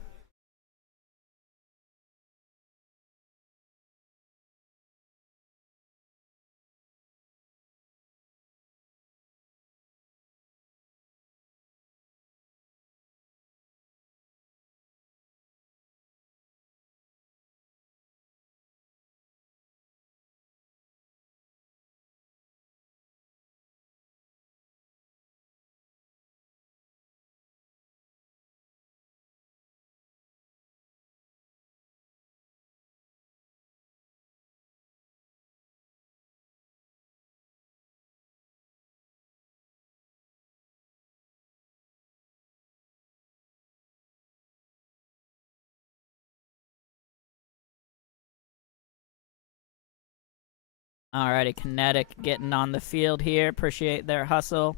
Alrighty, Kinetic getting on the field here. Appreciate their hustle.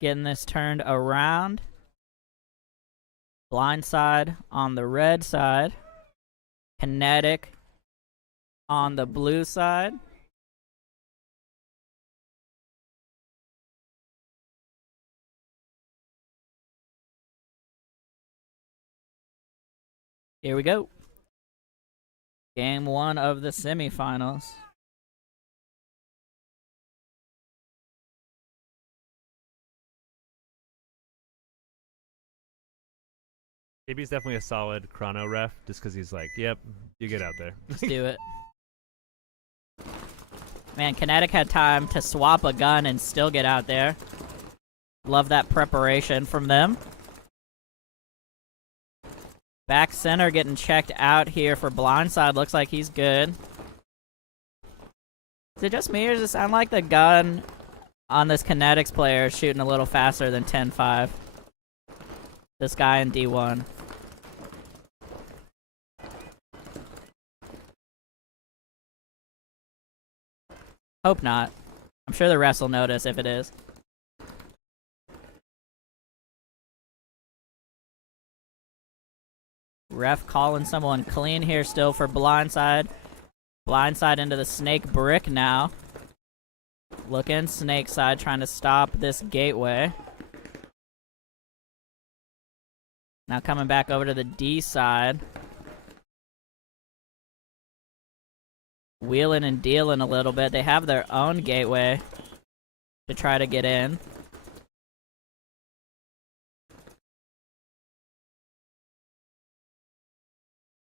Getting this turned around. Blind side on the red side. Kinetic on the blue side. Here we go. Game 1 of the semifinals. JB's definitely a solid chrono ref, just because he's like, yep, you get out there. Let's do it. Man, Kinetic had time to swap a gun and still get out there. Love that preparation from them. Back center getting checked out here for blindside. Looks like he's good. Is it just me, or does it sound like the gun on this Kinetics player is shooting a little faster than 10-5? This guy in D1. Hope not. I'm sure the refs will notice if it is. Ref calling someone clean here still for blindside. Blindside into the snake brick now. Looking snake side, trying to stop this gateway. Now coming back over to the D side. Wheeling and dealing a little bit. They have their own gateway to try to get in.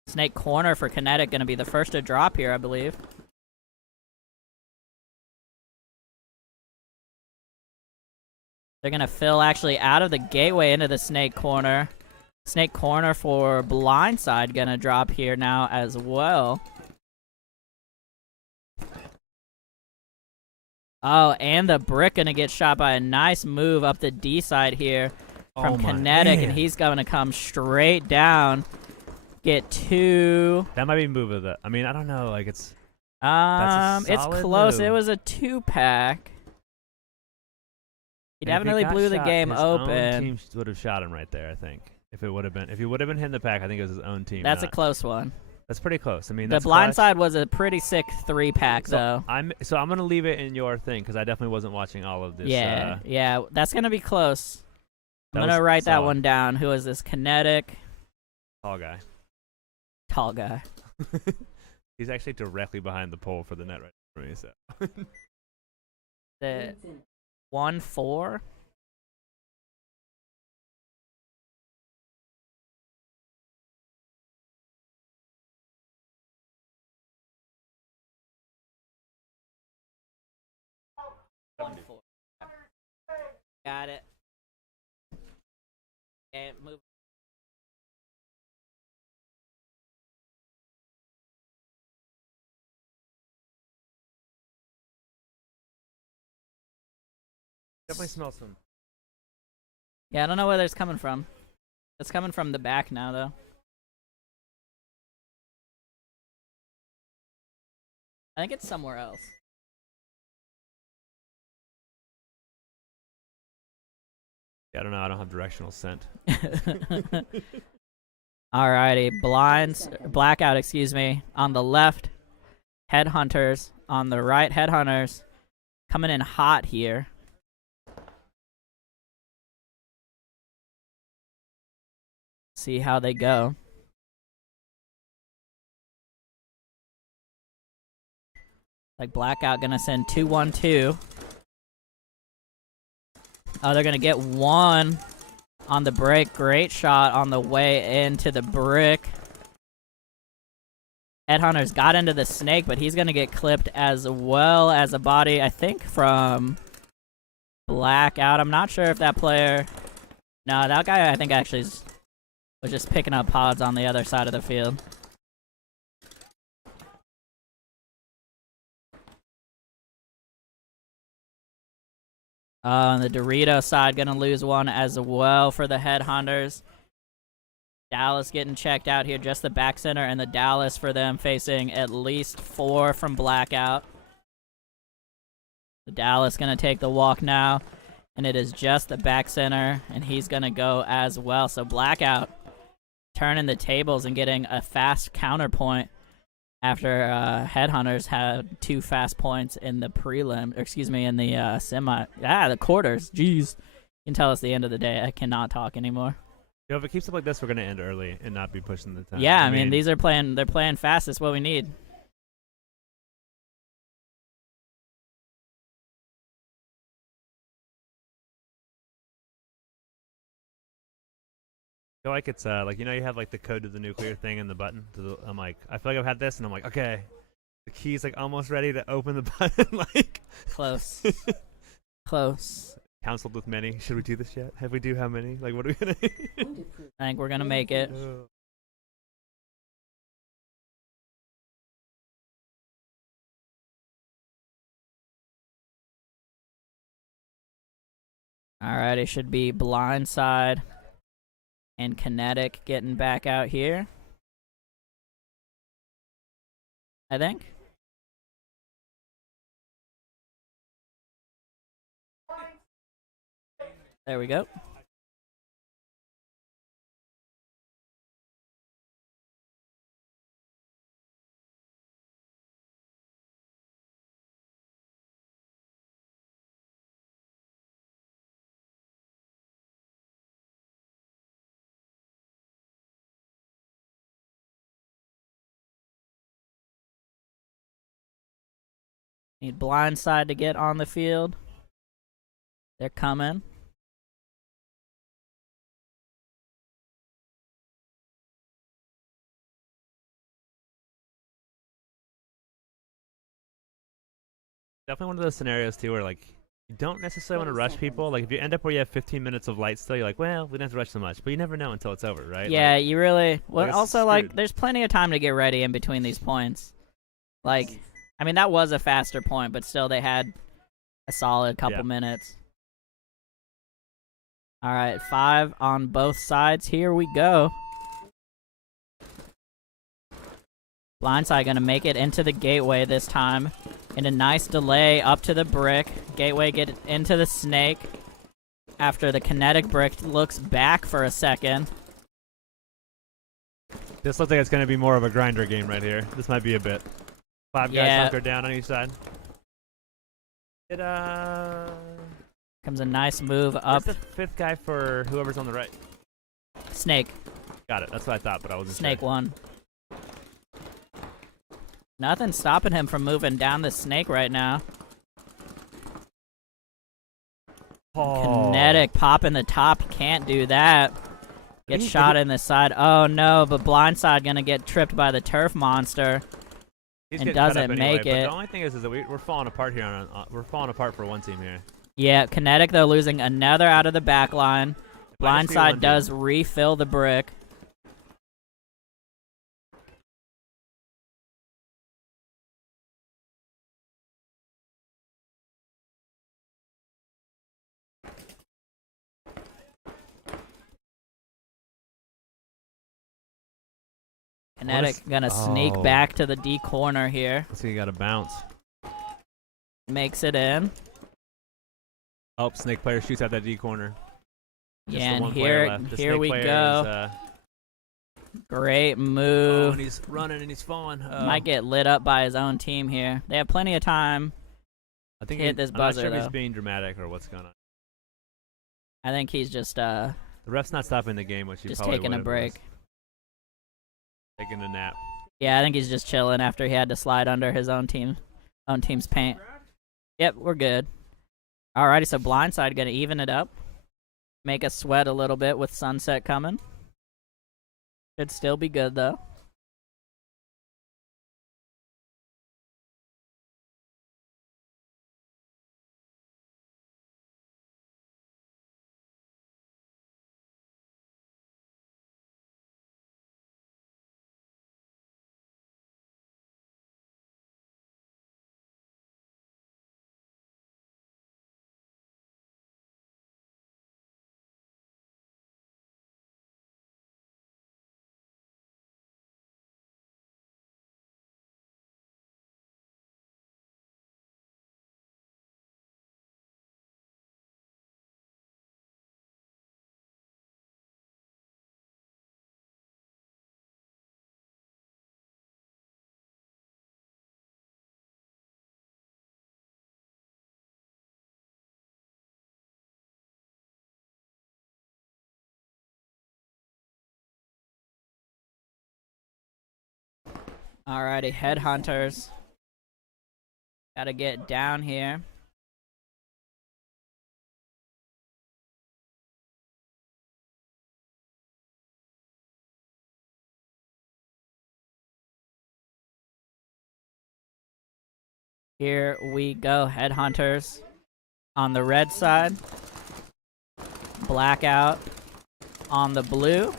Snake corner for Kinetic, going to be the first to drop here, I believe. They're going to fill actually out of the gateway into the snake corner. Snake corner for blindside going to drop here now as well. Oh, and the brick going to get shot by a nice move up the D side here from Kinetic, and he's going to come straight down. Get 2. That might be move of the. I mean, I don't know. Like it's. It's solid close. move. It was a 2-pack. He And if definitely got blew the shot, game his own open. team would have shot him right there. I think if he would have been hitting the pack, I think it was his own team. That's a not- close one. That's pretty close. I mean, The that's blind clutch. side was a pretty sick 3-pack, though. I'm gonna leave it in your thing because I definitely wasn't watching all of this. Yeah, yeah, that's gonna be close. I'm That gonna was write that solid. one down. Who is this? Kinetic Tall guy. tall guy. He's actually directly behind the pole for the net right for me. So The 1-4. Got it. Okay, move. definitely smells some. Yeah, I don't know where it's coming from. It's coming from the back now, though. I think it's somewhere else. Yeah, I don't know. I don't have directional scent. Alrighty, blackout, excuse me, on the left, headhunters, on the right, headhunters, coming in hot here. See how they go. Like blackout gonna send 2-1-2. Oh, they're gonna get one on the break. Great shot on the way into the brick. Headhunter's got into the snake, but he's gonna get clipped as well as a body, I think, from blackout. I'm not sure if that player... No, that guy I think actually was just picking up pods on the other side of the field. On the Dorito side, gonna lose one as well for the Headhunters. Dallas getting checked out here, just the back center, and the Dallas for them facing at least 4 from blackout. The Dallas gonna take the walk now, and it is just the back center, and he's gonna go as well. So blackout turning the tables and getting a fast counterpoint after Headhunters had 2 fast points in the prelim, or excuse me, in the semi. The quarters. Jeez. You can tell it's the end of the day. I cannot talk anymore. Yo, if it keeps up like this, we're gonna end early and not be pushing the time. Yeah, I mean these are they're playing fast. That's what we need. I feel like it's like, you know, you have like the code to the nuclear thing and the button. I'm like, I feel like I've had this, and I'm like, okay, the key's like almost ready to open the button. Like Close. Close. counseled with many. Should we do this yet? Have we do how many? Like, what are we gonna? I think we're gonna make it. Alright, it should be blindside and kinetic getting back out here, I think. There we go. Need blindside to get on the field. They're coming. Definitely one of those scenarios too where like you don't necessarily want to rush people. Like if you end up where you have 15 minutes of light still, you're like, well, we didn't have to rush so much. But you never know until it's over, right? Yeah, Like, you really... Well, it's also, like, screwed. there's plenty of time to get ready in between these points. Like, I mean, that was a faster point, but still they had a solid couple Yeah. minutes. All right, 5 on both sides. Here we go. Blindside gonna make it into the gateway this time. And a nice delay up to the brick. Gateway get into the snake. After the kinetic brick looks back for a second. This looks like it's gonna be more of a grinder game right here. This might be a bit. 5 guys Yeah. hunker down on each side. Comes a nice move up. Where's the fifth guy for whoever's on the right? Snake. Got it. That's what I thought, but I wasn't Snake sure. one. Nothing stopping him from moving down the snake right now. Oh. Kinetic popping the top. Can't do that. Gets He- shot in the side. Oh no, but blindside gonna get tripped by the turf monster. He's and getting cut up doesn't anyway, make but it. the only thing is that we're falling apart here. We're falling apart for one team here. Yeah, Kinetic though losing another out of the back line. Minus Blindside 3-1 does team. refill the brick. Kinetic gonna sneak Oh. back to the D corner here. So you got to bounce. Makes it in. Oh, snake player shoots at that D corner. Just Yeah, the and one player left. The here snake we player go. Is, Great oh, move. and he's running and he's falling. Oh. Might get lit up by his own team here. They have plenty of time. I think hit this I'm not buzzer, sure if he's though. being dramatic or what's going on. I think he's just The ref's not stopping the game, which he just probably taking a would if it break. was taking a nap. Yeah, I think he's just chilling after he had to slide under his own team's paint. Yep, we're good. Alrighty, so blindside gonna even it up. Make us sweat a little bit with sunset coming. Should still be good though. Alrighty, headhunters. Gotta get down here. Here we go, headhunters. On the red side. Blackout on the blue.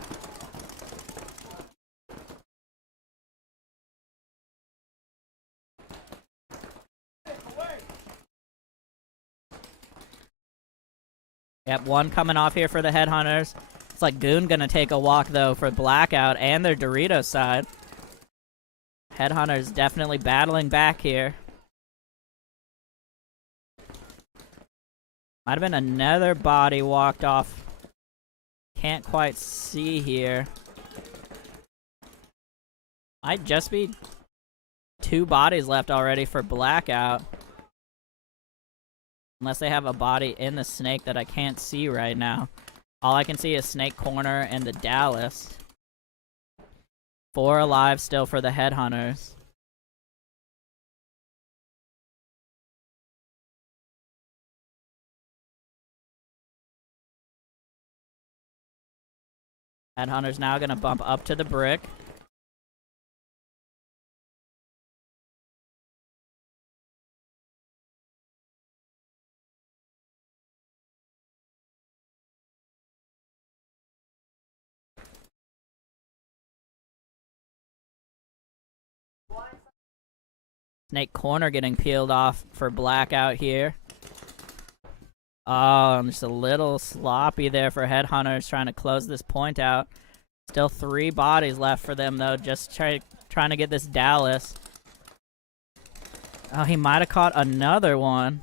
Yep, one coming off here for the headhunters. It's like Goon gonna take a walk though for Blackout and their Doritos side. Headhunters definitely battling back here. Might have been another body walked off. Can't quite see here. Might just be 2 bodies left already for Blackout. Unless they have a body in the snake that I can't see right now. All I can see is Snake Corner and the Dallas. 4 alive still for the headhunters. Headhunter's now gonna bump up to the brick. Snake Corner getting peeled off for Blackout here. Oh, I'm just a little sloppy there for Headhunters trying to close this point out. Still 3 bodies left for them, though, just trying to get this Dallas. Oh, he might have caught another one.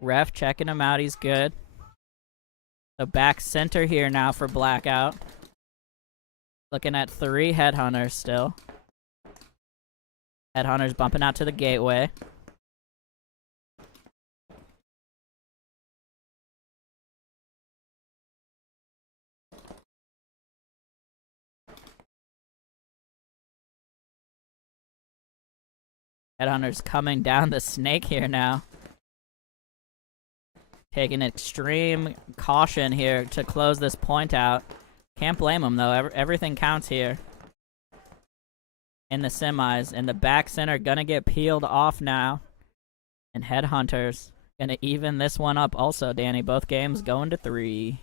Ref checking him out, he's good. So back center here now for Blackout. Looking at 3 Headhunters still. Headhunters bumping out to the gateway. Headhunter's coming down the snake here now. Taking extreme caution here to close this point out. Can't blame him, though. Everything counts here. In the semis. And the back center gonna get peeled off now. And Headhunter's gonna even this one up also, Danny. Both games going to 3.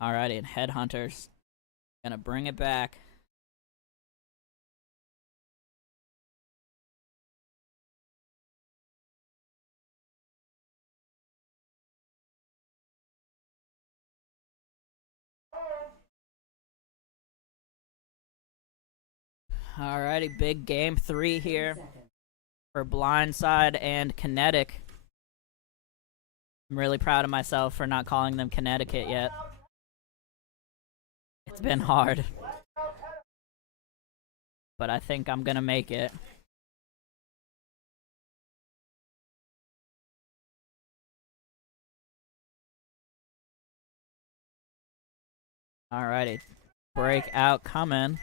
Alrighty, and Headhunters gonna bring it back. Alrighty, big game 3 here for Blindside and Kinetic. I'm really proud of myself for not calling them Connecticut yet. It's been hard. But I think I'm gonna make it. Alrighty. Breakout coming.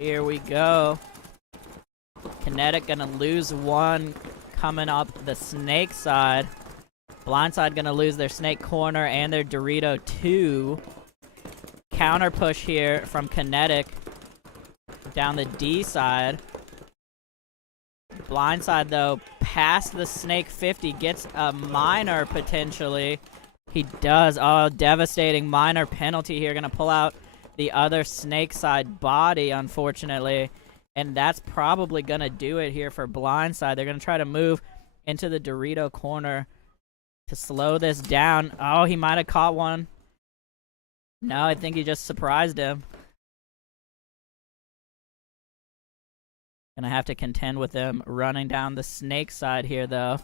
Here we go. Kinetic gonna lose one coming up the snake side. Blindside gonna lose their snake corner and their Dorito 2. Counter push here from Kinetic down the D side. Blindside, though, past the snake 50, gets a minor potentially. He does. Oh, devastating minor penalty here. Gonna pull out the other snake side body, unfortunately. And that's probably gonna do it here for Blindside. They're gonna try to move into the Dorito corner to slow this down. Oh, he might have caught one. No, I think he just surprised him. Gonna have to contend with them running down the snake side here, though.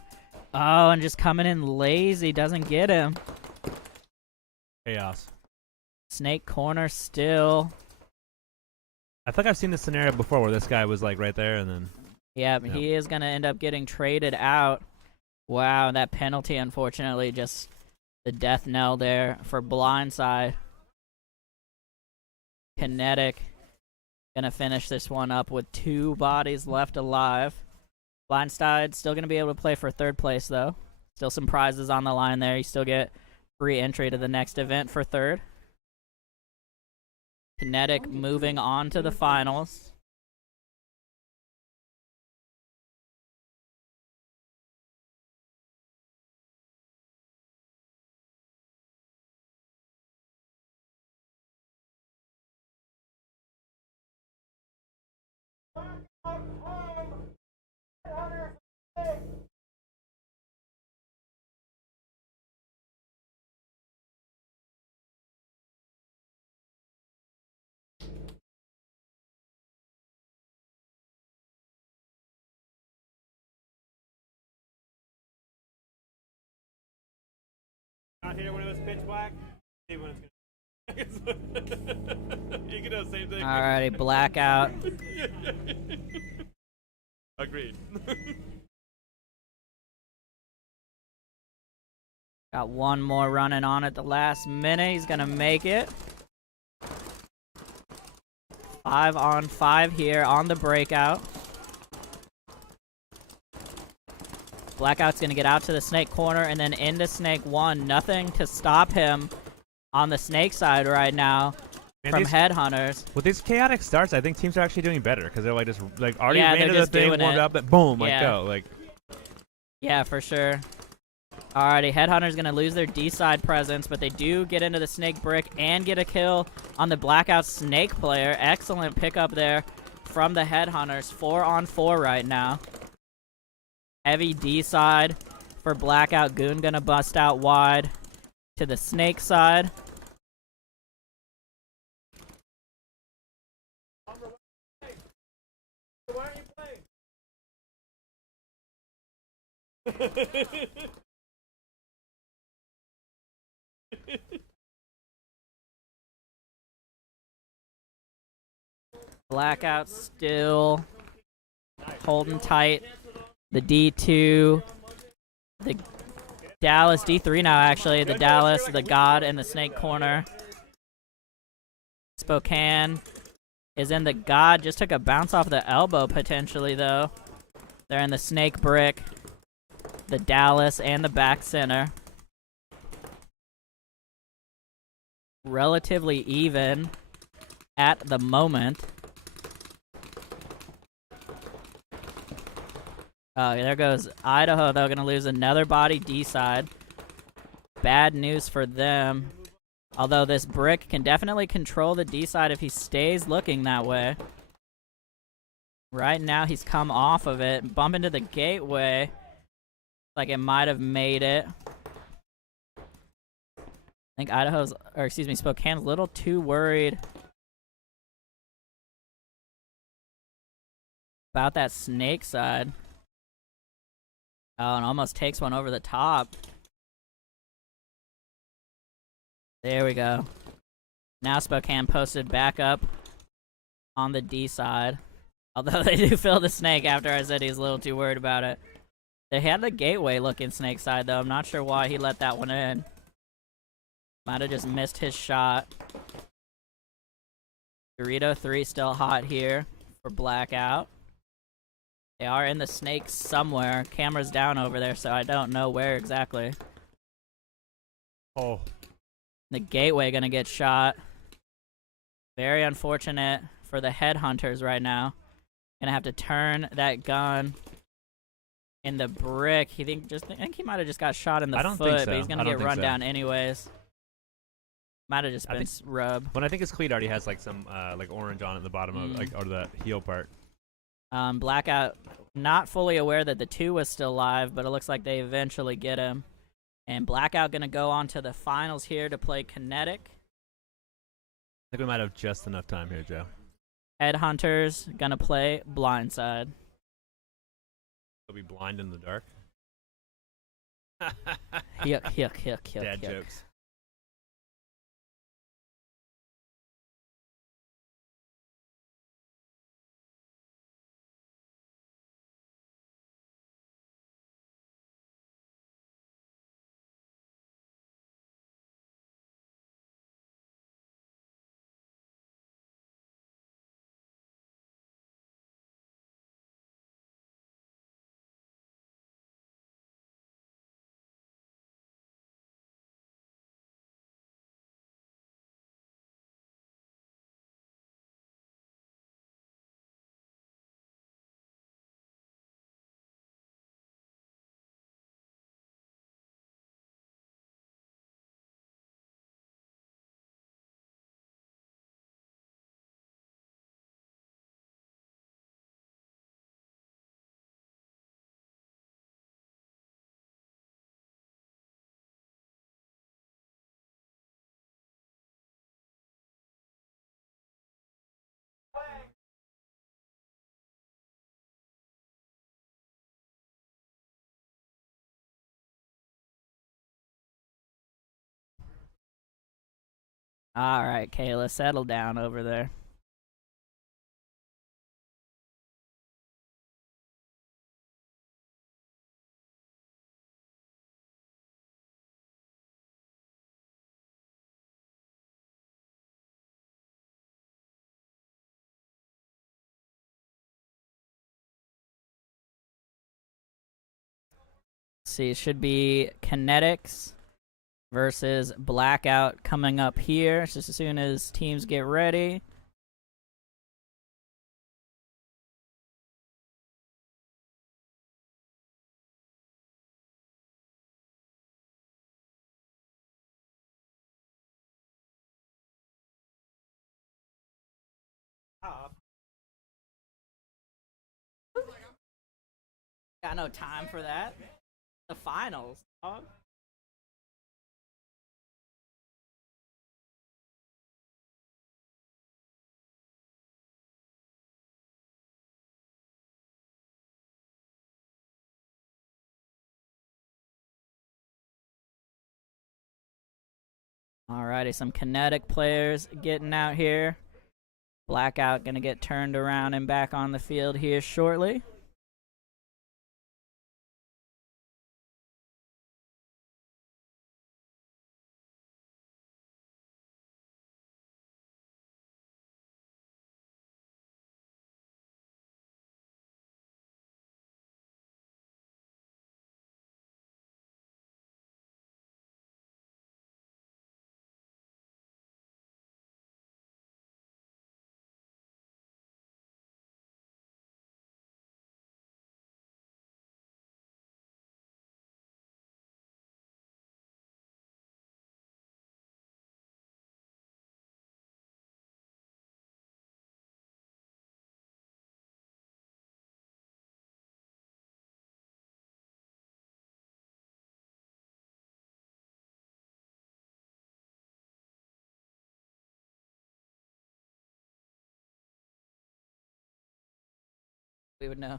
Oh, and just coming in lazy. Doesn't get him. Chaos. Snake corner still. I think I've seen this scenario before where this guy was like right there and then... Yep, Yep. he is gonna end up getting traded out. Wow, that penalty, unfortunately, just the death knell there for Blindside. Kinetic gonna finish this one up with 2 bodies left alive. Blindside still gonna be able to play for 3rd place, though. Still some prizes on the line there. You still get free entry to the next event for 3rd. Kinetic moving on to the finals. Not here when it was pitch black. See when it's gonna... You can do the same thing. Alrighty, blackout. Agreed. Got one more running on at the last minute. He's gonna make it. 5 on 5 here on the breakout. Blackout's gonna get out to the snake corner and then into snake 1. Nothing to stop him on the snake side right now from Headhunters. With these chaotic starts, I think teams are actually doing better because they're like just like already Yeah, ran they're to the just thing, doing warmed it. up, and boom, like Yeah. go. Like Yeah, for sure. Alrighty, Headhunter's gonna lose their D-side presence, but they do get into the snake brick and get a kill on the blackout snake player. Excellent pickup there from the Headhunters. 4 on 4 right now. Heavy D-side for Blackout. Goon gonna bust out wide to the snake side. Why aren't you playing? Blackout still holding tight. The D2, the Dallas D3 now actually. The Dallas, the God, and the snake corner. Spokane is in the God. Just took a bounce off the elbow potentially though. They're in the snake brick, the Dallas, and the back center. Relatively even at the moment. Oh, there goes Idaho, though, gonna lose another body D side. Bad news for them. Although this brick can definitely control the D side if he stays looking that way. Right now, he's come off of it. Bump into the gateway. Like it might have made it. I think Spokane's a little too worried about that snake side. Oh, and almost takes one over the top. There we go. Now Spokane posted back up on the D side. Although they do fill the snake after I said he's a little too worried about it. They had the gateway looking snake side though. I'm not sure why he let that one in. Might have just missed his shot. Dorito 3 still hot here for Blackout. They are in the snake somewhere. Camera's down over there, so I don't know where exactly. Oh. The gateway gonna get shot. Very unfortunate for the headhunters right now. Gonna have to turn that gun in the brick. I think he might have just got shot in the foot, but he's gonna get run down anyways. Might have just been rubbed. When I think his cleat already has like some like orange on it at the bottom of like or the heel part. Blackout not fully aware that the 2 was still live, but it looks like they eventually get him. And Blackout gonna go on to the finals here to play Kinetic. I think we might have just enough time here, Joe. Headhunters gonna play Blindside. He'll be blind in the dark. Yuck. Dad jokes. All right, Kayla, settle down over there. See, it should be Kinetics versus Blackout coming up here just as soon as teams get ready. Got no time for that. The finals, dog. Alrighty, some Kinetic players getting out here. Blackout gonna get turned around and back on the field here shortly. We would know.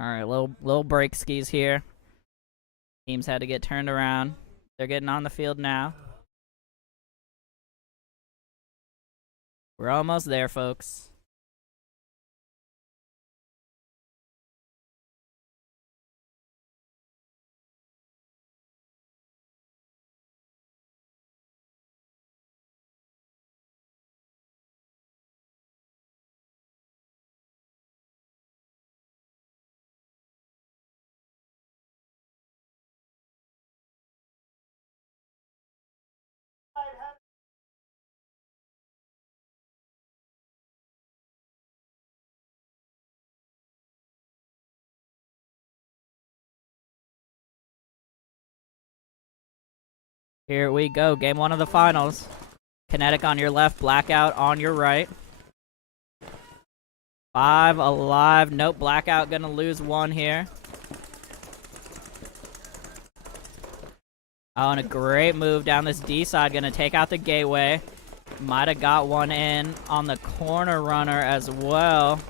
Alright, little break skis here. Teams had to get turned around. They're getting on the field now. We're almost there, folks. Here we go, game one of the finals. Kinetic on your left, Blackout on your right. 5 alive. Nope, Blackout gonna lose 1 here. Oh, and a great move down this D side, gonna take out the gateway. Might have got one in on the corner runner as well.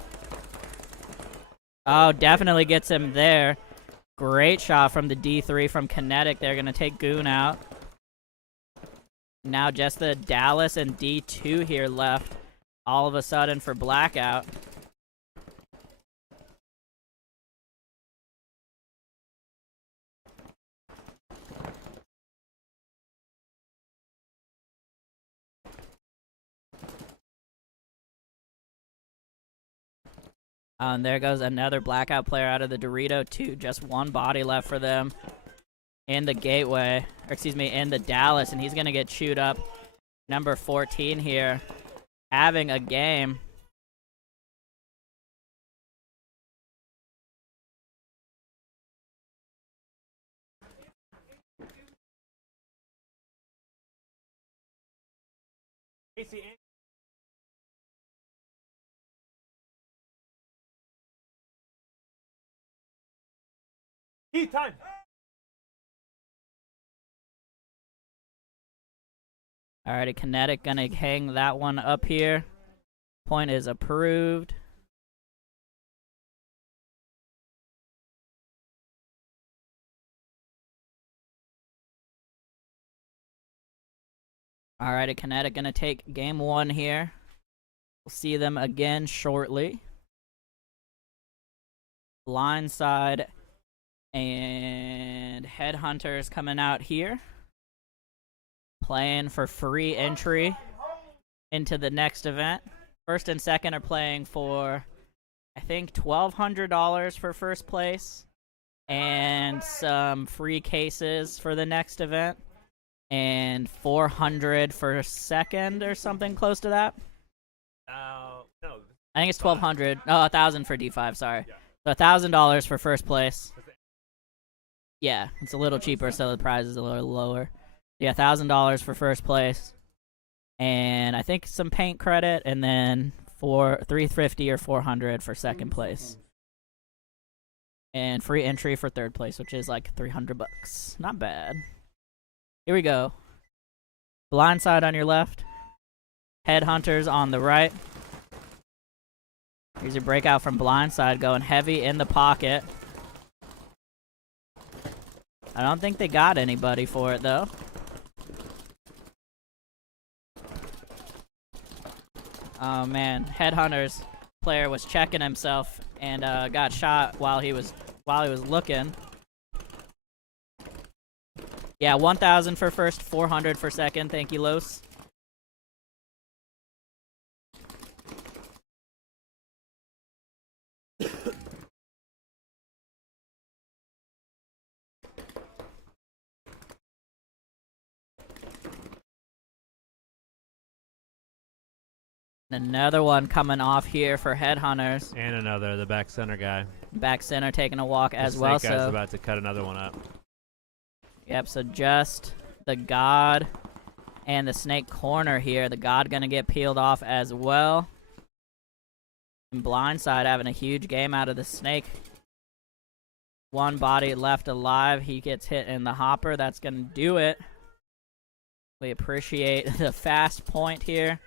Oh, definitely gets him there. Great shot from the D3 from Kinetic. They're gonna take Goon out. Now just the Dallas and D2 here left all of a sudden for Blackout. And there goes another Blackout player out of the Dorito 2. Just 1 body left for them in the gateway, or excuse me, in the Dallas, and he's gonna get chewed up. Number 14 here, having a game. Time. Alrighty, Kinetic gonna hang that one up here. Point is approved. Alrighty, Kinetic gonna take game 1 here. We'll see them again shortly. Blindside and Headhunters coming out here. Playing for free entry into the next event. First and second are playing for, I think, $1,200 for first place. And some free cases for the next event. And $400 for second or something close to that. I think it's 1,200. Oh, 1,000 for D5. Sorry. So $1,000 for first place. Yeah, it's a little cheaper, so the prize is a little lower. Yeah, $1,000 for first place, and I think some paint credit, and then $350 or $400 for second place, and free entry for third place, which is like $300. Not bad. Here we go. Blindside on your left. Headhunters on the right. Here's your breakout from blindside, going heavy in the pocket. I don't think they got anybody for it, though. Oh, man. Headhunters player was checking himself and got shot while he was looking. Yeah, 1,000 for first, 400 for second. Thank you, Los. Another one coming off here for Headhunters. And another, the back center guy. Back center taking a walk as The well. snake guy's So about to cut another one up. yep. So just the God and the snake corner here. The God gonna get peeled off as well. And blindside having a huge game out of the snake. One body left alive. He gets hit in the hopper. That's gonna do it. We appreciate the fast point here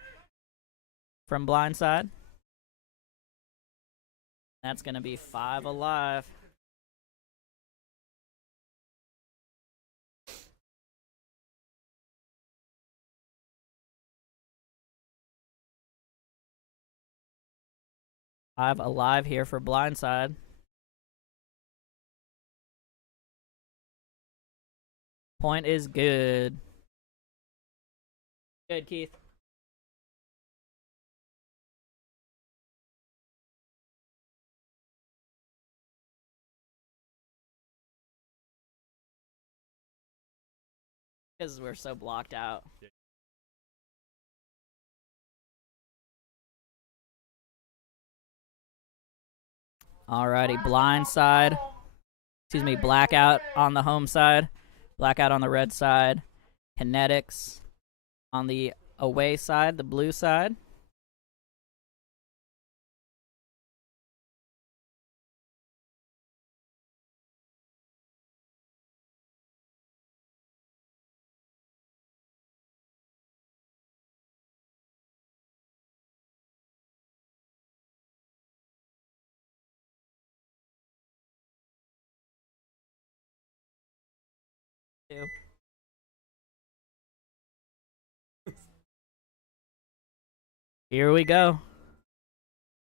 from blindside. That's gonna be 5 alive. Five alive here for blindside. Point is good. Good, Keith. Because we're so blocked out. Alrighty, blindside. Excuse me, blackout on the home side. Blackout on the red side. Kinetics on the away side, the blue side. Here we go.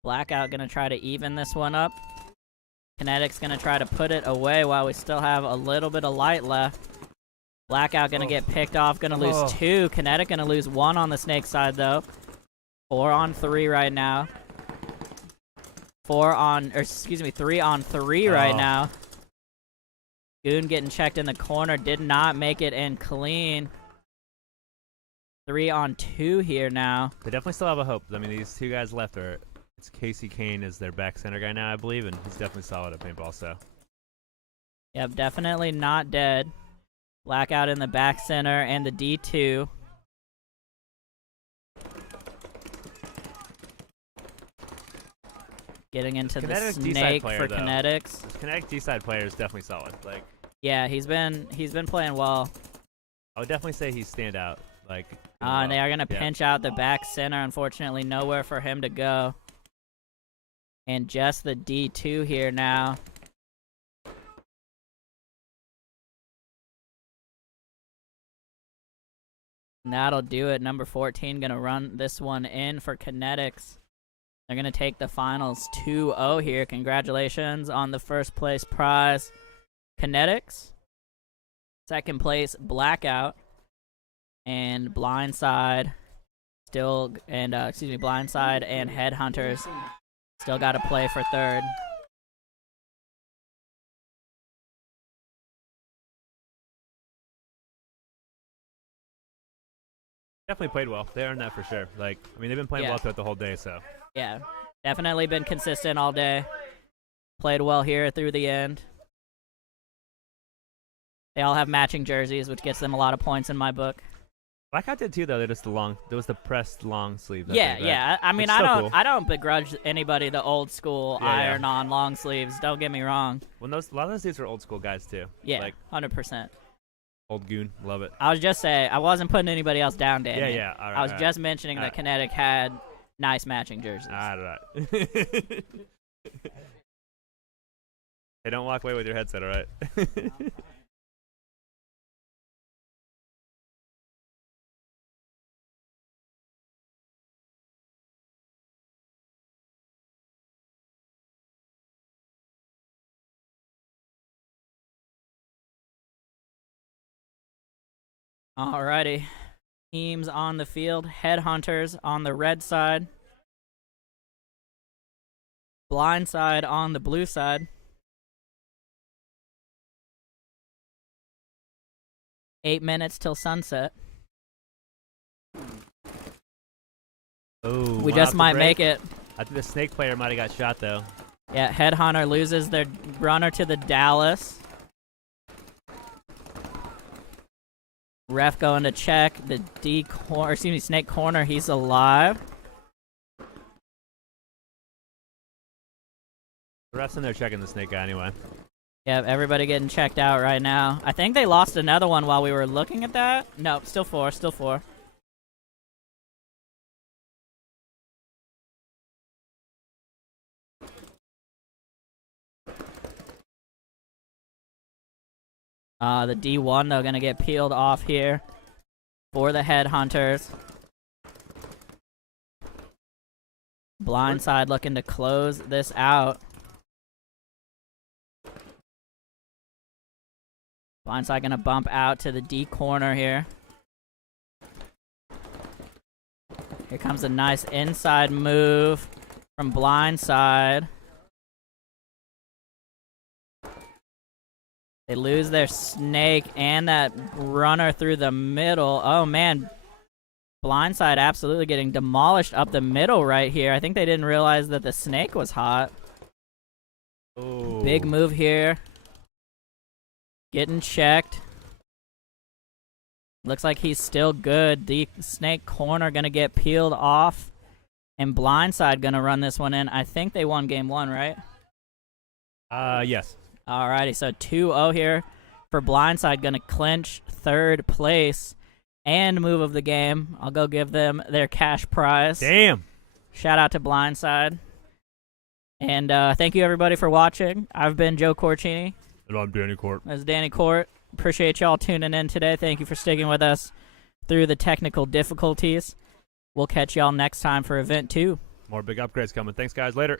Blackout gonna try to even this one up. Kinetic's gonna try to put it away while we still have a little bit of light left. Blackout gonna get picked off, gonna lose 2. Kinetic gonna lose 1 on the snake side though. 4 on 3 right now. 3 on 3 right now. Goon getting checked in the corner, did not make it in clean. 3 on 2 here now. They definitely still have a hope. I mean, these two guys left are... It's Casey Kane is their back center guy now, I believe, and he's definitely solid at paintball, so... Yep, definitely not dead. Blackout in the back center and the D2. Getting into the Kinetic D-side snake player, for though. Kinetics. This Kinetic D-side player is definitely solid. Like, Yeah, he's been playing well. I would definitely say he's standout. Like, And they are gonna Yeah. pinch out the back center. Unfortunately, nowhere for him to go. And just the D2 here now. And that'll do it. Number 14 gonna run this one in for Kinetics. They're gonna take the finals 2-0 here. Congratulations on the first place prize, Kinetics. Second place, Blackout. And Blindside still, and Blindside and Headhunters still got to play for third. Definitely played well. They earned that for sure. Like, I mean, they've been playing Yeah. well throughout the whole day, so... Yeah, Definitely been consistent all day. Played well here through the end. They all have matching jerseys, which gets them a lot of points in my book. Blackout did too, though. They're just there was the pressed long sleeve. Yeah. I mean, It's so cool. I don't begrudge anybody the old school Yeah, iron-on long sleeves. Don't get me wrong. When a lot of those dudes are old school guys too. Yeah, Like 100%. old goon, love it. I was just saying, I wasn't putting anybody else down, Danny. Yeah. All right, I was all right. just mentioning All that right. Kinetic had nice matching jerseys. All right. Hey, don't walk away with your headset, all right? Alrighty. Teams on the field. Headhunters on the red side. Blindside on the blue side. 8 minutes till sunset. Oh, We just might make it. I think the snake player might have got shot though. Yeah, Headhunter loses their runner to the Dallas. Ref going to check the snake corner. He's alive. The ref's in there checking the snake guy anyway. Yep, everybody getting checked out right now. I think they lost another one while we were looking at that. No, still four. The D1, though, going to get peeled off here for the Headhunters. Blindside looking to close this out. Blindside going to bump out to the D corner here. Here comes a nice inside move from Blindside. They lose their snake and that runner through the middle. Oh, man. Blindside absolutely getting demolished up the middle right here. I think they didn't realize that the snake was hot. Oh. Big move here. Getting checked. Looks like he's still good. The snake corner going to get peeled off. And Blindside going to run this one in. I think they won game one, right? Yes. Alrighty, so 2-0 here for Blindside. Going to clinch third place and move of the game. I'll go give them their cash prize. Damn. Shout out to Blindside. And thank you, everybody, for watching. I've been Joe Corcini. And I'm Danny Court. That's Danny Court. Appreciate y'all tuning in today. Thank you for sticking with us through the technical difficulties. We'll catch y'all next time for Event 2. More big upgrades coming. Thanks, guys. Later.